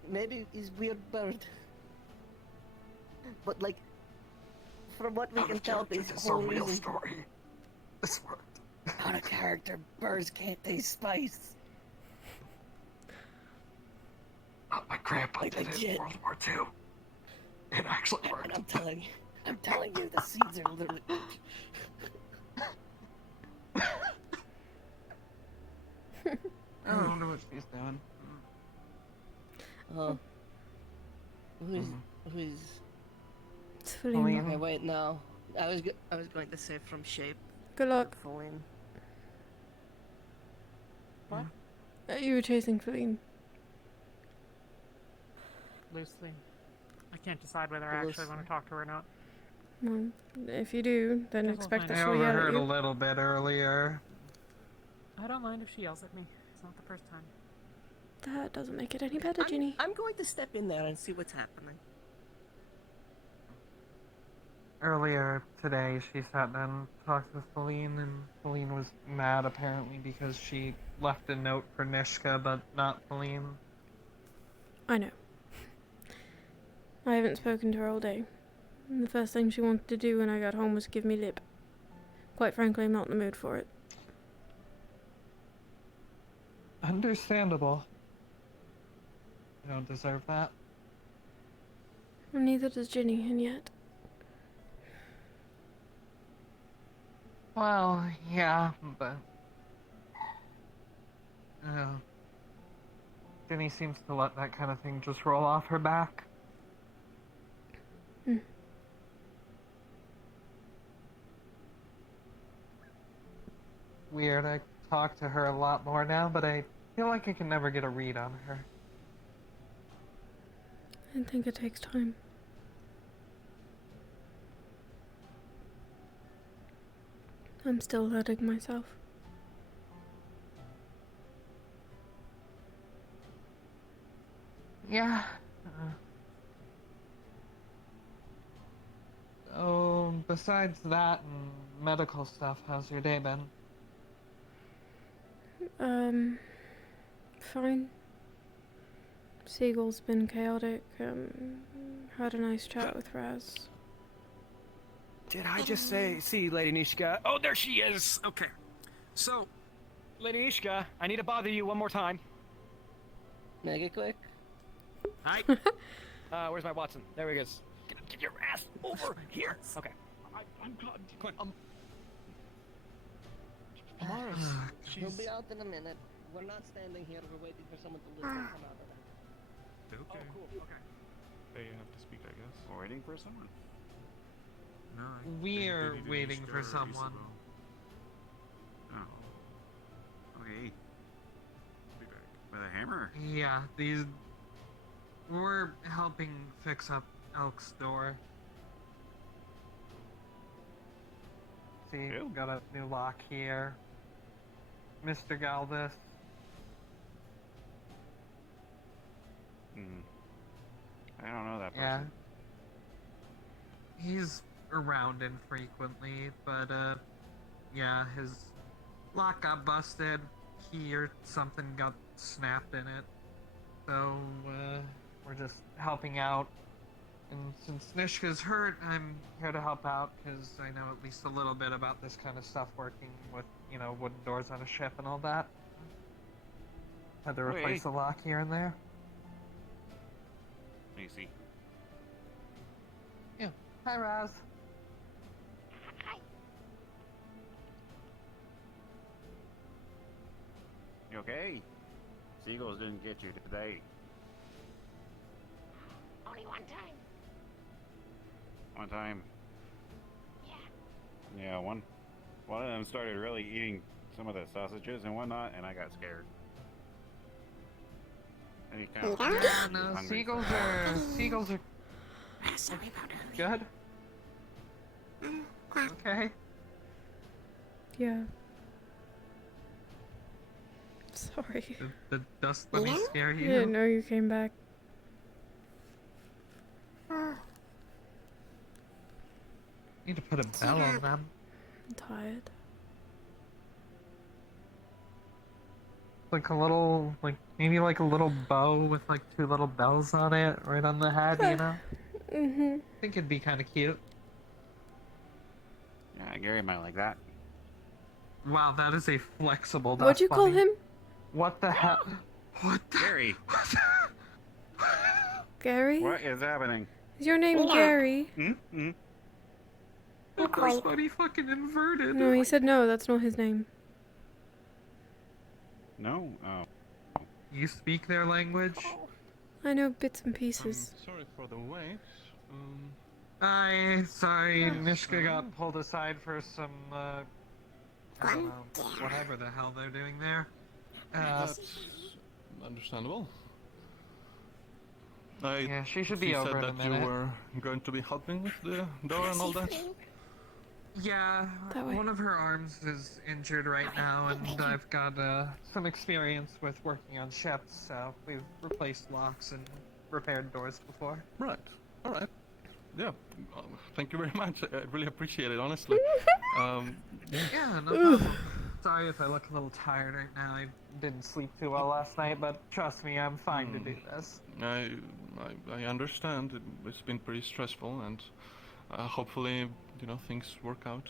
maybe he's weird bird. But, like, from what we can tell, this whole reason... story. This worked. Out of character, birds can't taste spice. My grandpa Like, did it in World War II. It actually worked. And I'm telling you, the seeds are literally... I don't know what she's doing. Who's... Feline. Okay, wait, no. I was going to say from shape. Good luck. Feline. What? You were chasing Feline. Loosely. I can't decide whether I actually want to talk to her or not. Well, if you do, then Guess we'll expect find that I she'll yell at overheard a you. little bit earlier. I don't mind if she yells at me. It's not the first time. That doesn't make it any better, Ginny. I'm going to step in there and see what's happening. Earlier today, she sat down and talked with Feline, and Feline was mad apparently because she left a note for Nishka, but not Feline. I know. I haven't spoken to her all day. And the first thing she wanted to do when I got home was give me lip. Quite frankly, I'm not in the mood for it. Understandable. You don't deserve that. And neither does Ginny, and yet. Well, yeah, but... Ginny seems to let that kind of thing just roll off her back. Weird, I talk to her a lot more now, but I feel like I can never get a read on her. I think it takes time. I'm still letting myself. Yeah. besides that and medical stuff, how's your day been? Fine. Seagull's been chaotic. Had a nice chat with Raz. Did I just see Lady Nishka? Oh, there she is! Okay. So, Lady Nishka, I need to bother you one more time. Make it quick. Hi. Where's my Watson? There he is. Get your ass over here. Okay. I'm caught. Quick. He'll be out in a minute. We're not standing here. We're waiting for someone to live and come out of that. Okay. Oh, cool. Okay. They have to speak, I guess. We're waiting for someone. No, We're waiting for someone. Oh. Okay. Be back. With a hammer? Yeah, we're helping fix up Elk's door. See, got a new lock here. Mr. Galvis. I don't know that person. Yeah. He's around infrequently, but yeah, his lock got busted. Key or something got snapped in it. So, we're just helping out. And since Nishka's hurt, I'm here to help out, because I know at least a little bit about this kind of stuff, working with, you know, wooden doors on a ship and all that. Had to replace the lock here and there. Macy. Yeah. Hi, Raz. You okay? Seagulls didn't get you today. Only one time. One time. Yeah. Yeah, one of them started really eating some of the sausages and whatnot, and I got scared. And he kind of Yeah, no, seagulls are Sorry about good. Okay. Yeah. Sorry. The dust bunny scare you? I didn't know you came back. Need to put a bell on them. I'm tired. Like a little, maybe like a little bow with like 2 little bells on it, right on the head, you know? I think it'd be kind of cute. Yeah, Gary might like that. Wow, that is a flexible dust What'd you call bunny. him? What the hell? What the? Gary! Gary? What is happening? Is your name Gary? Mm-hmm. The dust bunny fucking inverted. No, he said no, that's not his name. No? Oh. You speak their language? I know bits and pieces. Sorry for the wait. Sorry, Nishka got pulled aside for some, I don't know, whatever the hell they're doing there. That's understandable. Yeah, she should be over in a said that minute. you were going to be helping with the door and all that? Yeah, one of her arms is injured right now, and I've got some experience with working on ships, so we've replaced locks and repaired doors before. Right, alright. Yeah, thank you very much. I really appreciate it, honestly. Yeah, no problem. Sorry if I look a little tired right now. I didn't sleep too well last night, but trust me, I'm fine to do this. I understand. It's been pretty stressful, and hopefully, you know, things work out.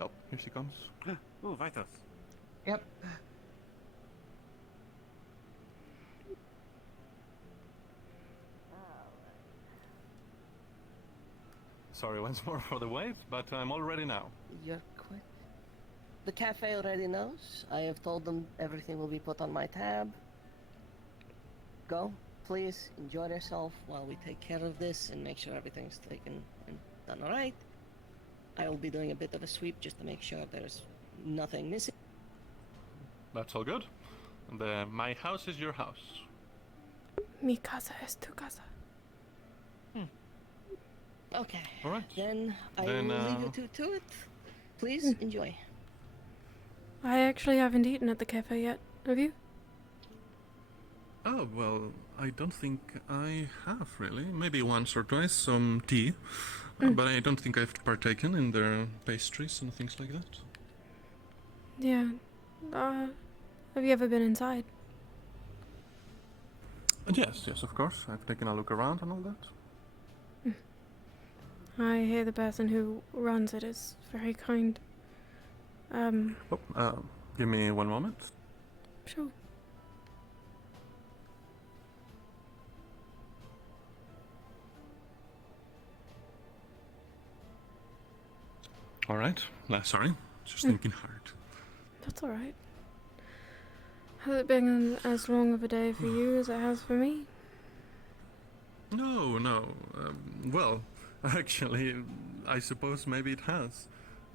Oh, here she comes. Ooh, Vitos. Yep. Sorry once more for the wait, but I'm all ready now. You're quick. The cafe already knows. I have told them everything will be put on my tab. Go, please, enjoy yourself while we take care of this and make sure everything's taken and done alright. I will be doing a bit of a sweep just to make sure there's nothing missing. That's all good. My house is your house. Mi casa es tu casa. Okay. All right. Then I will leave you to it. Please enjoy. I actually haven't eaten at the cafe yet. Have you? Oh, well, I don't think I have, really. Maybe once or twice, some tea. but I don't think I've partaken in their pastries and things like that. Yeah. Have you ever been inside? Yes, yes, of course. I've taken a look around and all that. I hear the person who runs it is very kind. Give me one moment. Sure. All right. Sorry, just thinking hard. That's alright. Has it been as long of a day for you as it has for me? No, no. Well, actually, I suppose maybe it has.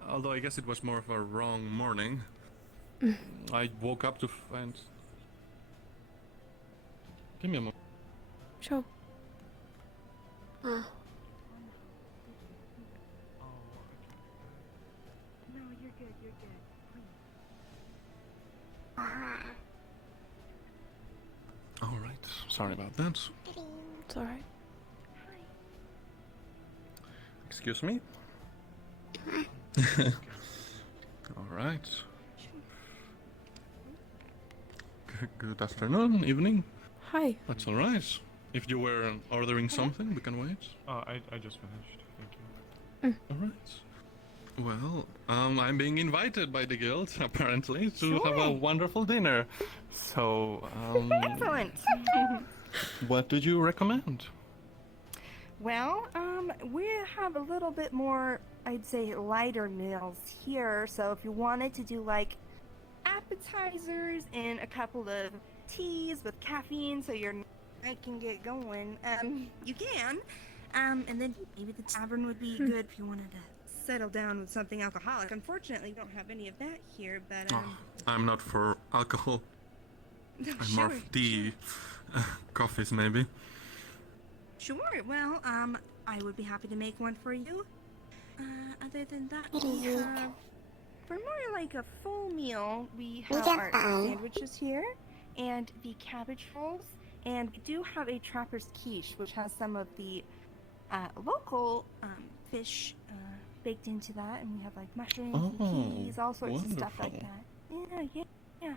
Although I guess it was more of a wrong morning. I woke up to find... Give me a moment. Sure. No, you're good, you're good. All right. Sorry about that. It's alright. Excuse me. All right. Good afternoon, evening. Hi. That's all right. If you were ordering something, we can wait. I just finished. Thank you. All right. Well, I'm being invited by the guild, apparently, to have a wonderful dinner. So, Excellent. what did you recommend? Well, we have a little bit more, I'd say, lighter meals here. So if you wanted to do like appetizers and a couple of teas with caffeine, so your night can get going, you can. And then maybe the tavern would be good if you wanted to settle down with something alcoholic. Unfortunately, we don't have any of that here, but I'm not for alcohol. I'm more Sure, of tea, coffees maybe. Sure. Well, I would be happy to make one for you. Other than that, we have, for more like a full meal, we have our sandwiches here and the cabbage rolls, and we do have a trapper's quiche, which has some of the local fish baked into that, and we have like mushrooms and peas, all sorts of stuff like that. Yeah.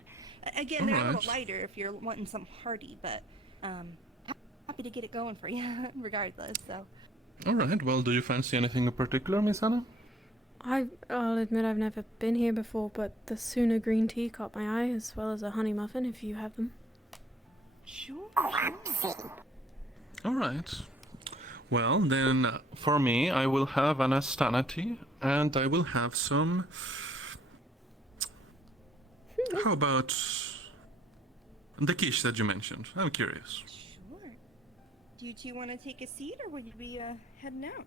Again, they're a little lighter if you're wanting something hearty, but happy to get it going for you, regardless. So. All right. Well, do you fancy anything in particular, Miss Anna? I'll admit I've never been here before, but the Sooner green tea caught my eye, as well as a honey muffin, if you have them. Sure. All right. Well, then, for me, I will have an Astana tea, and I will have some... How about the quiche that you mentioned? I'm curious. Sure. Do you two want to take a seat, or would you be heading out?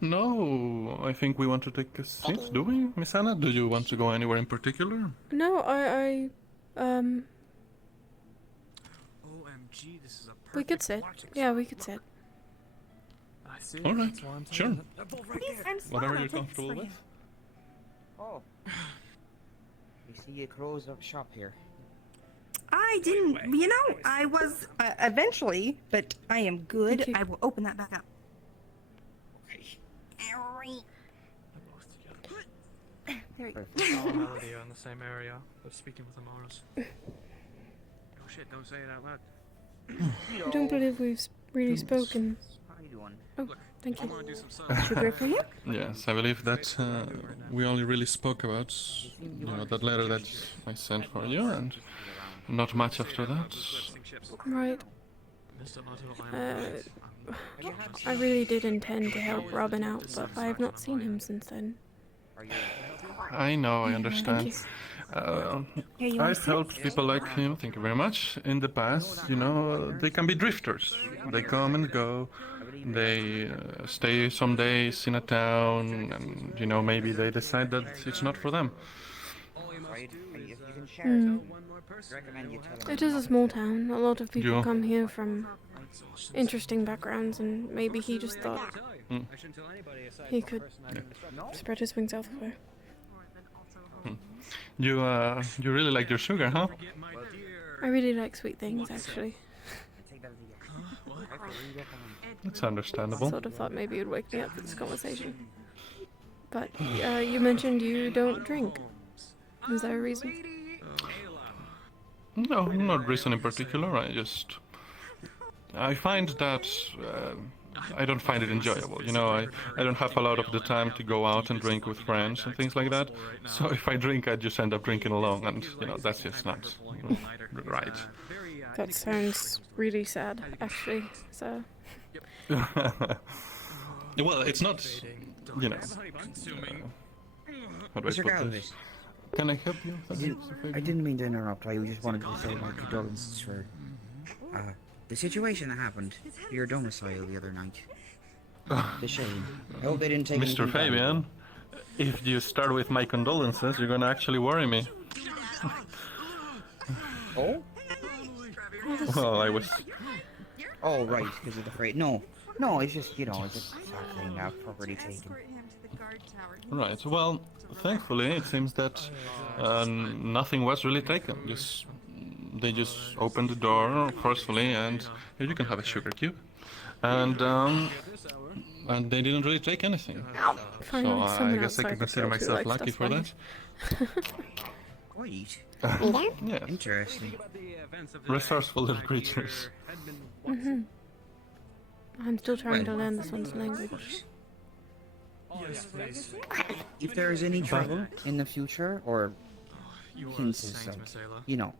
No, I think we want to take a seat, do we, Miss Anna? Do you want to go anywhere in particular? No, OMG, this is a perfect we could sit. Yeah, we could sit. I see. All right, That's why I'm sure. saying that. They're both right there. Whatever you're comfortable with. Oh. We see you close up shop here. I didn't, I was eventually, but I am good. I will open that back up. There you go. Melody are in the same area. They're speaking with Amoras. Oh shit, don't say it out loud. I don't believe we've really spoken. How you doing? Oh, thank you. Sugar for you? Yes, I believe that we only really spoke about, that letter that I sent for you, and not much after that. Right. I really did intend to help Robin out, but I have not seen him since then. I know, I understand. I've helped people like him, thank you very much, in the past. They can be drifters. They come and go. They stay some days in a town, and, maybe they decide that it's not for them. It is a small town. A lot of people Yeah. come here from interesting backgrounds, and maybe he just thought he could spread his wings elsewhere. You really like your sugar, huh? I really like sweet things, actually. That's understandable. Sort of thought maybe you'd wake me up for this conversation. But you mentioned you don't drink. Is there a reason? No, not reason in particular. I find that I don't find it enjoyable. You know, I don't have a lot of the time to go out and drink with friends and things like that. So if I drink, I just end up drinking alone, and you know that's just not right. That sounds really sad, actually. So. Well, it's not, you know. How do I Mr. put Galvis, this? Can I help you? I didn't mean to interrupt. I just wanted to say my condolences for the situation that happened at your domicile the other night. The shame. I hope they didn't take Mr. anything Fabian, if you start with my condolences, you're gonna actually worry me. Oh? Well, I was... Oh, right, because of the freight. No, it's just, you know, it's a sad thing now, property taken. Right, well, thankfully it seems that nothing was really taken. They just opened the door forcefully and here you can have a sugar cube. And they didn't really take anything. So I guess I can consider myself lucky for that. Wait. Yeah. Interesting. Resourceful little creatures. I'm still trying to learn this one's language. If there is any trouble in the future, or hints like, you know,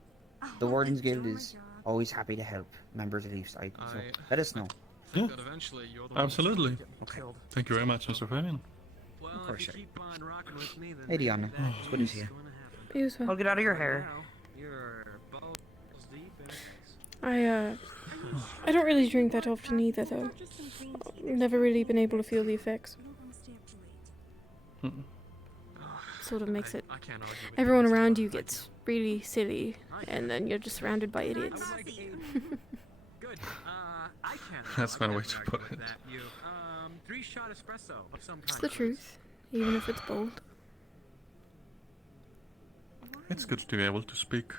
the Wardens Guild is always happy to help members of Leafside, so let us know. Yeah, absolutely. Okay. Thank you very much, Mr. Fabian. Of course, sir. Hey, Diana. It's good to see you. You as well. I'll get out of your hair. I don't really drink that often either, though. I've never really been able to feel the effects. Sort of makes it... Everyone around you gets really silly, and then you're just surrounded by idiots. That's one way to put it. It's the truth, even if it's bold. It's good to be able to speak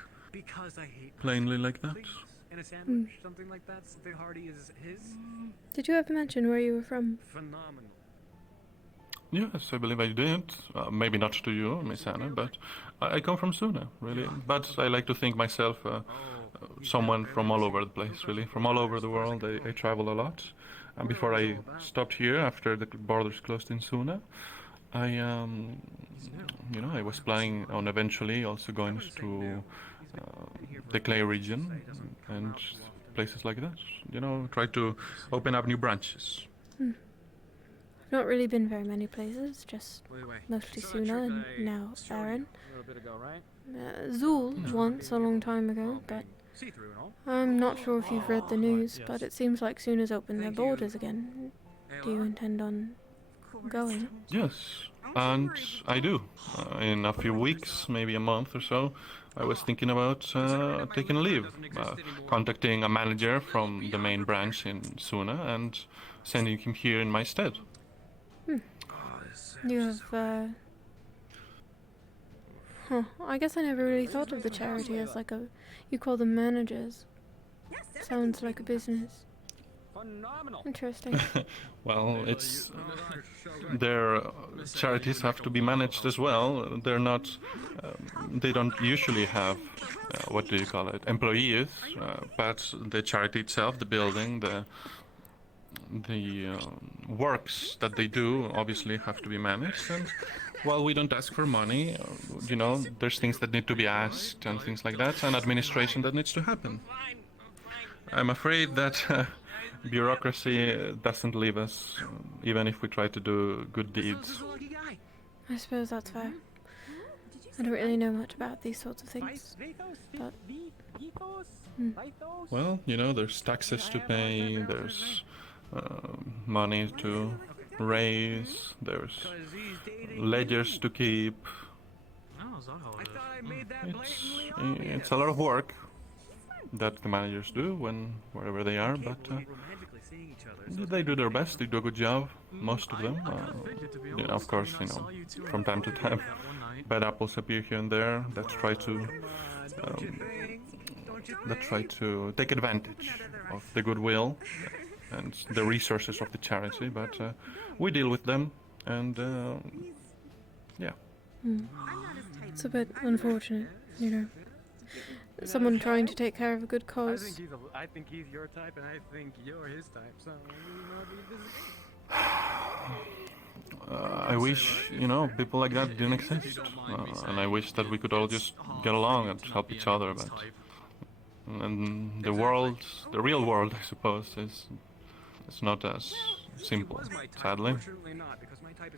plainly like that. In a sandwich, something like that, something hearty is his. Did you ever mention where you were from? Phenomenal. Yes, I believe I did. Maybe not to you, Miss Anna, but I come from Suna, really. But I like to think myself someone from all over the place, really. From all over the world, I travel a lot. And before I stopped here, after the borders closed in Suna, I was planning on eventually also going to the Clay region and places like that. You know, try to open up new branches. I've not really been very many places, just mostly Suna and now Aaron. Zool once, a long time ago, but I'm not sure if you've read the news, but it seems like Suna's opened their borders again. Do you intend on going? Yes, and I do. In a few weeks, maybe a month or so, I was thinking about taking a leave, contacting a manager from the main branch in Suna and sending him here in my stead. You have, I guess I never really thought of the charity as like a... You call them managers. Sounds like a business. Interesting. Well, it's... their charities have to be managed as well. They're not... they don't usually have, what do you call it, employees, but the charity itself, the building, the works that they do obviously have to be managed, and while we don't ask for money, you know, there's things that need to be asked and things like that, and administration that needs to happen. I'm afraid that bureaucracy doesn't leave us, even if we try to do good deeds. I suppose that's fair. I don't really know much about these sorts of things, but... Well, you know, there's taxes to pay, there's money to raise, there's ledgers to keep. It's a lot of work that the managers do wherever they are, but they do their best, they do a good job, most of them. You know, of course, you know, from time to time bad apples appear here and there that try to take advantage of the goodwill and the resources of the charity, but we deal with them, and yeah. It's a bit unfortunate, you know. Someone trying to take care of a good I cause. think he's your type, and I think you're his type. So I wish, you know, people like that didn't exist, and I wish that we could all just get along and help each other. But and the world, the real world, I suppose, is not as simple, sadly.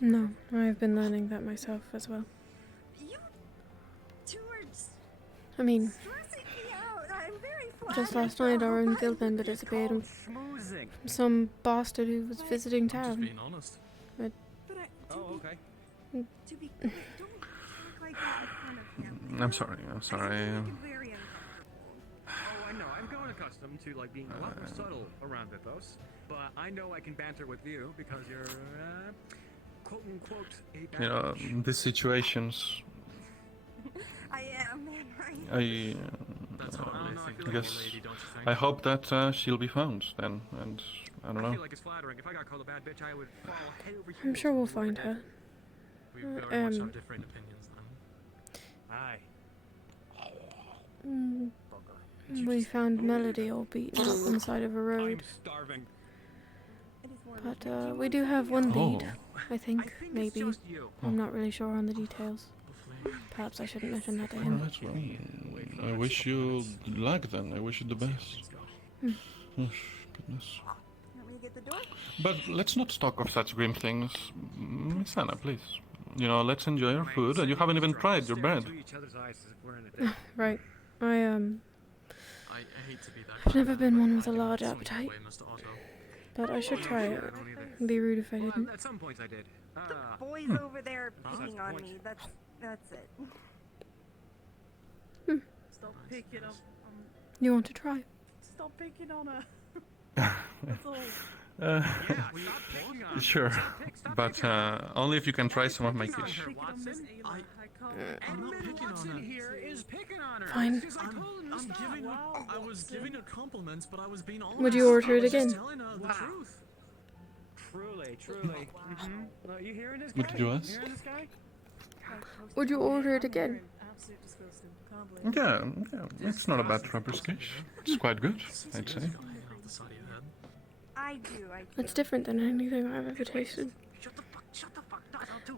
No, I've been learning that myself as well. I mean, just last night our own guild member disappeared and some bastard who was visiting town. But Oh, okay. I'm sorry. Oh, I know. I'm growing accustomed to like being a lot more subtle around Vithos, but I know I can banter with you because you're quote unquote a bad You know, bitch. these situations. I am, man. I guess I hope that she'll be found then, and I don't I know. feel like it's flattering. If I got called a bad bitch, I would fall head over heels. I'm sure we'll find her. We very much have different opinions then. Aye. We found Melody all beaten up on the side of a road. Starving. But we do have one lead, I think, maybe. I'm not really sure on the details. Perhaps I shouldn't mention that to him. Alright, well, I wish you luck then. I wish you the best. Oh, goodness. Want me to get the door? But let's not talk of such grim things. Miss Anna, please. You know, let's enjoy our food. You haven't even tried your bread. Right. I hate to be that I've never been one with a large appetite. But I should try it. It'd be rude if I didn't. At some points I did. The boys over there picking on me. That's it. Stop picking up. You want to try? Stop picking on her. That's all. Sure, but only if you can try some of my dish. I'm not picking on her. Here is picking on her. Fine. I was giving her compliments, but I was being honest. Would you order it again? Telling her the truth. Truly. You hearing this guy? What did you ask? Hearing this guy? Would you order it again? Absolute disgusting. Can't believe Yeah, it's not a bad rubber's dish. It's quite good, I'd say. I do. It's different than anything I've ever tasted.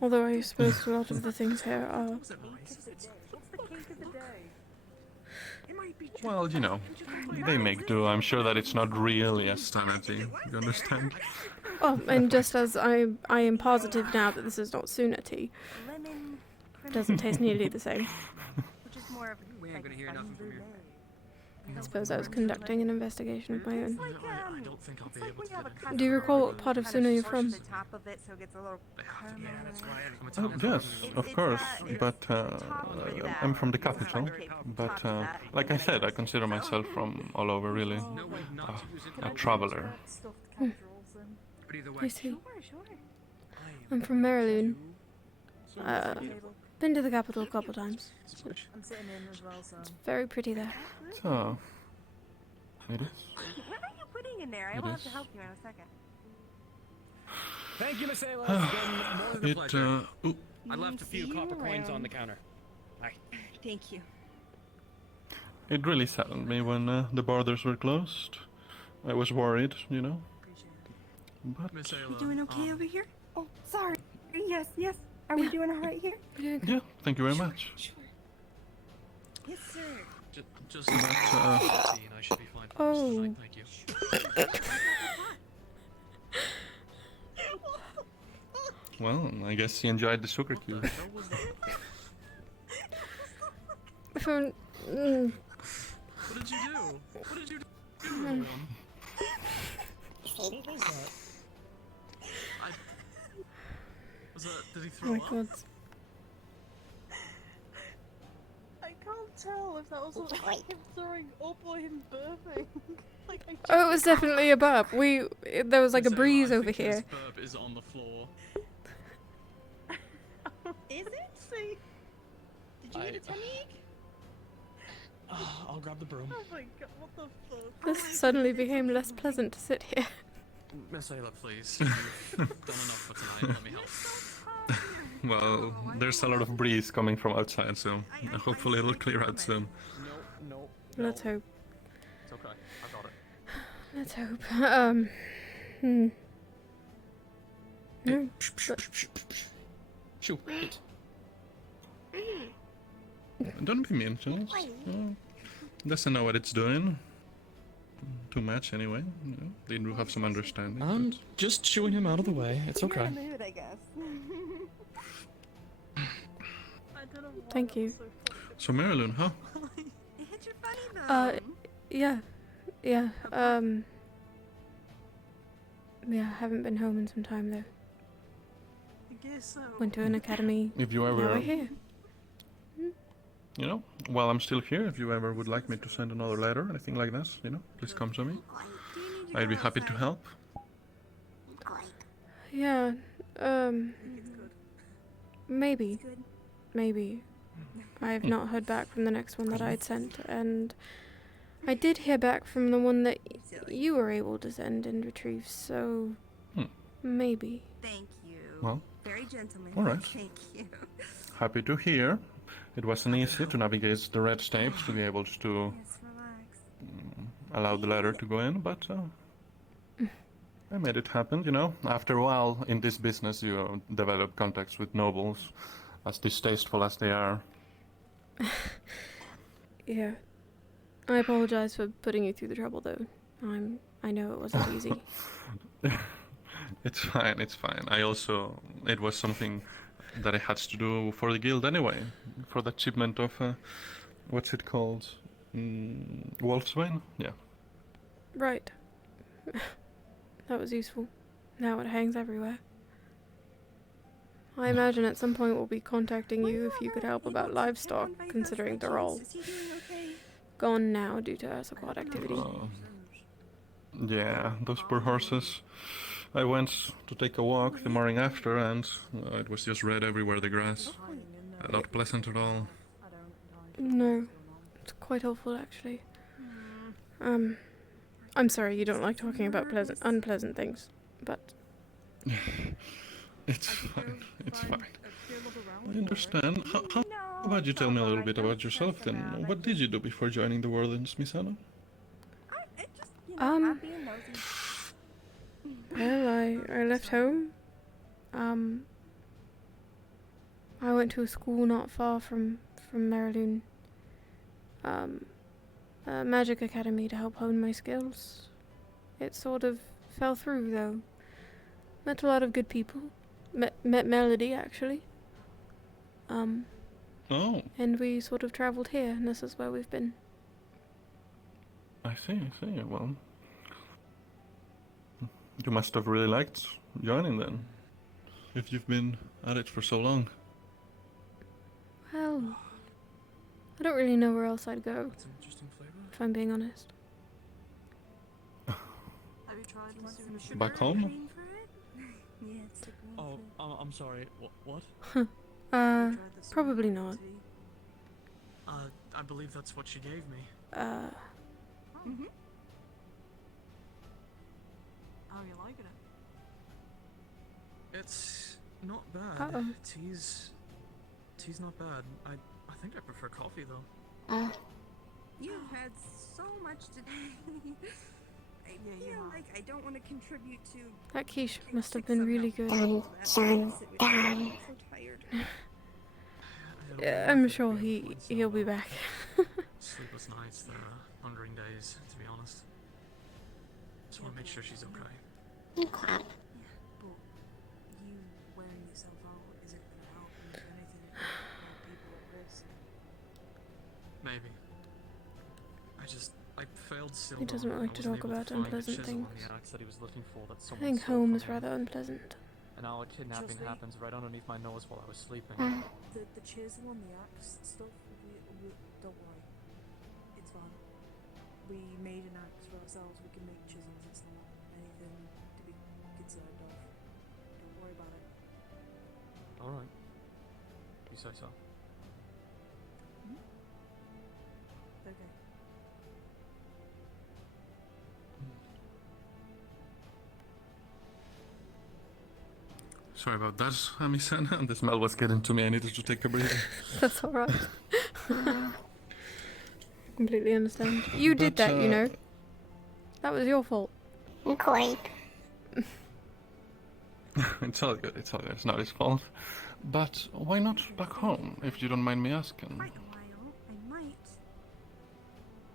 Although I suppose a lot of the things here are. What's the cake of the day? Well, you know, they make do. I'm sure that it's not really a sanity. You understand? Oh, and just as I am positive now that this is not Suna tea. It doesn't taste nearly the same. Which is more of We ain't gonna hear nothing from you. I suppose I was conducting an investigation of my own. I don't think I'll be able to fit in. Do you recall what part of Suna you're from? the top of it so it gets a little Oh, yes, of course. But I'm from the capital. But like I said, I consider myself from all over, really. A traveler. I see. I'm from Maryland. Been to the capital a couple times. I'm sitting in as well, so. It's very pretty there. So, it is. What are you putting in there? I will have to help you in a second. Thank you, Miss Ayla. It's been more than a pleasure. Ooh. I left a few copper coins on the counter. Bye. Thank you. It really saddened me when the borders were closed. I was worried, you know. But You doing okay over here? Oh, sorry. Yes. Are we doing all right here? yeah, thank you very much. Yes, sir. Just But, and I should be fine. Oh. Thank you. Well, I guess he enjoyed the sugar cube. From. What did you do? What did you do? What was that? Was that? Did he Oh throw my up? god. I can't tell if that was him throwing up or him burping. Like, Oh, it was definitely a burp. There was like a breeze over here. This burp is on the floor. Is it? See? Did you get a tonic? I'll grab the broom. Oh my god, what the fuck? This suddenly became less pleasant to sit here. Miss Ayla, please. You've done enough for tonight. Let me help. Well, there's a lot of breeze coming from outside, so hopefully it'll clear out soon. No. Let's hope. It's okay. I got it. Let's hope. No, but Shoo. Don't be mean to us. Doesn't know what it's doing. Too much, anyway. You know, they do have some understanding. I'm just shooing him out of the way. It's okay. In the mood, I guess. thank you. So Marilyn, huh? It hit your funny bone. Yeah. Yeah, haven't been home in some time though. I guess so. Went to an academy. If you ever, now we're here. you know, while I'm still here, if you ever would like me to send another letter or anything like that, you know, please come to me. I'd be happy to help. Yeah, maybe. Maybe. I have not heard back from the next one that I'd sent, and I did hear back from the one that you were able to send and retrieve, so maybe. Thank you. Well, Very gentlemanly. all right. Thank you. Happy to hear. It wasn't easy to navigate the red tapes to be able to allow the letter to go in, but I made it happen, you know. After a while in this business, you develop contacts with nobles, as distasteful as they are. Yeah. I apologize for putting you through the trouble, though. I know it wasn't easy. It's fine, it's fine. It was something that I had to do for the guild anyway, for the achievement of, what's it called? Wolfsbane? Yeah. Right. That was useful. Now it hangs everywhere. I imagine at some point we'll be contacting you if you could help about livestock, considering they're all gone now due to Ursa-Quad activity. Yeah, those poor horses. I went to take a walk the morning after and it was just red everywhere, the grass. Not pleasant at all. No, it's quite awful actually. I'm sorry you don't like talking about unpleasant things, but... It's fine, it's fine. I understand. How about you tell me a little bit about yourself then? What did you do before joining the Wardens, Miss Anna? Well, I left home. I went to a school not far from Marilyn. A magic academy to help hone my skills. It sort of fell through though. Met a lot of good people. Met Melody actually. Oh. And we sort of traveled here, and this is where we've been. I see. Well, you must have really liked joining then, if you've been at it for so long. Well, I don't really know where else I'd go, if I'm being honest. Back home? Oh, I'm sorry. What? Probably not. I believe that's what she gave me. Mm-hmm. How are you liking it? It's not bad. Uh-oh. Tea's not bad. I think I prefer coffee though. You've had so much today. I feel like I don't want to contribute to... That quiche must have been really good. I'm so tired. Yeah, I'm sure he'll be back. Sleepless nights, hungering days, to be honest. Just want to make sure she's okay. Yeah, but you wearing yourself out isn't going to help. If anything, it could put people at risk. Maybe. I failed Silver. He doesn't like to talk about unpleasant things. That he was looking for that I think stole home from is him. rather unpleasant. And now a kidnapping happens right underneath my nose while I was sleeping. The chisel and the axe stuff, don't worry. It's fine. We made an axe for ourselves, we can make chisels, it's not anything to be concerned of. Don't worry about it. Alright. You say so. Okay. Sorry about that, Amisan. The smell was getting to me. I needed to take a breather. That's alright. Completely understand. You did that, you know. That was your fault. Quite. It's all good. It's all good. It's not his fault. But why not back home, if you don't mind me asking?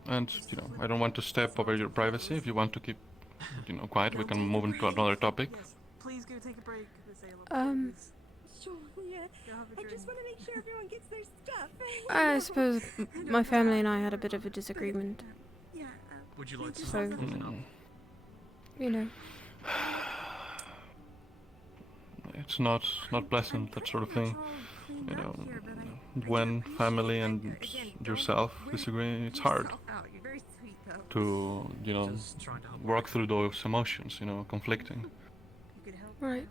And, you know, I don't want to step over your privacy. If you want to keep, you know, quiet, we can move into another topic. Please go take a break. Sure, yeah. I just want to make sure everyone gets their stuff. I suppose my family and I had a bit of a disagreement. Yeah. Would you like So, you know. It's not pleasant, that sort of thing. You know, when family and yourself disagree, it's hard to, you know, work through those emotions, you know, conflicting. Right.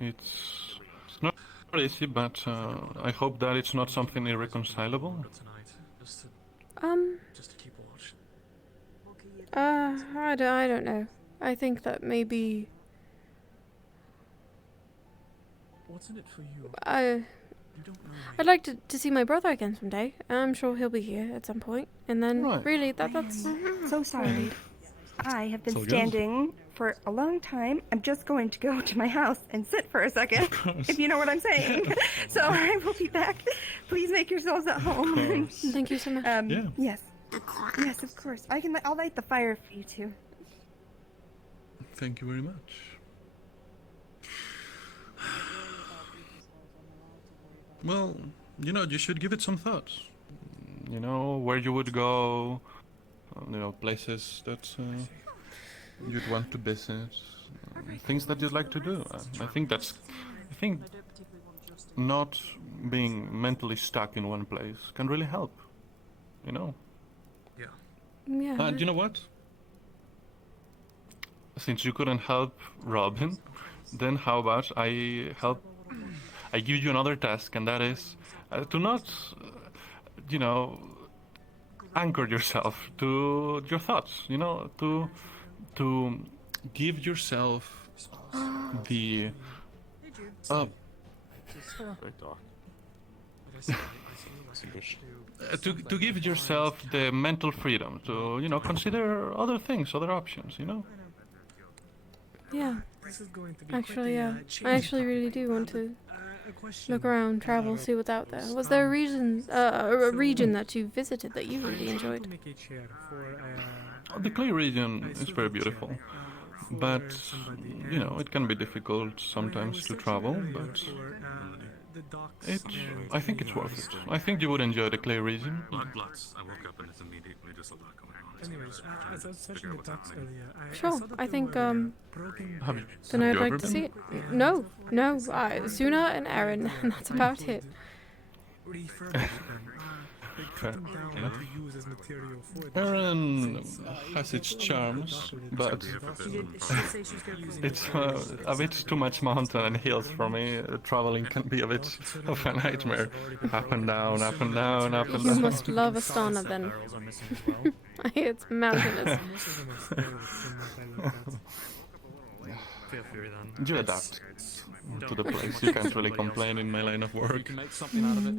It's not easy, but I hope that it's not something irreconcilable. Just to keep watch. I don't know. I think that maybe What's in it for you? I'd like to see my brother again someday. I'm sure he'll be here at some point. And then really that's so sorry. I have been So good. standing for a long time. I'm just going to go to my house and sit for a second, if you know what I'm saying. So I will be back. Please make yourselves at home. Thank you so much. Yes. Yes, of course. I'll light the fire for you too. Thank you very much. Well, you know, you should give it some thought. You know, where you would go, you know, places that you'd want to visit, things that you'd like to do. I think not being mentally stuck in one place can really help, you know? Yeah. And you know what? Since you couldn't help Robin, then how about I give you another task, and that is to not, you know, anchor yourself to your thoughts, you know, to give yourself the to give yourself the mental freedom to, you know, consider other things, other options, you know. Yeah. Actually, yeah. I actually really do want to look around, travel, see what's out there. Was there a region that you visited that you really enjoyed? The clay region is very beautiful, but, you know, it can be difficult sometimes to travel, but I think it's worth it. I think you would enjoy the clay region. I woke up and it's immediately just a lot going on. Anyways, as I was searching the docs earlier, Sure, I think Have then I'd you like ever to been? see it. No, Suna and Aaron, and that's about it. Fair enough. Aaron has its charms, but it's a bit too much mountain and hills for me. Traveling can be a bit of a nightmare. Up and down, up and down, up and You down. must love Astana then. I hear it's mountainous. Feel free then. You adapt to the place. You can't really complain in my line of work.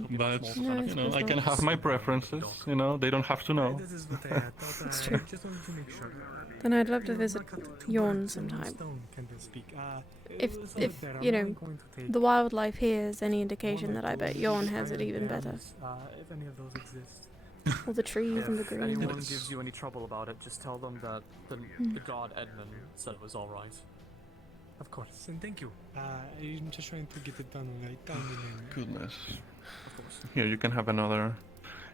But, you know, I can have my preferences, you know, they don't have to know. It's true. Then I'd love to visit Yorn sometime. If you know, the wildlife here is any indication, that I bet Yorn has it even better. If any of those exist. All the trees and the If green. anyone gives you any trouble about it, just tell them that the god Edmund said it was alright. Of course, and thank you. I'm just trying to get it done right down the line. Goodness. Of course. Here, you can have another.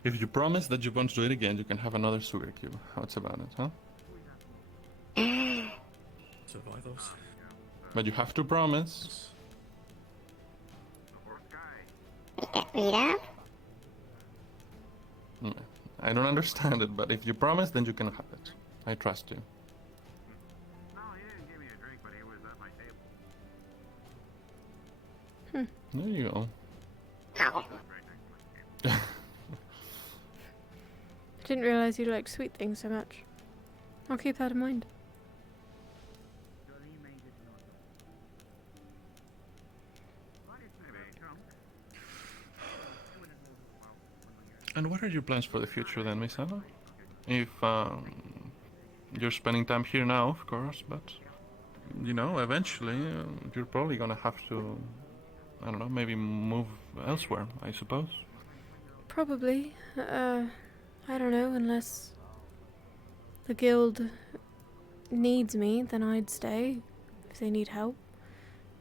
If you promise that you won't do it again, you can have another sugar cube. How's about it, huh? Survive those. But you have to promise. Rita? I don't understand it, but if you promise, then you can have it. I trust you. There you go. I didn't realize you liked sweet things so much. I'll keep that in mind. And what are your plans for the future then, Miss Ella? If you're spending time here now, of course, but you know, eventually you're probably gonna have to, I don't know, maybe move elsewhere, I suppose. Probably. I don't know, unless the guild needs me, then I'd stay if they need help.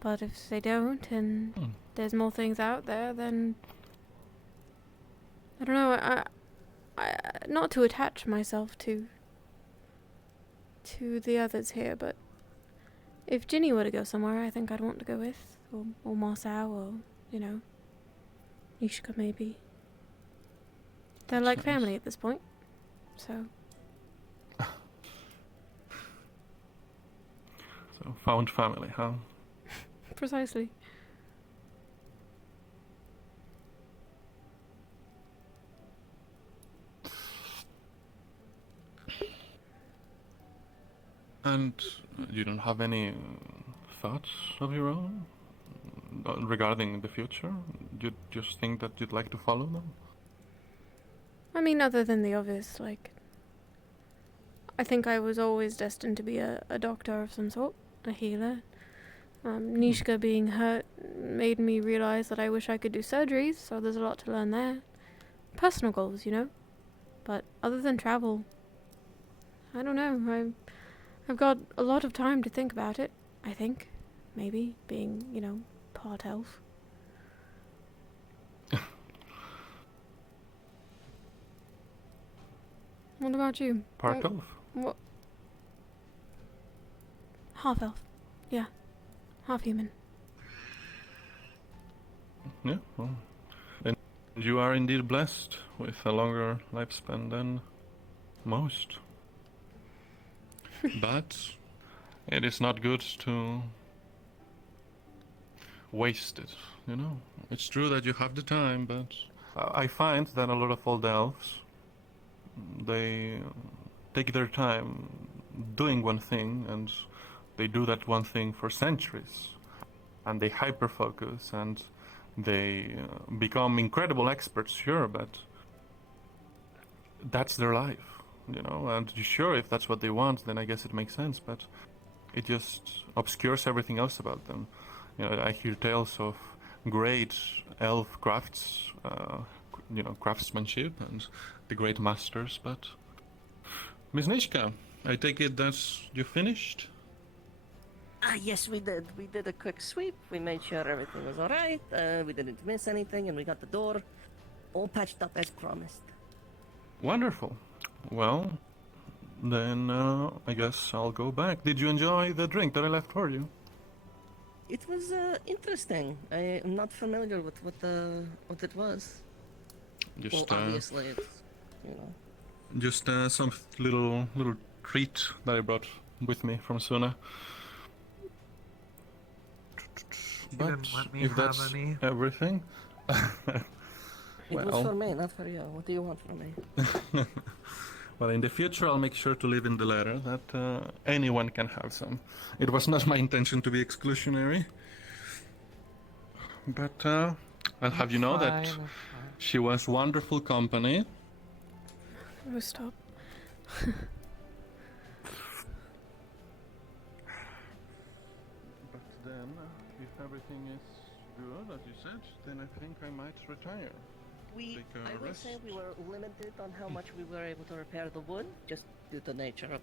But if they don't, and there's more things out there, then I don't know. I not to attach myself to the others here, but if Ginny were to go somewhere, I think I'd want to go with, or Marcel, or you know, Nishka maybe. They're like family at this point, so. So found family, huh? Precisely. And you don't have any thoughts of your own regarding the future? You just think that you'd like to follow them? I mean, other than the obvious, like, I think I was always destined to be a doctor of some sort, a healer. Nishka being hurt made me realize that I wish I could do surgeries, so there's a lot to learn there. Personal goals, you know? But other than travel, I don't know. I've got a lot of time to think about it, I think. Maybe, being, you know, part elf. What about you? Part elf? What? Half elf. Yeah. Half human. Yeah, well, and you are indeed blessed with a longer lifespan than most. But it is not good to waste it, you know? It's true that you have the time, but I find that a lot of old elves, they take their time doing one thing, and they do that one thing for centuries, and they hyper-focus, and they become incredible experts, sure, but that's their life, you know, and sure, if that's what they want, then I guess it makes sense, but it just obscures everything else about them. You know, I hear tales of great elf crafts, you know, craftsmanship and the great masters, but Miss Nishka, I take it that you finished? Yes, we did. We did a quick sweep. We made sure everything was alright. We didn't miss anything, and we got the door all patched up as promised. Wonderful. Well, then I guess I'll go back. Did you enjoy the drink that I left for you? It was interesting. I am not familiar with what it was. Just, well, obviously, it's, you know. Just some little treat that I brought with me from Suna. But didn't let me if have that's any. everything, It was for me, not for you. What do you want from me? Well, in the future, I'll make sure to leave in the letter that anyone can have some. It was not my intention to be exclusionary, but I'll have you know that she was wonderful company. Oh, stop. But then, if everything is good, as you said, then I think I might retire. I will say we were limited on how much we were able to repair the wood, just due to the nature of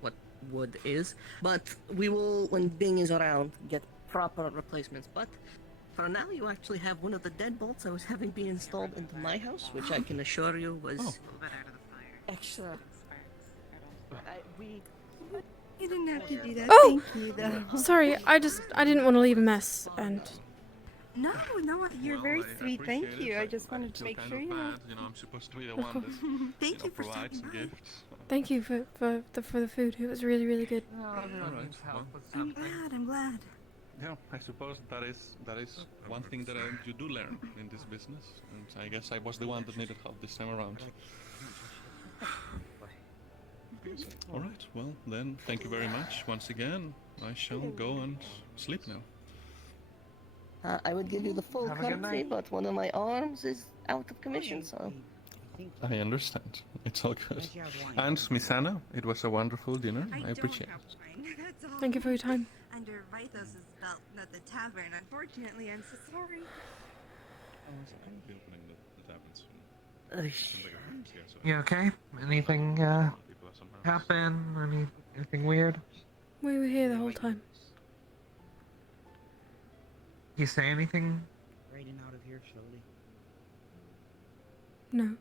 what wood is. But we will, when Bing is around, get proper replacements. But for now, you actually have one of the deadbolts I was having be installed into my house, which I can assure you was extra. You didn't have to do that. Oh! Thank you, though. Sorry, I didn't want to leave a mess, and... No, you're very sweet. Thank you. I just wanted to make sure you know. You know, I'm supposed to be the one that Thank you for provides stopping by. gifts. Thank you for the food. It was really, really good. I'm glad. Yeah, I suppose that is one thing that you do learn in this business, and I guess I was the one that needed help this time around. Alright, well then, thank you very much once again. I shall go and sleep now. I would give you the full Have a good courtesy, night. but one of my arms is out of commission, so... I understand. It's all good. And Miss Anna, it was a wonderful dinner. I appreciate it. That's all. Thank you for your time. Under Vithos' belt, not the tavern. Unfortunately, I'm so sorry. You okay? Anything happen? Anything weird? We were here the whole time. You say anything? Raiding out of here slowly. No.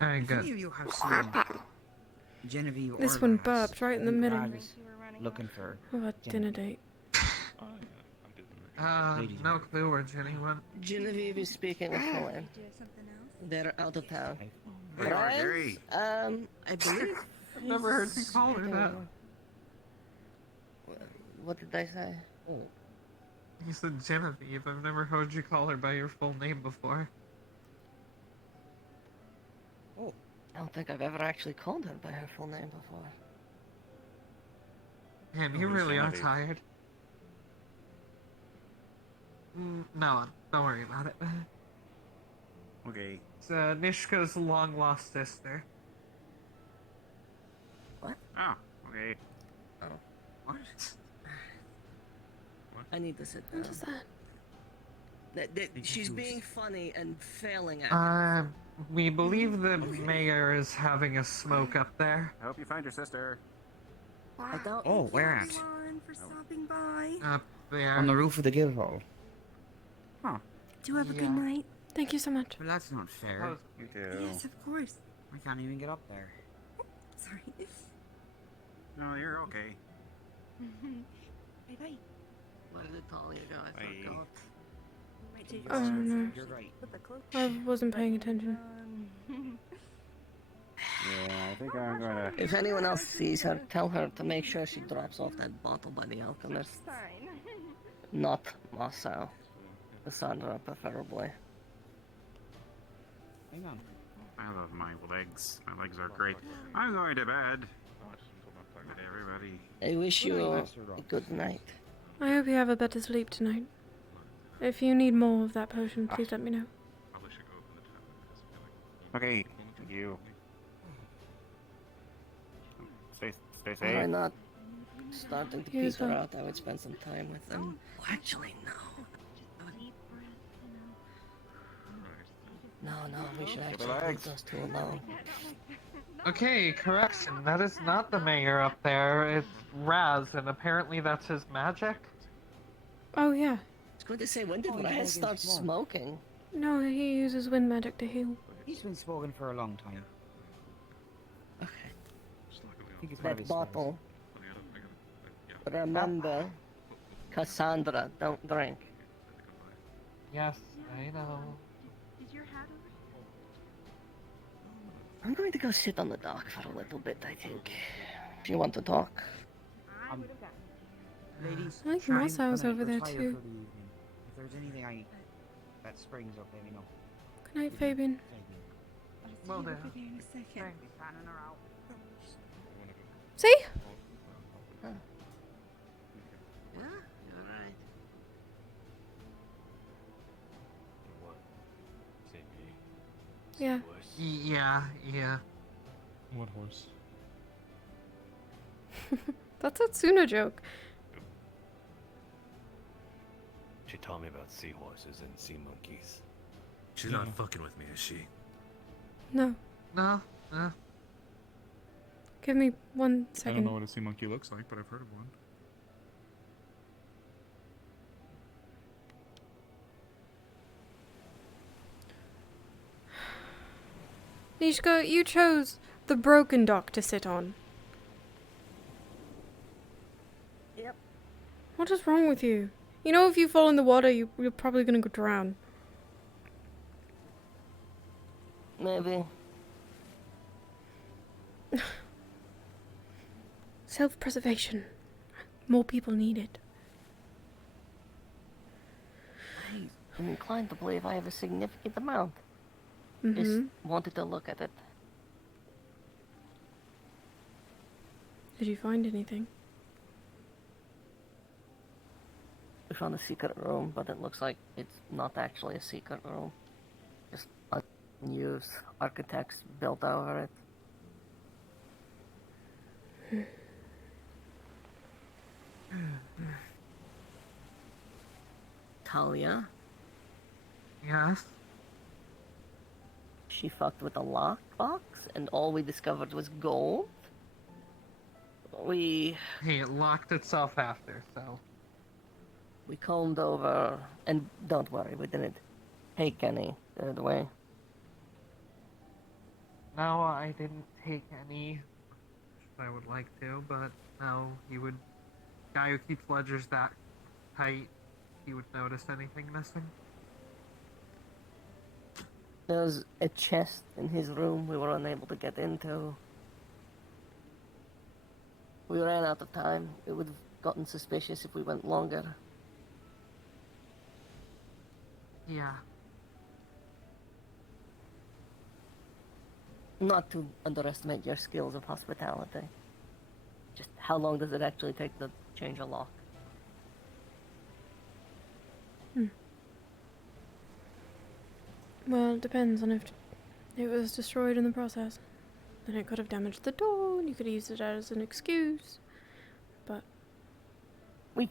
Alright, If good. any of you have seen Genevieve This or one Raz, burped right in the I think middle. Raz is looking for Of a dinner date. No clue where Jenny went. Genevieve is speaking with Helen. They're out of town. Hey, Raz, Gary. I believe... I've never heard you call her that. What did I say? You said Genevieve. I've never heard you call her by your full name before. I don't think I've ever actually called her by her full name before. Man, you really are tired. No, don't worry about it. Okay. It's Nishka's long-lost sister. What? Oh, okay. Oh. What? I need to sit down. What is that? She's being funny and failing at it. We believe the mayor is having a smoke up there. I hope you find your sister. I don't... Oh, where at? Everyone for stopping by. Up there. On the roof of the guild hall. Huh. Do have a Yeah. good night. Thank you so much. Well, that's not fair. You too. Yes, of course. I can't even get up there. Sorry. No, you're okay. Bye bye. What did it tell you guys? Bye. Oh, God. Might take Oh, no. You're right. Put the cloak. I wasn't paying attention. Yeah, I think I'm gonna. If anyone else sees her, tell her to make sure she drops off that bottle by the alchemist. Fine. Not Marcel. Cassandra, preferably. Hang on. I love my legs. My legs are great. I'm going to bed. Good everybody. I wish you a good night. I hope you have a better sleep tonight. If you need more of that potion, please let me know. Okay, thank you. Stay Why safe. not? Starting to You as peter well. out, I would spend some time with them. Oh, actually, no. No, we should actually leave those two alone. Okay, correction. That is not the mayor up there. It's Raz, and apparently that's his magic. Oh, yeah. I was going to say, when did Raz start smoking? No, he uses wind magic to heal. He's been smoking for a long time. Okay. I think it's one of That his bottle. Remember, Cassandra, don't drink. Yes, I know. Is your hat over? I'm going to go sit on the dock for a little bit, I think. If you want to talk. Ladies, I think try and Marcel's kinda over there retire too. for the evening. If there's anything that springs up, let me know. Good night, Fabian. Well then. Over there in a second. See? Huh. Yeah, you're right. Yeah. Yeah. What horse? That's a Tsuna joke. She told me about seahorses and sea monkeys. She's not fucking with me, is she? No. No. Give me 1 I don't know second. what a sea monkey looks like, but I've heard of one. Nishka, you chose the broken dock to sit on. Yep. What is wrong with you? You know, if you fall in the water, you're probably gonna go drown. Maybe. Self-preservation. More people need it. I'm inclined to believe I have a significant amount. Just wanted to look at it. Did you find anything? We found a secret room, but it looks like it's not actually a secret room. Just unused. Architects built over it. Talia? Yes? She fucked with a lockbox, and all we discovered was gold? Hey, it locked itself after, so... We combed over, and don't worry, we didn't take any the other way. No, I didn't take any. I would like to, but no, he would... Guy who keeps ledgers that tight, he would notice anything missing. There was a chest in his room we were unable to get into. We ran out of time. It would have gotten suspicious if we went longer. Yeah. Not to underestimate your skills of hospitality. Just how long does it actually take to change a lock? Well, it depends on if it was destroyed in the process. Then it could have damaged the door, and you could have used it as an excuse. But We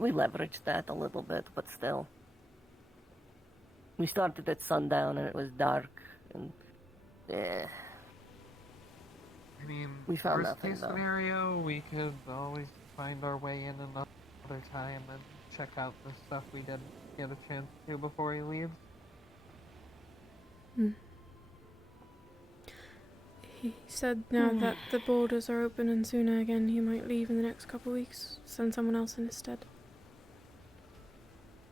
leveraged that a little bit, but still. We started at sundown and it was dark, and I mean, we found worst nothing, case though. scenario, we could always find our way in another time and check out the stuff we didn't get a chance to before he leaves. he said now that the borders are open and sooner again, he might leave in the next couple of weeks. Send someone else in his stead.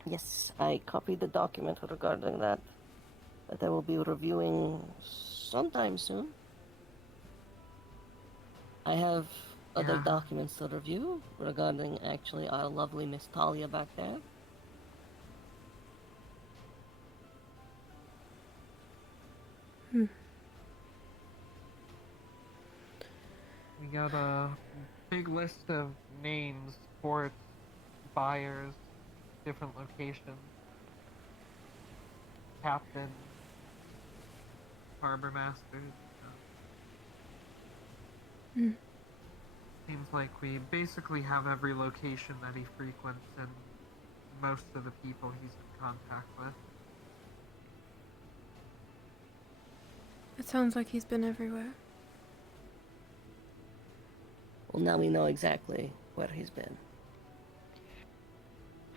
Yes, I copied the document regarding that I will be reviewing sometime soon. I have other Yeah. documents to review regarding actually our lovely Miss Talia back there. We got a big list of names, ports, buyers, different locations, captain, harbor masters. Seems like we basically have every location that he frequents and most of the people he's in contact with. It sounds like he's been everywhere. Well, now we know exactly where he's been.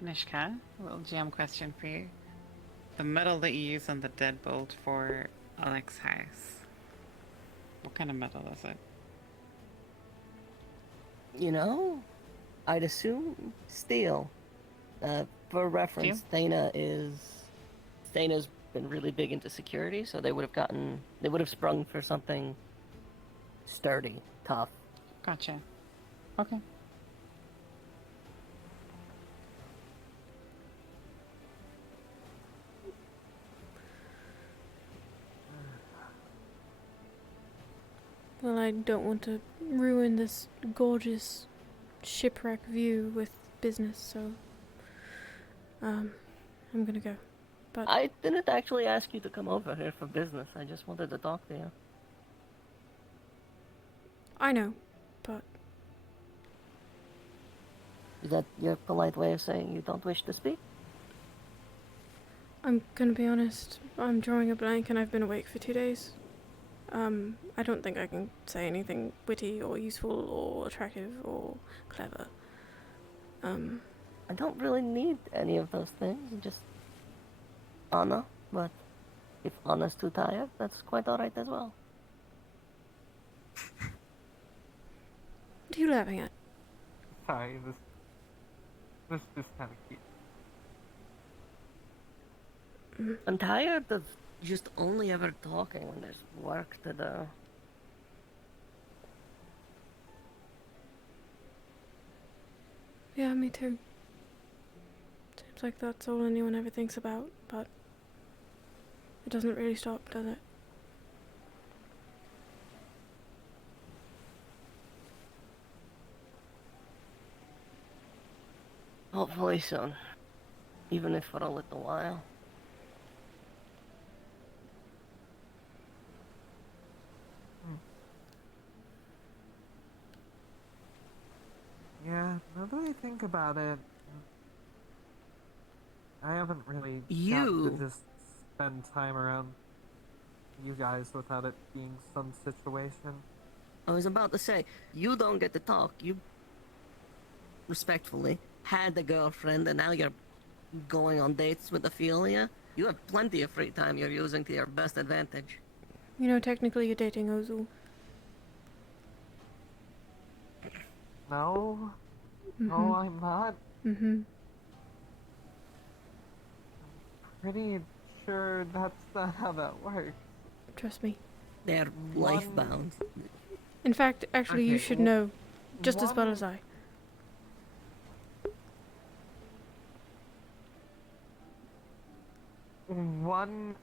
Nishka, a little jam question for you. The metal that you use on the deadbolt for Alex's house, what kind of metal is it? You know, I'd assume steel. For reference, Thana's been really big into security, so they would have sprung for something sturdy, tough. Gotcha. Okay. Well, I don't want to ruin this gorgeous shipwreck view with business, so I'm gonna go. But I didn't actually ask you to come over here for business. I just wanted to talk to you. I know, but Is that your polite way of saying you don't wish to speak? I'm gonna be honest. I'm drawing a blank, and I've been awake for 2 days. I don't think I can say anything witty or useful or attractive or clever. I don't really need any of those things, just Anna, but if Anna's too tired, that's quite alright as well. What are you laughing at? Sorry, this is kind of cute. I'm tired of just only ever talking when there's work to do. Yeah, me too. Seems like that's all anyone ever thinks about, but It doesn't really stop, does it? Hopefully soon. Even if for a little while. Yeah, now that I think about it, I haven't really got You- to just spend time around you guys without it being some situation. I was about to say, you don't get to talk. You, respectfully, had a girlfriend and now you're going on dates with Ophelia. You have plenty of free time you're using to your best advantage. You know, technically you're dating Ozul. No? No, Mhm. I'm not. Mm-hmm. Pretty sure that's not how that works. Trust me. They're life-bound. In fact, actually, you Okay, should know just as well one- as I. One,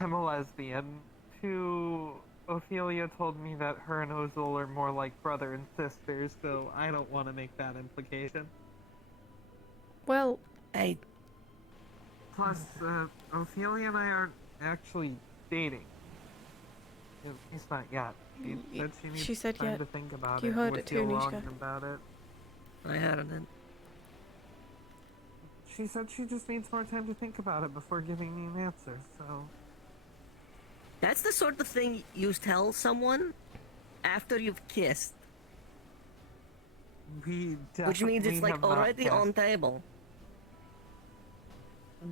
I'm a lesbian. Two, Ophelia told me that her and Ozul are more like brother and sister, so I don't want to make that implication. Well, Hey. Plus, Ophelia and I aren't actually dating. At least not yet. She said she needs she said time yet. to think about You it. heard Would it too, feel wrong Nishka. about it. I heard it. She said she just needs more time to think about it before giving me an answer, so... That's the sort of thing you tell someone after you've kissed. Which means it's like already on table.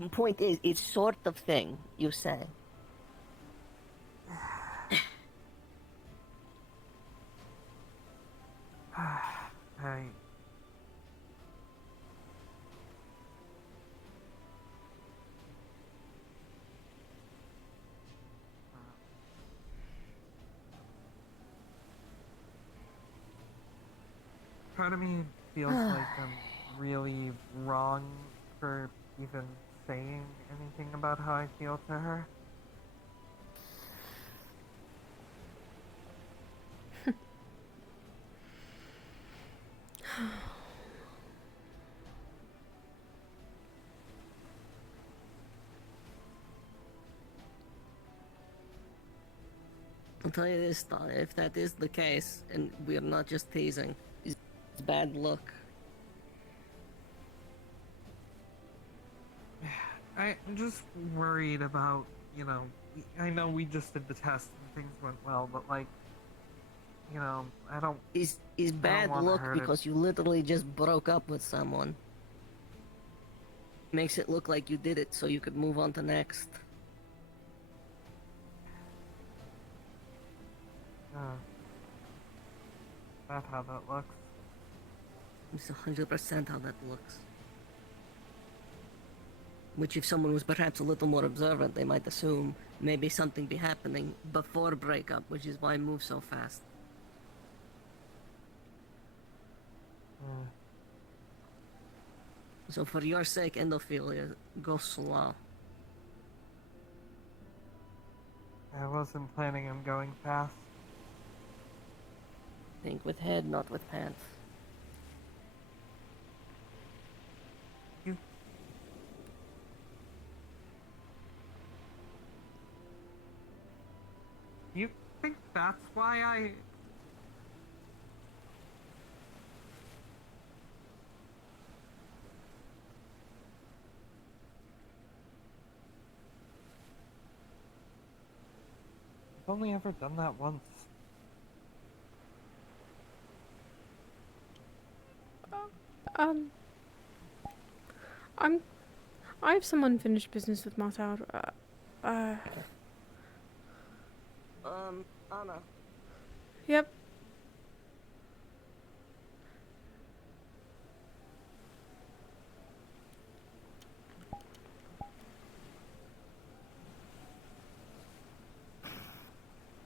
The point is, it's sort of thing you say. Hey. Part of me feels like I'm really wrong for even saying anything about how I feel to her. I'll tell you this, Todd, if that is the case, and we're not just teasing, it's bad luck. I'm just worried about, you know, I know we just did the test and things went well, but like, you know, I don't... Is I don't bad want luck her to- because you literally just broke up with someone. Makes it look like you did it so you could move on to next. That's how that looks. It's 100% how that looks. Which if someone was perhaps a little more observant, they might assume maybe something be happening before breakup, which is why I move so fast. So for your sake, Endophilia, go slow. I wasn't planning on going fast. Think with head, not with pants. You think that's why I... I've only ever done that once. I have some unfinished business with Martha. Anna. Yep.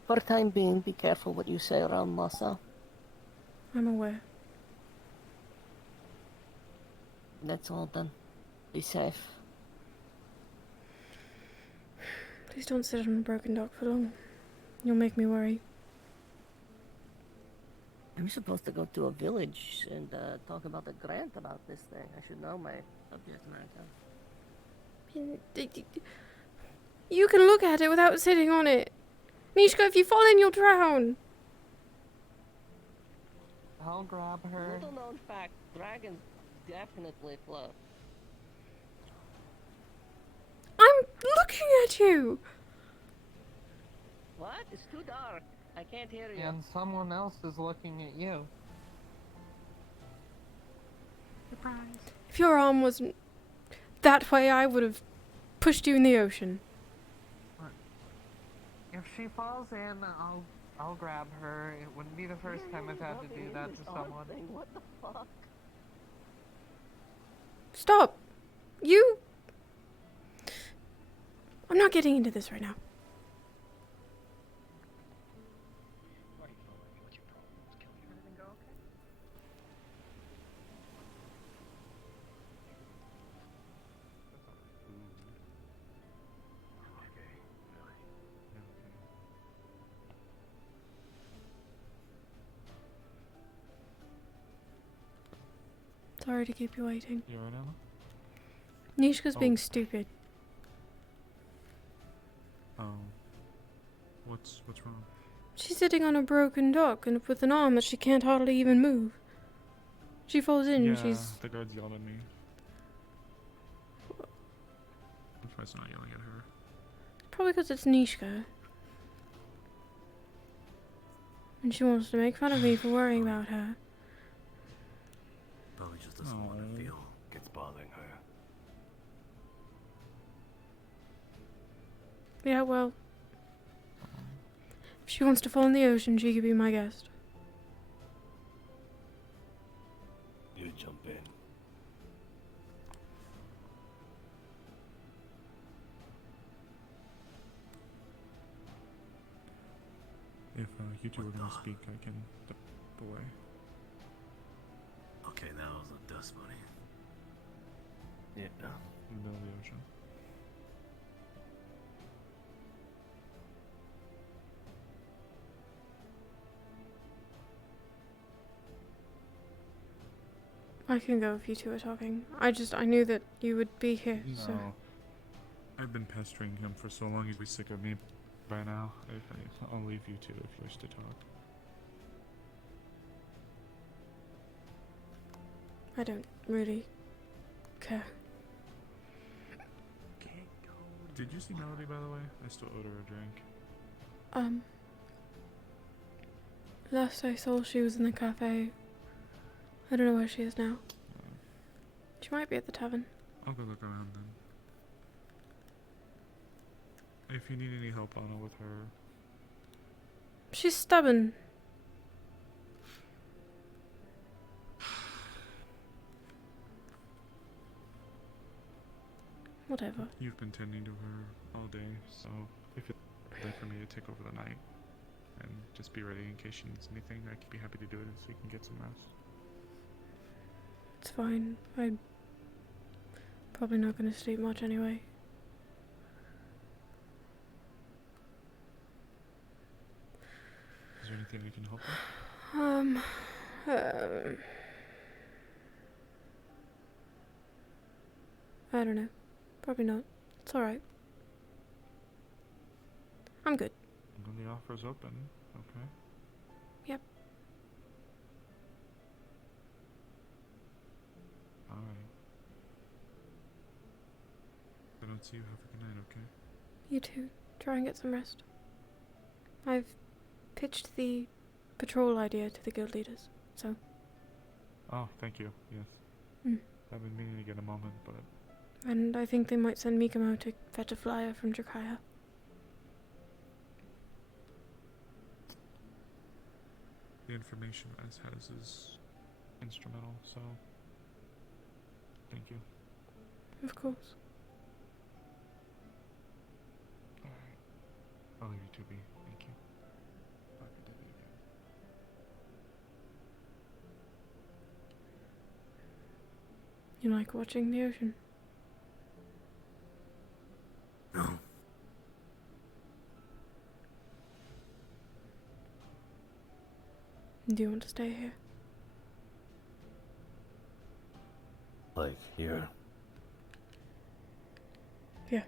For the time being, be careful what you say around Masa. I'm aware. That's all then. Be safe. Please don't sit on a broken dock for long. You'll make me worry. I'm supposed to go to a village and talk about the grant about this thing. I should know my subject matter. You can look at it without sitting on it. Nishka, if you fall in, you'll drown. I'll grab her. Little known fact, dragons definitely float. I'm looking at you. What? It's too dark. I can't hear you. And someone else is looking at you. Surprise. If your arm wasn't that way, I would have pushed you in the ocean. If she falls in, I'll grab her. It wouldn't be the first time I've had to do that to someone. What the fuck? Stop. You. I'm not getting into this right now. Sorry to keep you waiting. You alright, Emma? Nishka's being stupid. Oh. What's wrong? She's sitting on a broken dock and with an arm that she can't hardly even move. She falls in and she's... the guards yelled at me. I'm surprised they're not yelling at her. Probably because it's Nishka. And she wants to make fun of me for worrying about her. Probably just doesn't want to feel it's bothering her. Yeah, well... If she wants to fall in the ocean, she could be my guest. You jump in. If you two are gonna speak, I can step away. Okay, that was a dust bunny. Yeah. In the middle of the ocean. I can go if you two are talking. I knew that you would be here, so... No. I've been pestering him for so long, he'd be sick of me by now. I'll leave you two if you wish to talk. I don't really care. Did you see Melody, by the way? I still owed her a drink. Last I saw, she was in the cafe. I don't know where she is now. She might be at the tavern. I'll go look around then. If you need any help, Anna, with her... She's stubborn. Whatever. You've been tending to her all day, so if it's okay for me to take over the night and just be ready in case she needs anything, I could be happy to do it so you can get some rest. It's fine. I'm probably not going to sleep much anyway. Is there anything I can help with? I don't know. Probably not. It's alright. I'm good. When the offer's open, okay? Yep. Alright. If I don't see you, have a good night, okay? You too. Try and get some rest. I've pitched the patrol idea to the guild leaders, so... Oh, thank you, yes. I've been meaning to get a moment, but... And I think they might send Mikamo to fetch a flyer from Drakaya. The information Ez has is instrumental, so... Thank you. Of course. Alright. I'll leave you to be. Thank you. Bye for Debbie again. You like watching the ocean? No. Do you want to stay here? Like here. Yeah.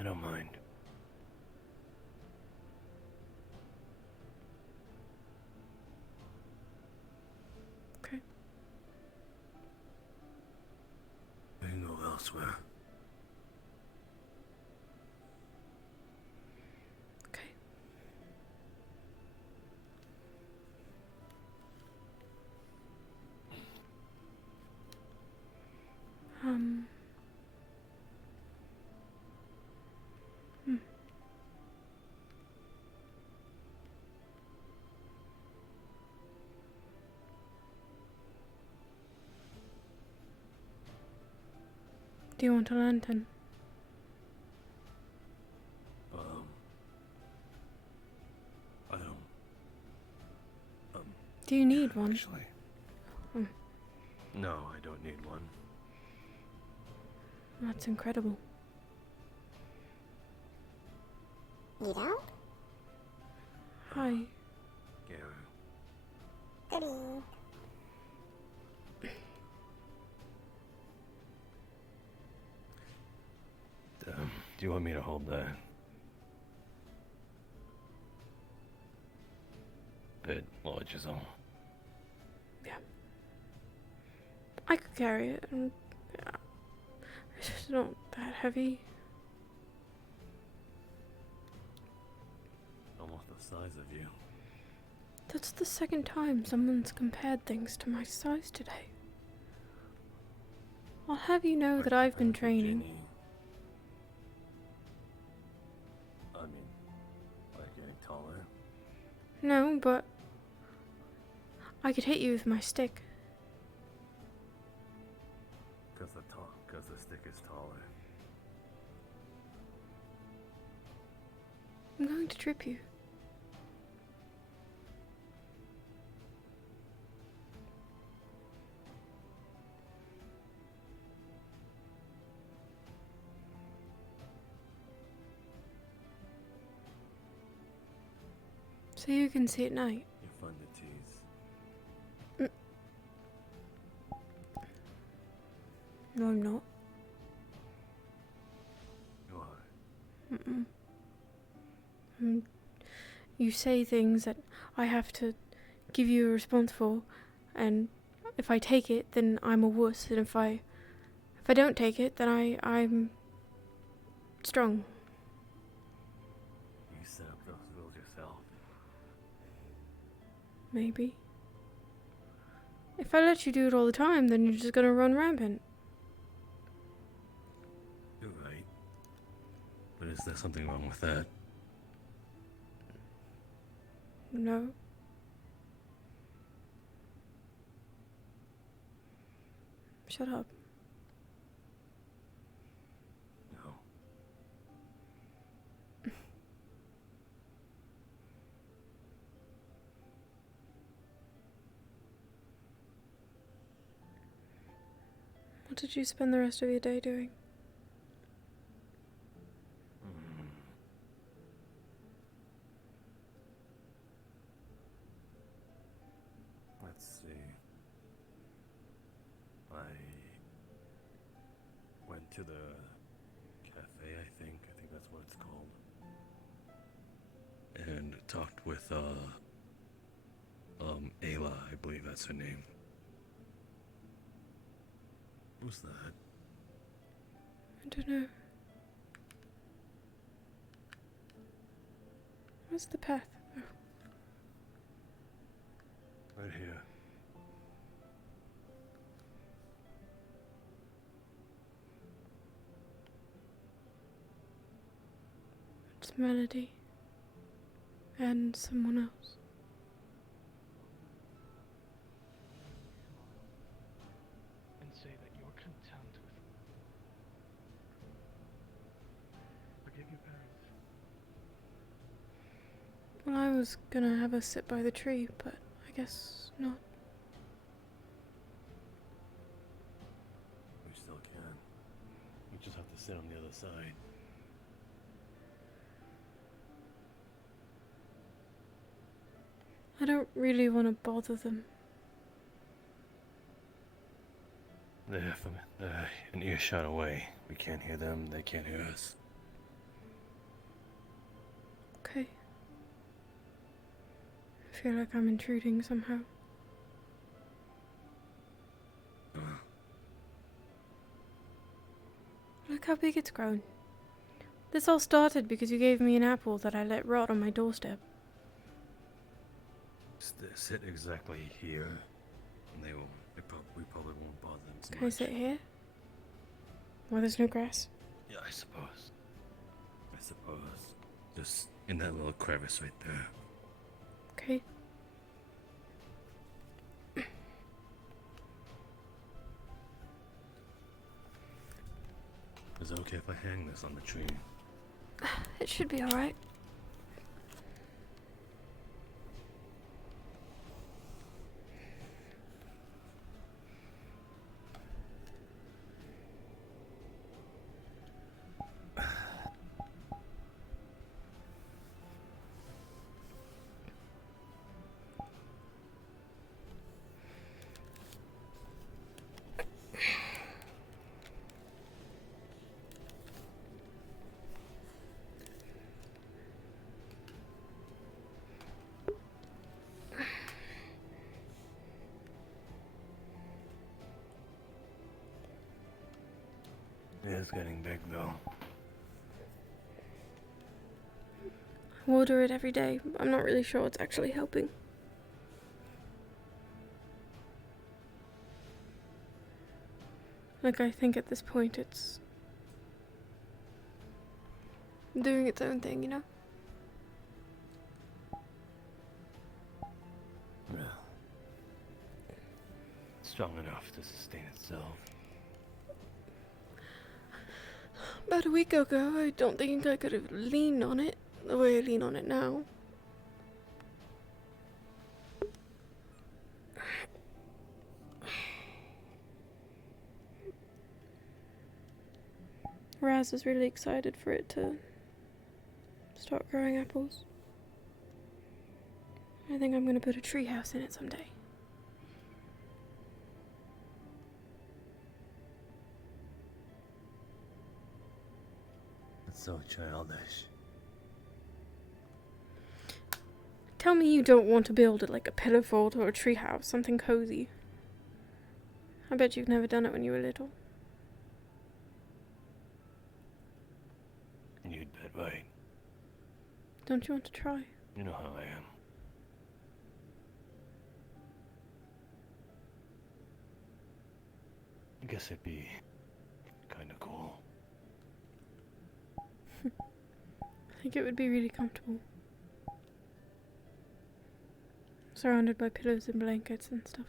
I don't mind. Okay. We can go elsewhere. Okay. Hmm. Do you want a lantern? I don't. Do you need one? Actually. No, I don't need one. That's incredible. You don't? Hi. Gary. Goody. Do you want me to hold that? Bit large is all. Yeah. I could carry it. And, yeah. It's just not that heavy. Almost the size of you. That's the second time someone's compared things to my size today. I'll have you know that I've been training. I mean, like getting taller. No, but I could hit you with my stick. Cause the stick is taller. I'm going to trip you. So you can see at night. You're fun to tease. No, I'm not. You are. Mm-mm. You say things that I have to give you a response for, and if I take it, then I'm a wuss, and if I don't take it, then I'm strong. You set up those rules yourself. Maybe. If I let you do it all the time, then you're just gonna run rampant. You're right. But is there something wrong with that? No. Shut up. No. What did you spend the rest of your day doing? Let's see. I went to the cafe, I think that's what it's called. And talked with, Ayla, I believe that's her name. Who's that? I don't know. Where's the path? Oh. Right here. It's Melody. And someone else. And say that you're content with. Forgive your parents. Well, I was gonna have us sit by the tree, but I guess not. We still can. We just have to sit on the other side. I don't really want to bother them. They're from an earshot away. We can't hear them, they can't hear us. Okay. I feel like I'm intruding somehow. Look how big it's grown. This all started because you gave me an apple that I let rot on my doorstep. Sit exactly here, and we probably won't bother them so Can I much. sit here? Where there's no grass? Yeah, I suppose. Just in that little crevice right there. Okay. Is it okay if I hang this on the tree? It should be alright. It is getting big though. I water it every day, but I'm not really sure it's actually helping. Like, I think at this point it's doing its own thing, you know? Yeah. Strong enough to sustain itself. About a week ago, I don't think I could have leaned on it the way I lean on it now. Raz is really excited for it to start growing apples. I think I'm going to put a treehouse in it someday. It's so childish. Tell me you don't want to build it like a pillow fort or a treehouse, something cozy. I bet you've never done it when you were little. You'd bet right. Don't you want to try? You know how I am. I guess it'd be kinda cool. I think it would be really comfortable. Surrounded by pillows and blankets and stuff.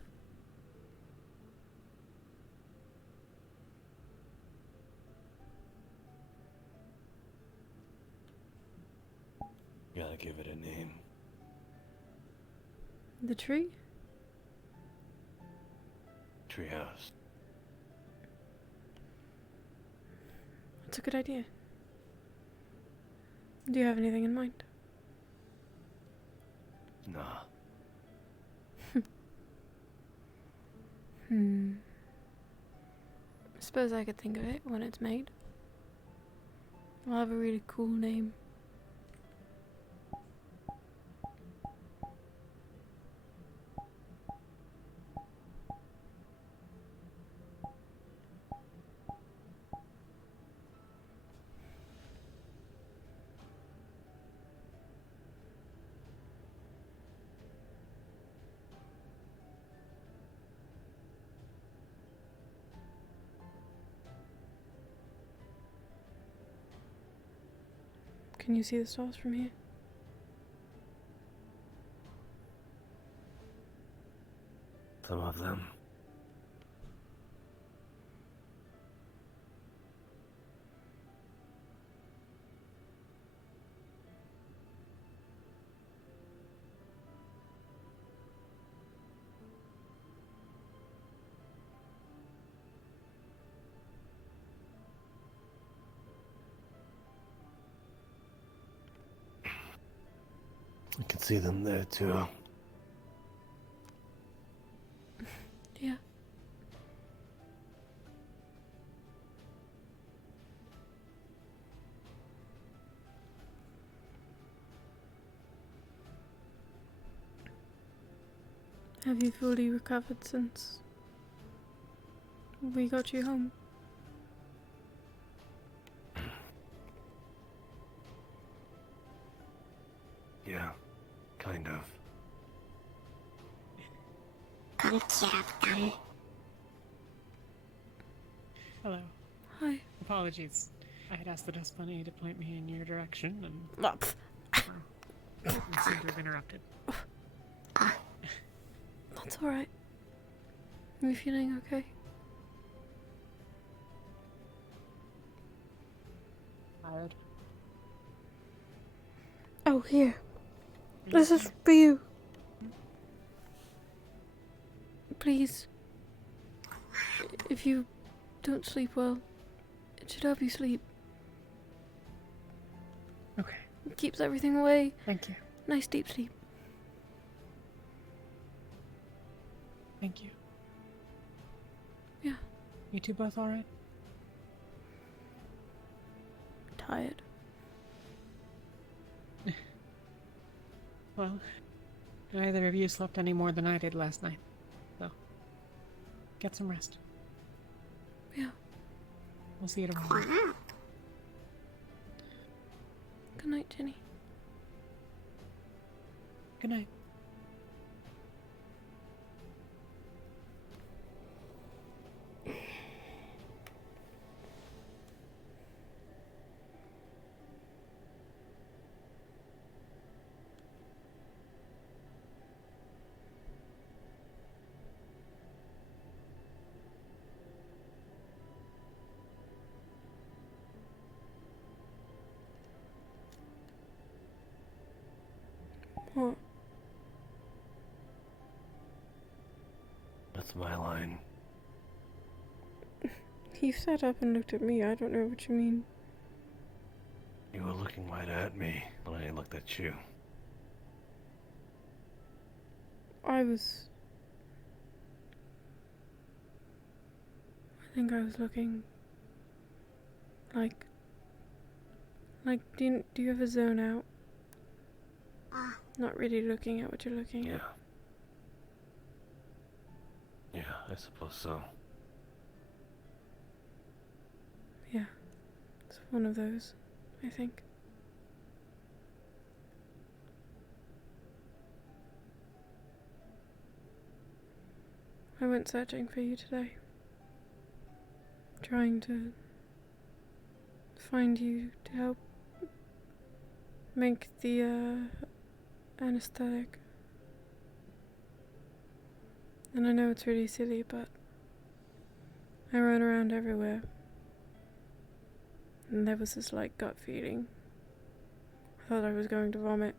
Gotta give it a name. The tree? Treehouse. That's a good idea. Do you have anything in mind? Nah. I suppose I could think of it when it's made. I'll have a really cool name. Can you see the stars from here? Some of them. I can see them there too. Have you fully recovered since we got you home? Yeah, kind of. Come cheer up, come. Hello. Hi. Apologies. I had asked the Dust Bunny to point me in your direction, and we seem to have interrupted. That's alright. Are you feeling okay? Tired. Oh, here. This is for you. Please. If you don't sleep well, it should help you sleep. Okay. It keeps everything away. Thank you. Nice deep sleep. Thank you. Yeah. You two both alright? Tired. Well, neither of you slept any more than I did last night, so get some rest. Yeah. We'll see you tomorrow. Good night, Jenny. Good night. What? That's my line. He sat up and looked at me. I don't know what you mean. You were looking right at me when I looked at you. I think I was looking like do you ever zone out? Not really looking at what you're looking at. Yeah, I suppose so. Yeah. It's one of those, I think. I went searching for you today. Trying to find you to help make the anesthetic. And I know it's really silly, but I ran around everywhere. And there was this like gut feeling. I thought I was going to vomit.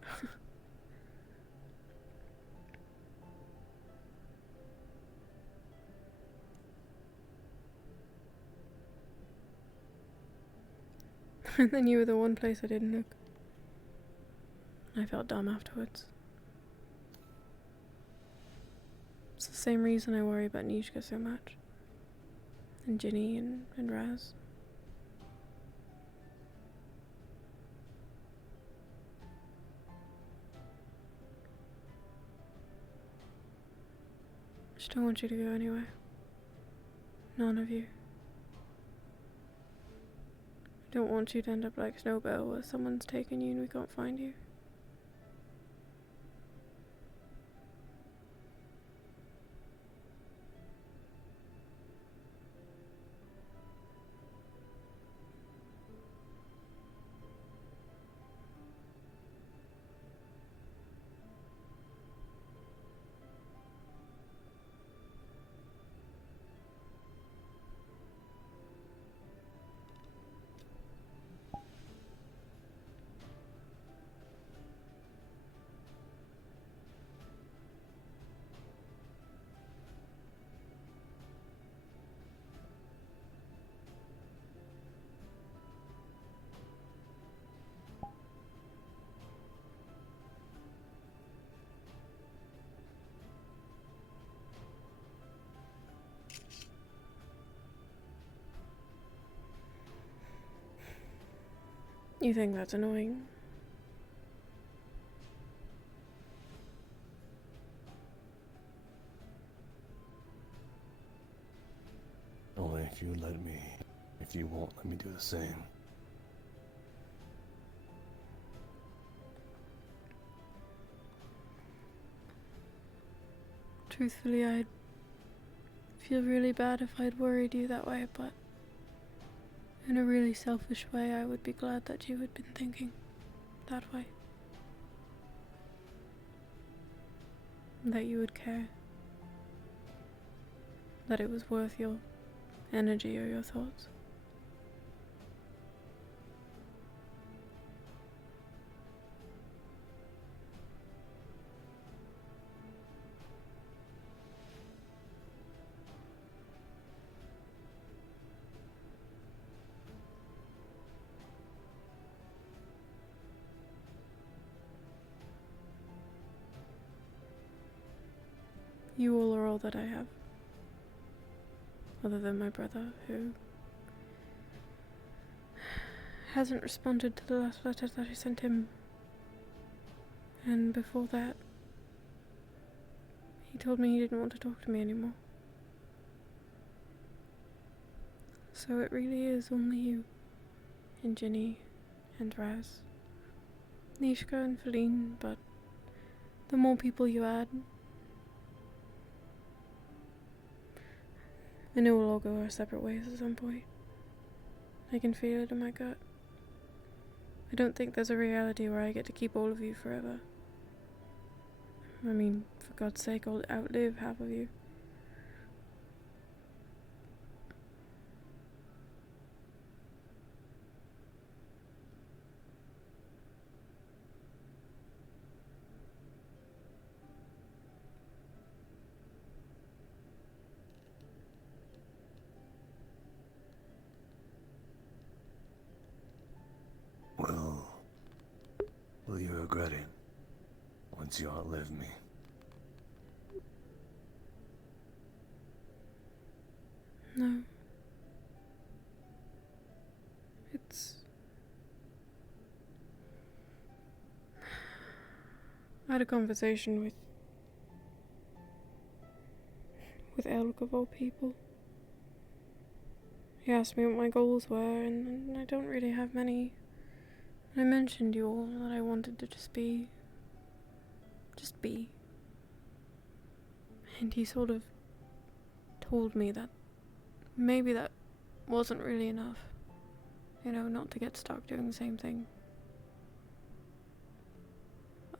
And then you were the one place I didn't look. I felt dumb afterwards. It's the same reason I worry about Nishka so much. And Ginny and Raz. I just don't want you to go anywhere. None of you. I don't want you to end up like Snowbell, where someone's taken you and we can't find you. You think that's annoying? if you won't let me do the same. Truthfully, I'd feel really bad if I'd worried you that way, but in a really selfish way, I would be glad that you had been thinking that way. That you would care. That it was worth your energy or your thoughts. You all are all that I have. Other than my brother, who hasn't responded to the last letter that I sent him. And before that, he told me he didn't want to talk to me anymore. So it really is only you, and Ginny, and Raz, Nishka and Feline, but the more people you add, I know we'll all go our separate ways at some point. I can feel it in my gut. I don't think there's a reality where I get to keep all of you forever. I mean, for God's sake, I'll outlive half of you. Will you regret it once you outlive me? No. It's... I had a conversation with Elk of all people. He asked me what my goals were, and I don't really have many. I mentioned you all that I wanted to just be. And he sort of told me that maybe that wasn't really enough. You know, not to get stuck doing the same thing.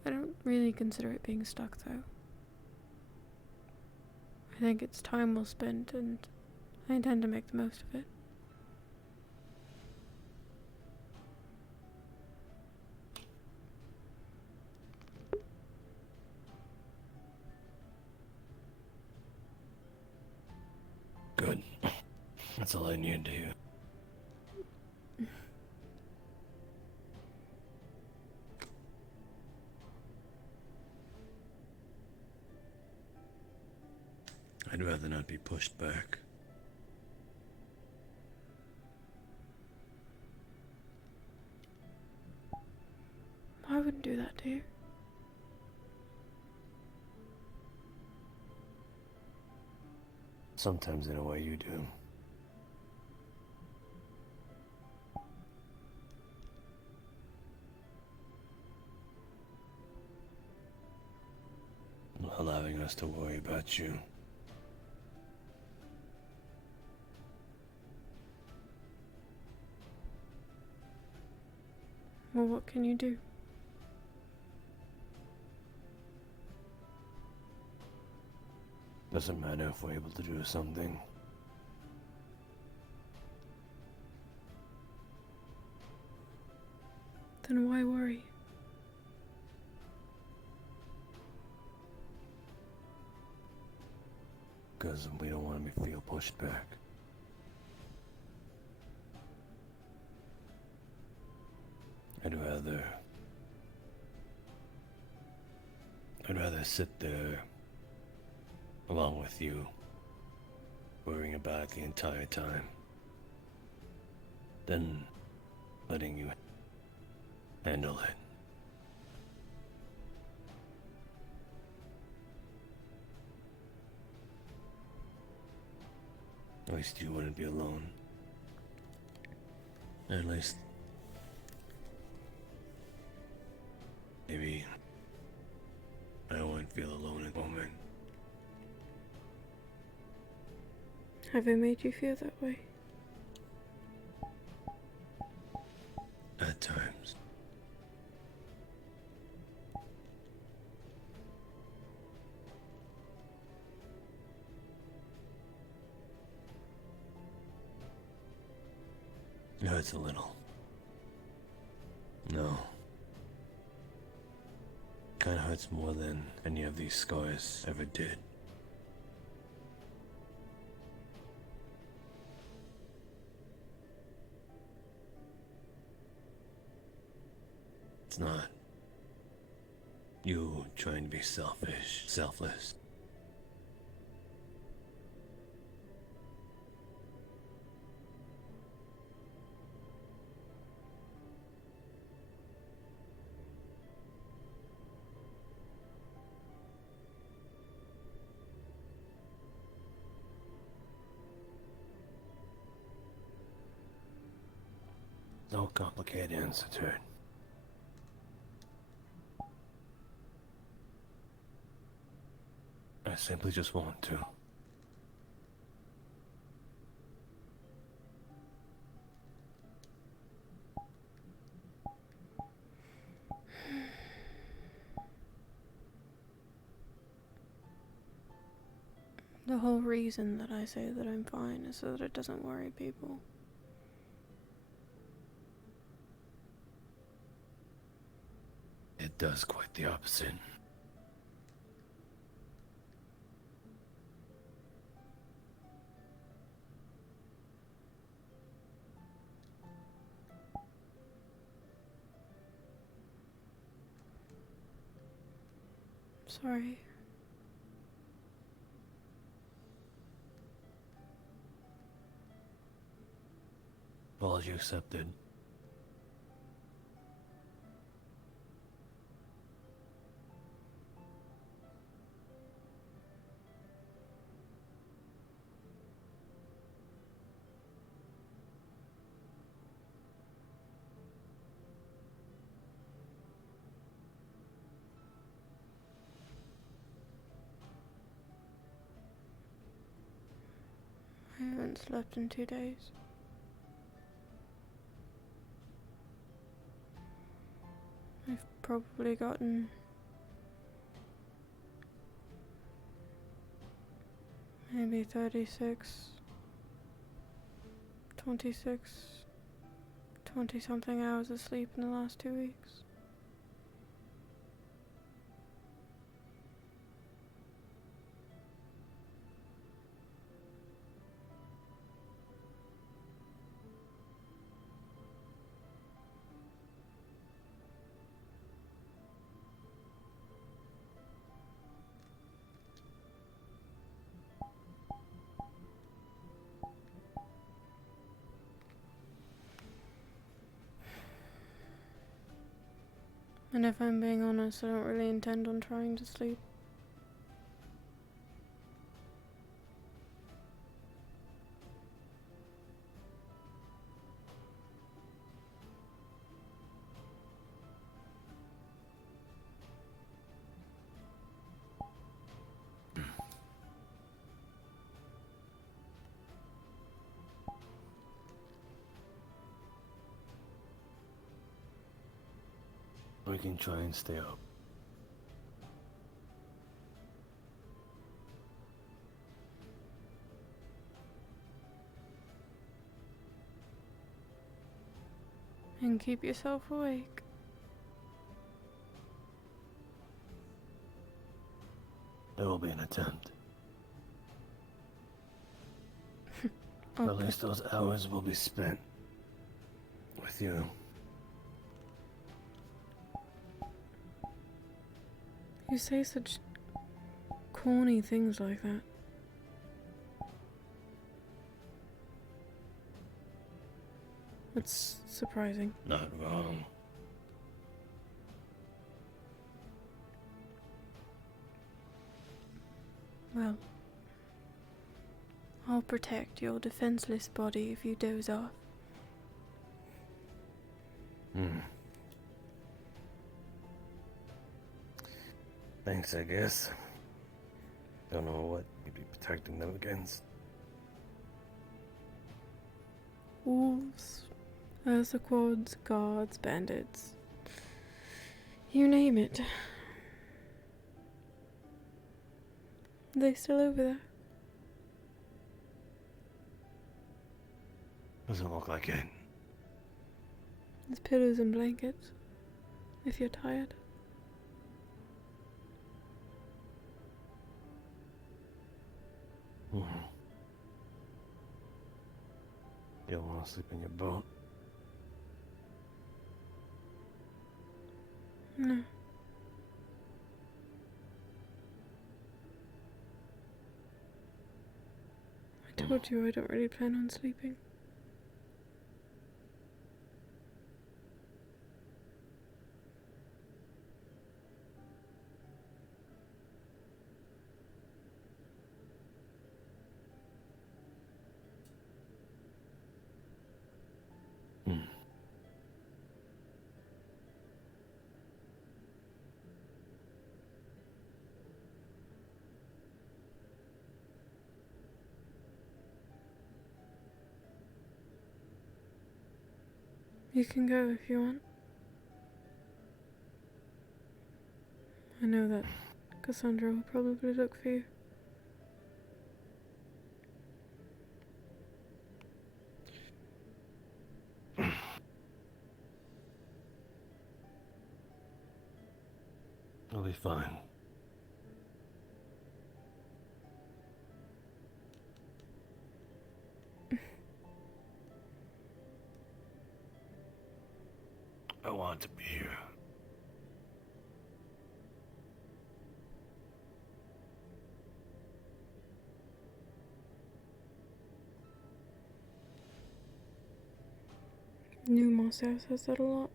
I don't really consider it being stuck, though. I think it's time well spent, and I intend to make the most of it. Good. That's all I needed to hear. I'd rather not be pushed back. I wouldn't do that to you. Sometimes in a way you do. Allowing us to worry about you. Well, what can you do? Doesn't matter if we're able to do something. Then why worry? Because we don't want to feel pushed back. I'd rather sit there along with you, worrying about it the entire time, than letting you handle it. At least you wouldn't be alone. At least... maybe... I wouldn't feel alone at the moment. Have I made you feel that way? At times. It hurts a little. No. Kinda hurts more than any of these scars ever did. It's not you trying to be selfish, selfless. No complicated answer to it. I simply just want to. The whole reason that I say that I'm fine is so that it doesn't worry people. It does quite the opposite. Sorry. Apology accepted. I haven't slept in 2 days. I've probably gotten maybe 36, 26, 20 something hours of sleep in the last 2 weeks. And if I'm being honest, I don't really intend on trying to sleep. We can try and stay up. And keep yourself awake. There will be an attempt. At Okay. least those hours will be spent with you. You say such corny things like that. That's surprising. Not wrong. Well, I'll protect your defenseless body if you doze off. Thanks, I guess. Don't know what you'd be protecting them against. Wolves, Ursaquads, guards, bandits. You name it. Are they still over there? Doesn't look like it. There's pillows and blankets, if you're tired. You don't want to sleep in your boat? No. I told you I don't really plan on sleeping. You can go if you want. I know that Cassandra will probably look for you. I'll be fine. I want to be here. New Moss House has that a lot.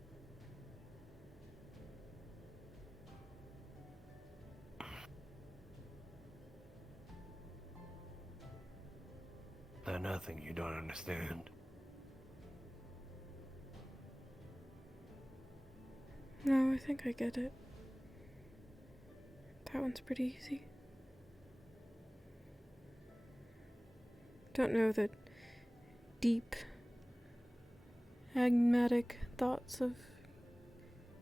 There's nothing you don't understand. No, I think I get it. That one's pretty easy. Don't know the deep, enigmatic thoughts of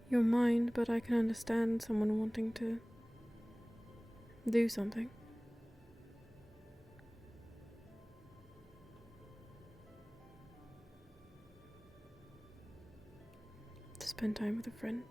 your mind, but I can understand someone wanting to do something. To spend time with a friend.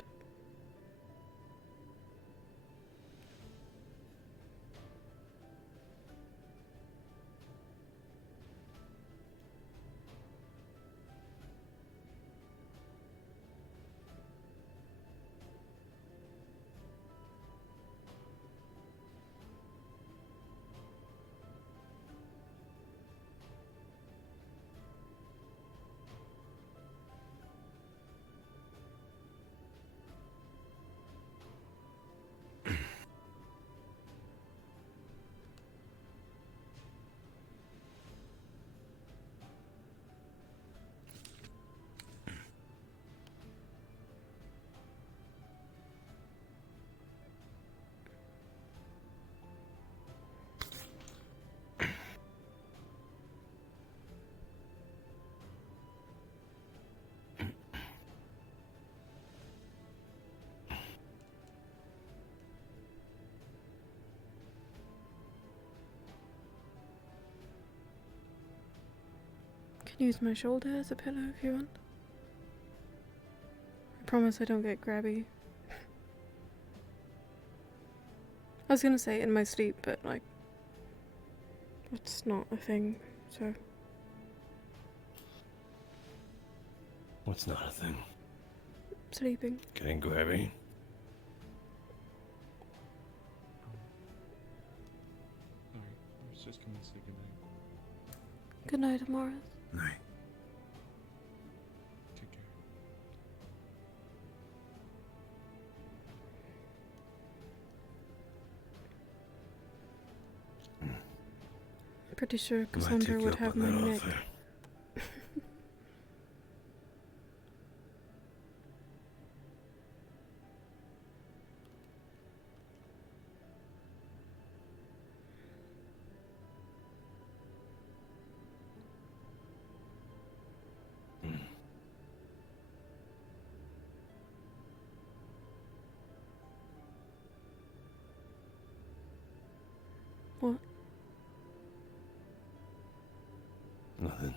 Can use my shoulder as a pillow if you want. I promise I don't get grabby. I was gonna say in my sleep, but like, that's not a thing, so. What's not a thing? Sleeping. Getting grabby? Sorry, I was just gonna say goodnight. Good night, Morris. Night. Take care. Pretty sure Might Cassandra take you would up have on my that neck. offer. What? Nothing.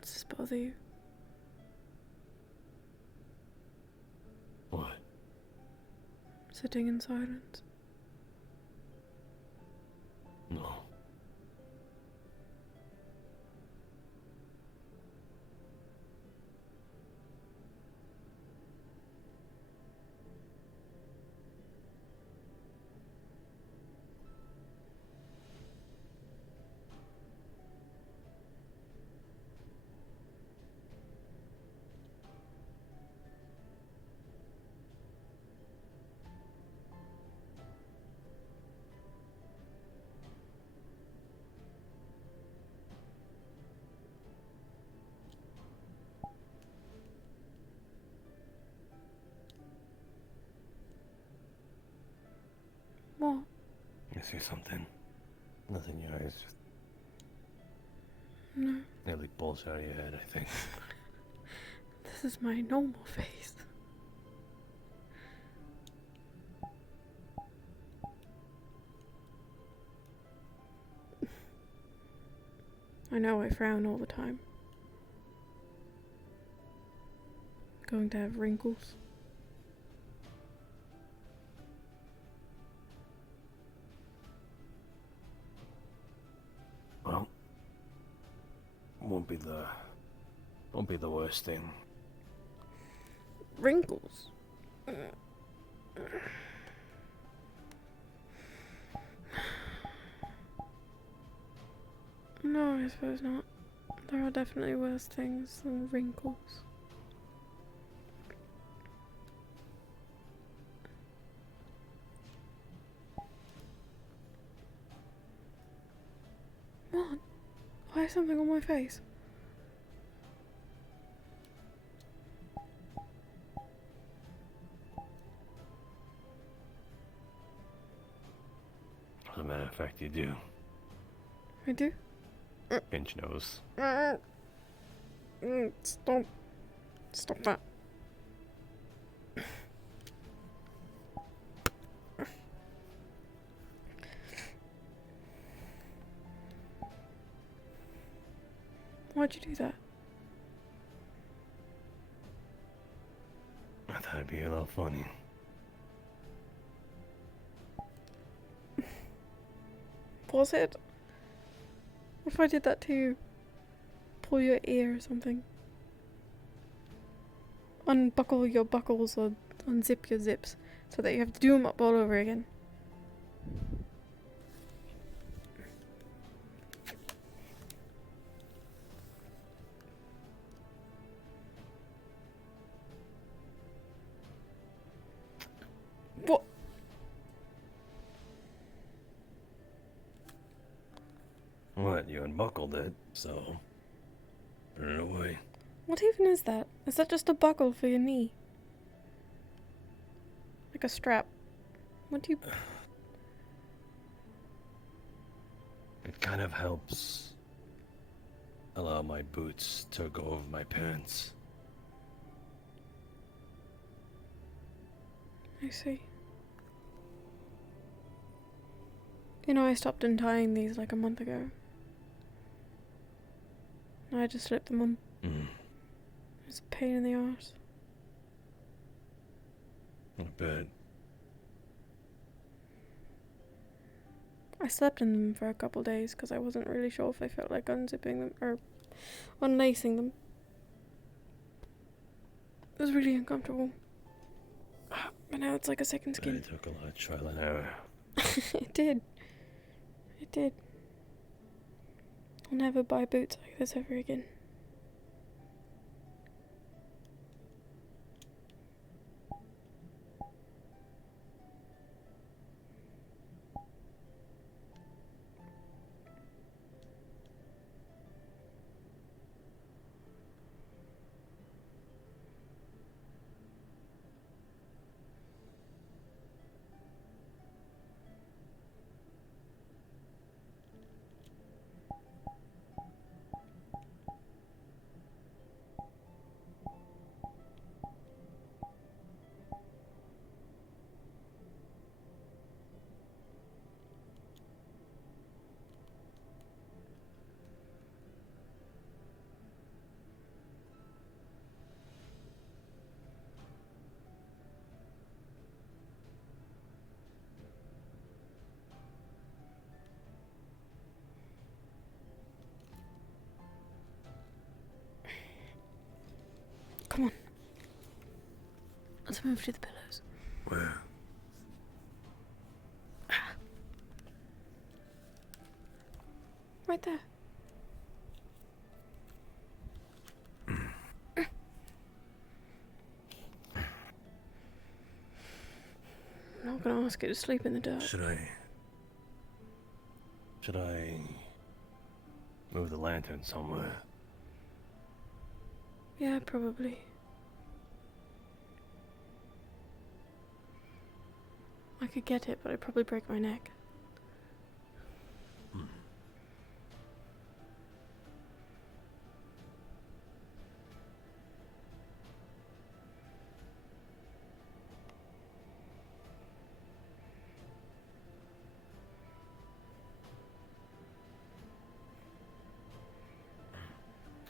Does this bother you? What? Sitting in silence. No. What? You see something? Nothing in your eyes, just No. nearly balls out of your head, I think. This is my normal face. I know I frown all the time. Going to have wrinkles. Well, won't be the worst thing. Wrinkles? No, I suppose not. There are definitely worse things than wrinkles. What? Why is something on my face? As a matter of fact, you do. I do? Pinch nose. Stop. Stop that. Why'd you do that? I thought it'd be a little funny. Was it? What if I did that to you? Pull your ear or something? Unbuckle your buckles or unzip your zips so that you have to do them up all over again. What? What? You unbuckled it, so put it away. What even is that? Is that just a buckle for your knee? Like a strap? What do you... It kind of helps allow allow my boots to go over my pants. I see. You know, I stopped untying these like a month ago. I just slipped them on. It's a pain in the arse. Not bad. I slept in them for a couple days because I wasn't really sure if I felt like unzipping them or unlacing them. It was really uncomfortable. But now it's like a second skin. It took a lot of trial and error. It did. It did. I'll never buy boots like this ever again. Come on. Let's move to the pillows. Where? Right there. I'm not gonna ask you to sleep in the dark. Should I move the lantern somewhere? Yeah, probably. I could get it, but I'd probably break my neck.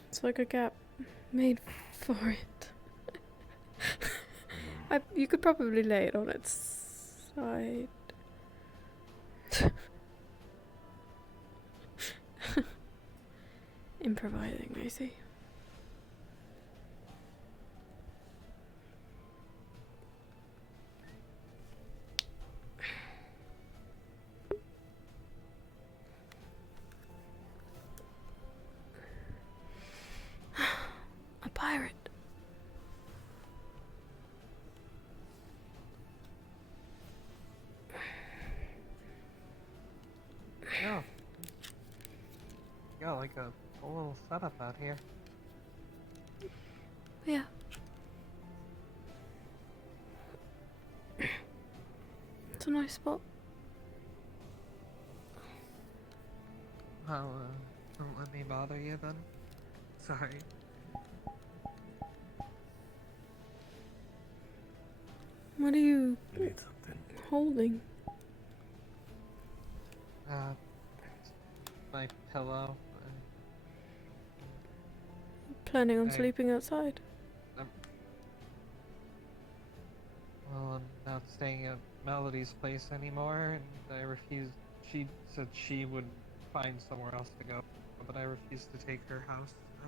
It's like a gap made for it. You could probably lay it on its side. Improvising, I see. A pirate. Yeah. Got like a little setup out here. Yeah. It's a nice spot. Well, don't let me bother you then. Sorry. What are you I need something. holding? My pillow. Planning on sleeping outside? Well, I'm not staying at Melody's place anymore, and I refused. She said she would find somewhere else to go, but I refused to take her house. So.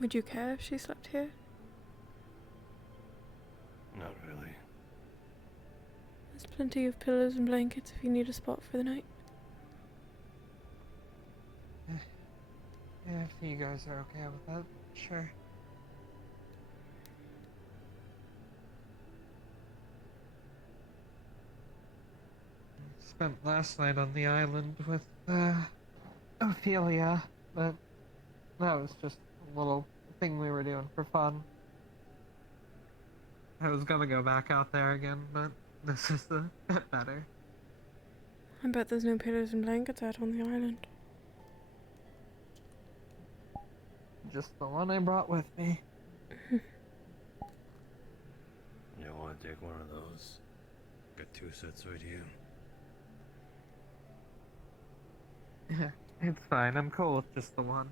Would you care if she slept here? Not really. There's plenty of pillows and blankets if you need a spot for the night. Yeah, if you guys are okay with that, sure. Spent last night on the island with, Ophelia, but That was just a little thing we were doing for fun. I was gonna go back out there again, but this is a bit better. I bet there's no pillows and blankets out on the island. Just the one I brought with me. You want to take one of those? Got 2 sets right here. Yeah, it's fine. I'm cool with just the one.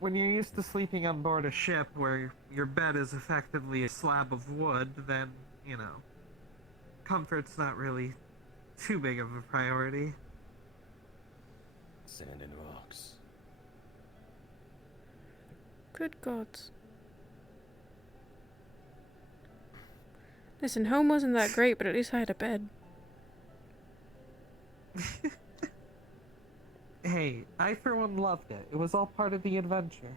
When you're used to sleeping on board a ship where your bed is effectively a slab of wood, then, you know, comfort's not really too big of a priority. Sand and rocks. Good gods. Listen, home wasn't that great, but at least I had a bed. Hey, I for one loved it. It was all part of the adventure.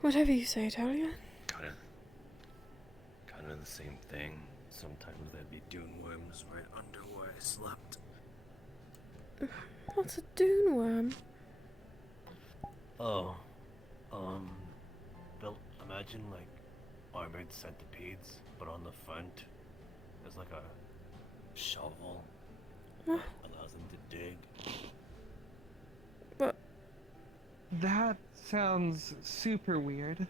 Whatever you say, Talia. Kind of the same thing. Sometimes there'd be dune worms right under where I slept. What's a dune worm? Oh, imagine like armored centipedes, but on the front there's like a shovel that allows them to dig. But that sounds super weird.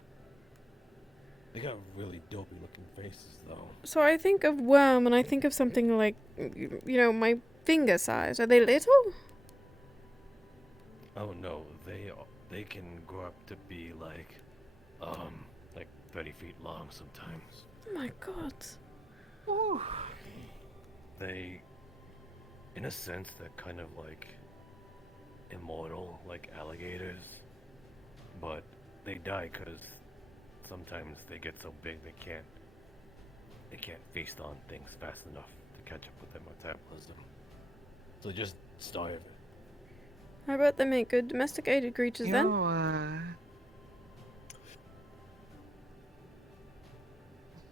They got really dopey looking faces though. So I think of worm and I think of something like, you know, my finger size. Are they little? Oh no, they can grow up to be like 30 feet long sometimes. Oh my god. Ooh. They, in a sense, they're kind of like immortal, like alligators, but they die because sometimes they get so big they can't feast on things fast enough to catch up with their metabolism. So they just starve. I bet they make good domesticated creatures then.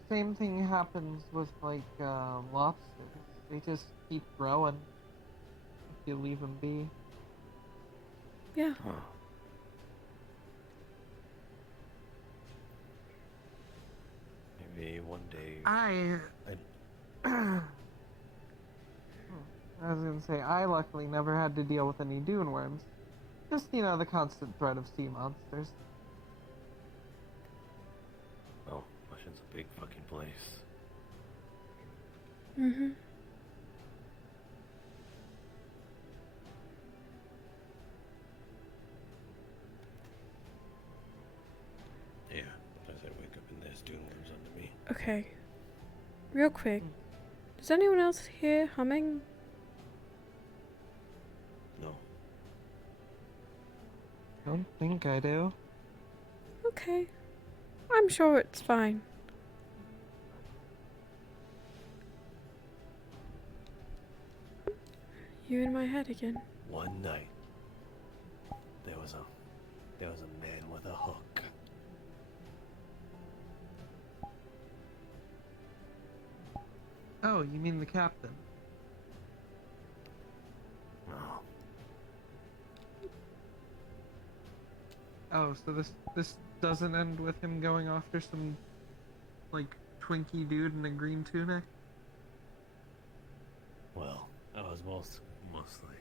Same thing happens with like lobsters. They just keep growing if you leave them be. Yeah. Huh. Maybe one day. I was gonna say, I luckily never had to deal with any dune worms. Just, you know, the constant threat of sea monsters. Oh, Ocean's a big fucking place. Mm-hmm. Yeah, as I wake up and there's dune worms under me. Okay. Real quick. Does anyone else hear humming? No. Don't think I do. Okay. I'm sure it's fine. You in my head again. One night, there was a man with a hook. Oh, you mean the captain? No. Oh, so this doesn't end with him going after some, like, Twinkie dude in a green tunic? Well, I was mostly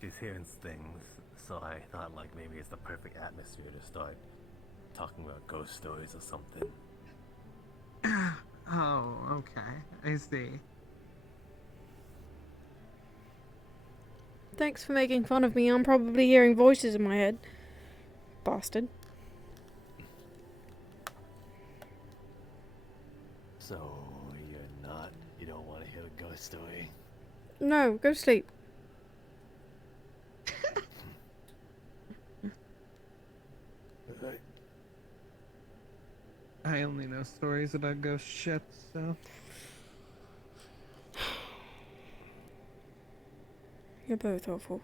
just hearing things, so I thought like maybe it's the perfect atmosphere to start talking about ghost stories or something. Oh, okay. I see. Thanks for making fun of me. I'm probably hearing voices in my head. Bastard. So you don't want to hear a ghost story? No, go to sleep. I only know stories about ghost ships, so... You're both awful.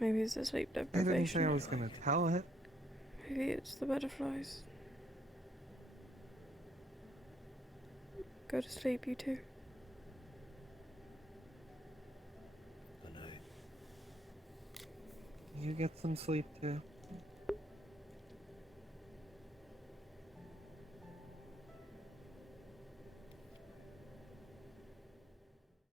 Maybe it's the sleep I didn't say deprivation. I was gonna tell it. Maybe it's the butterflies. Go to sleep, you two. get some sleep too.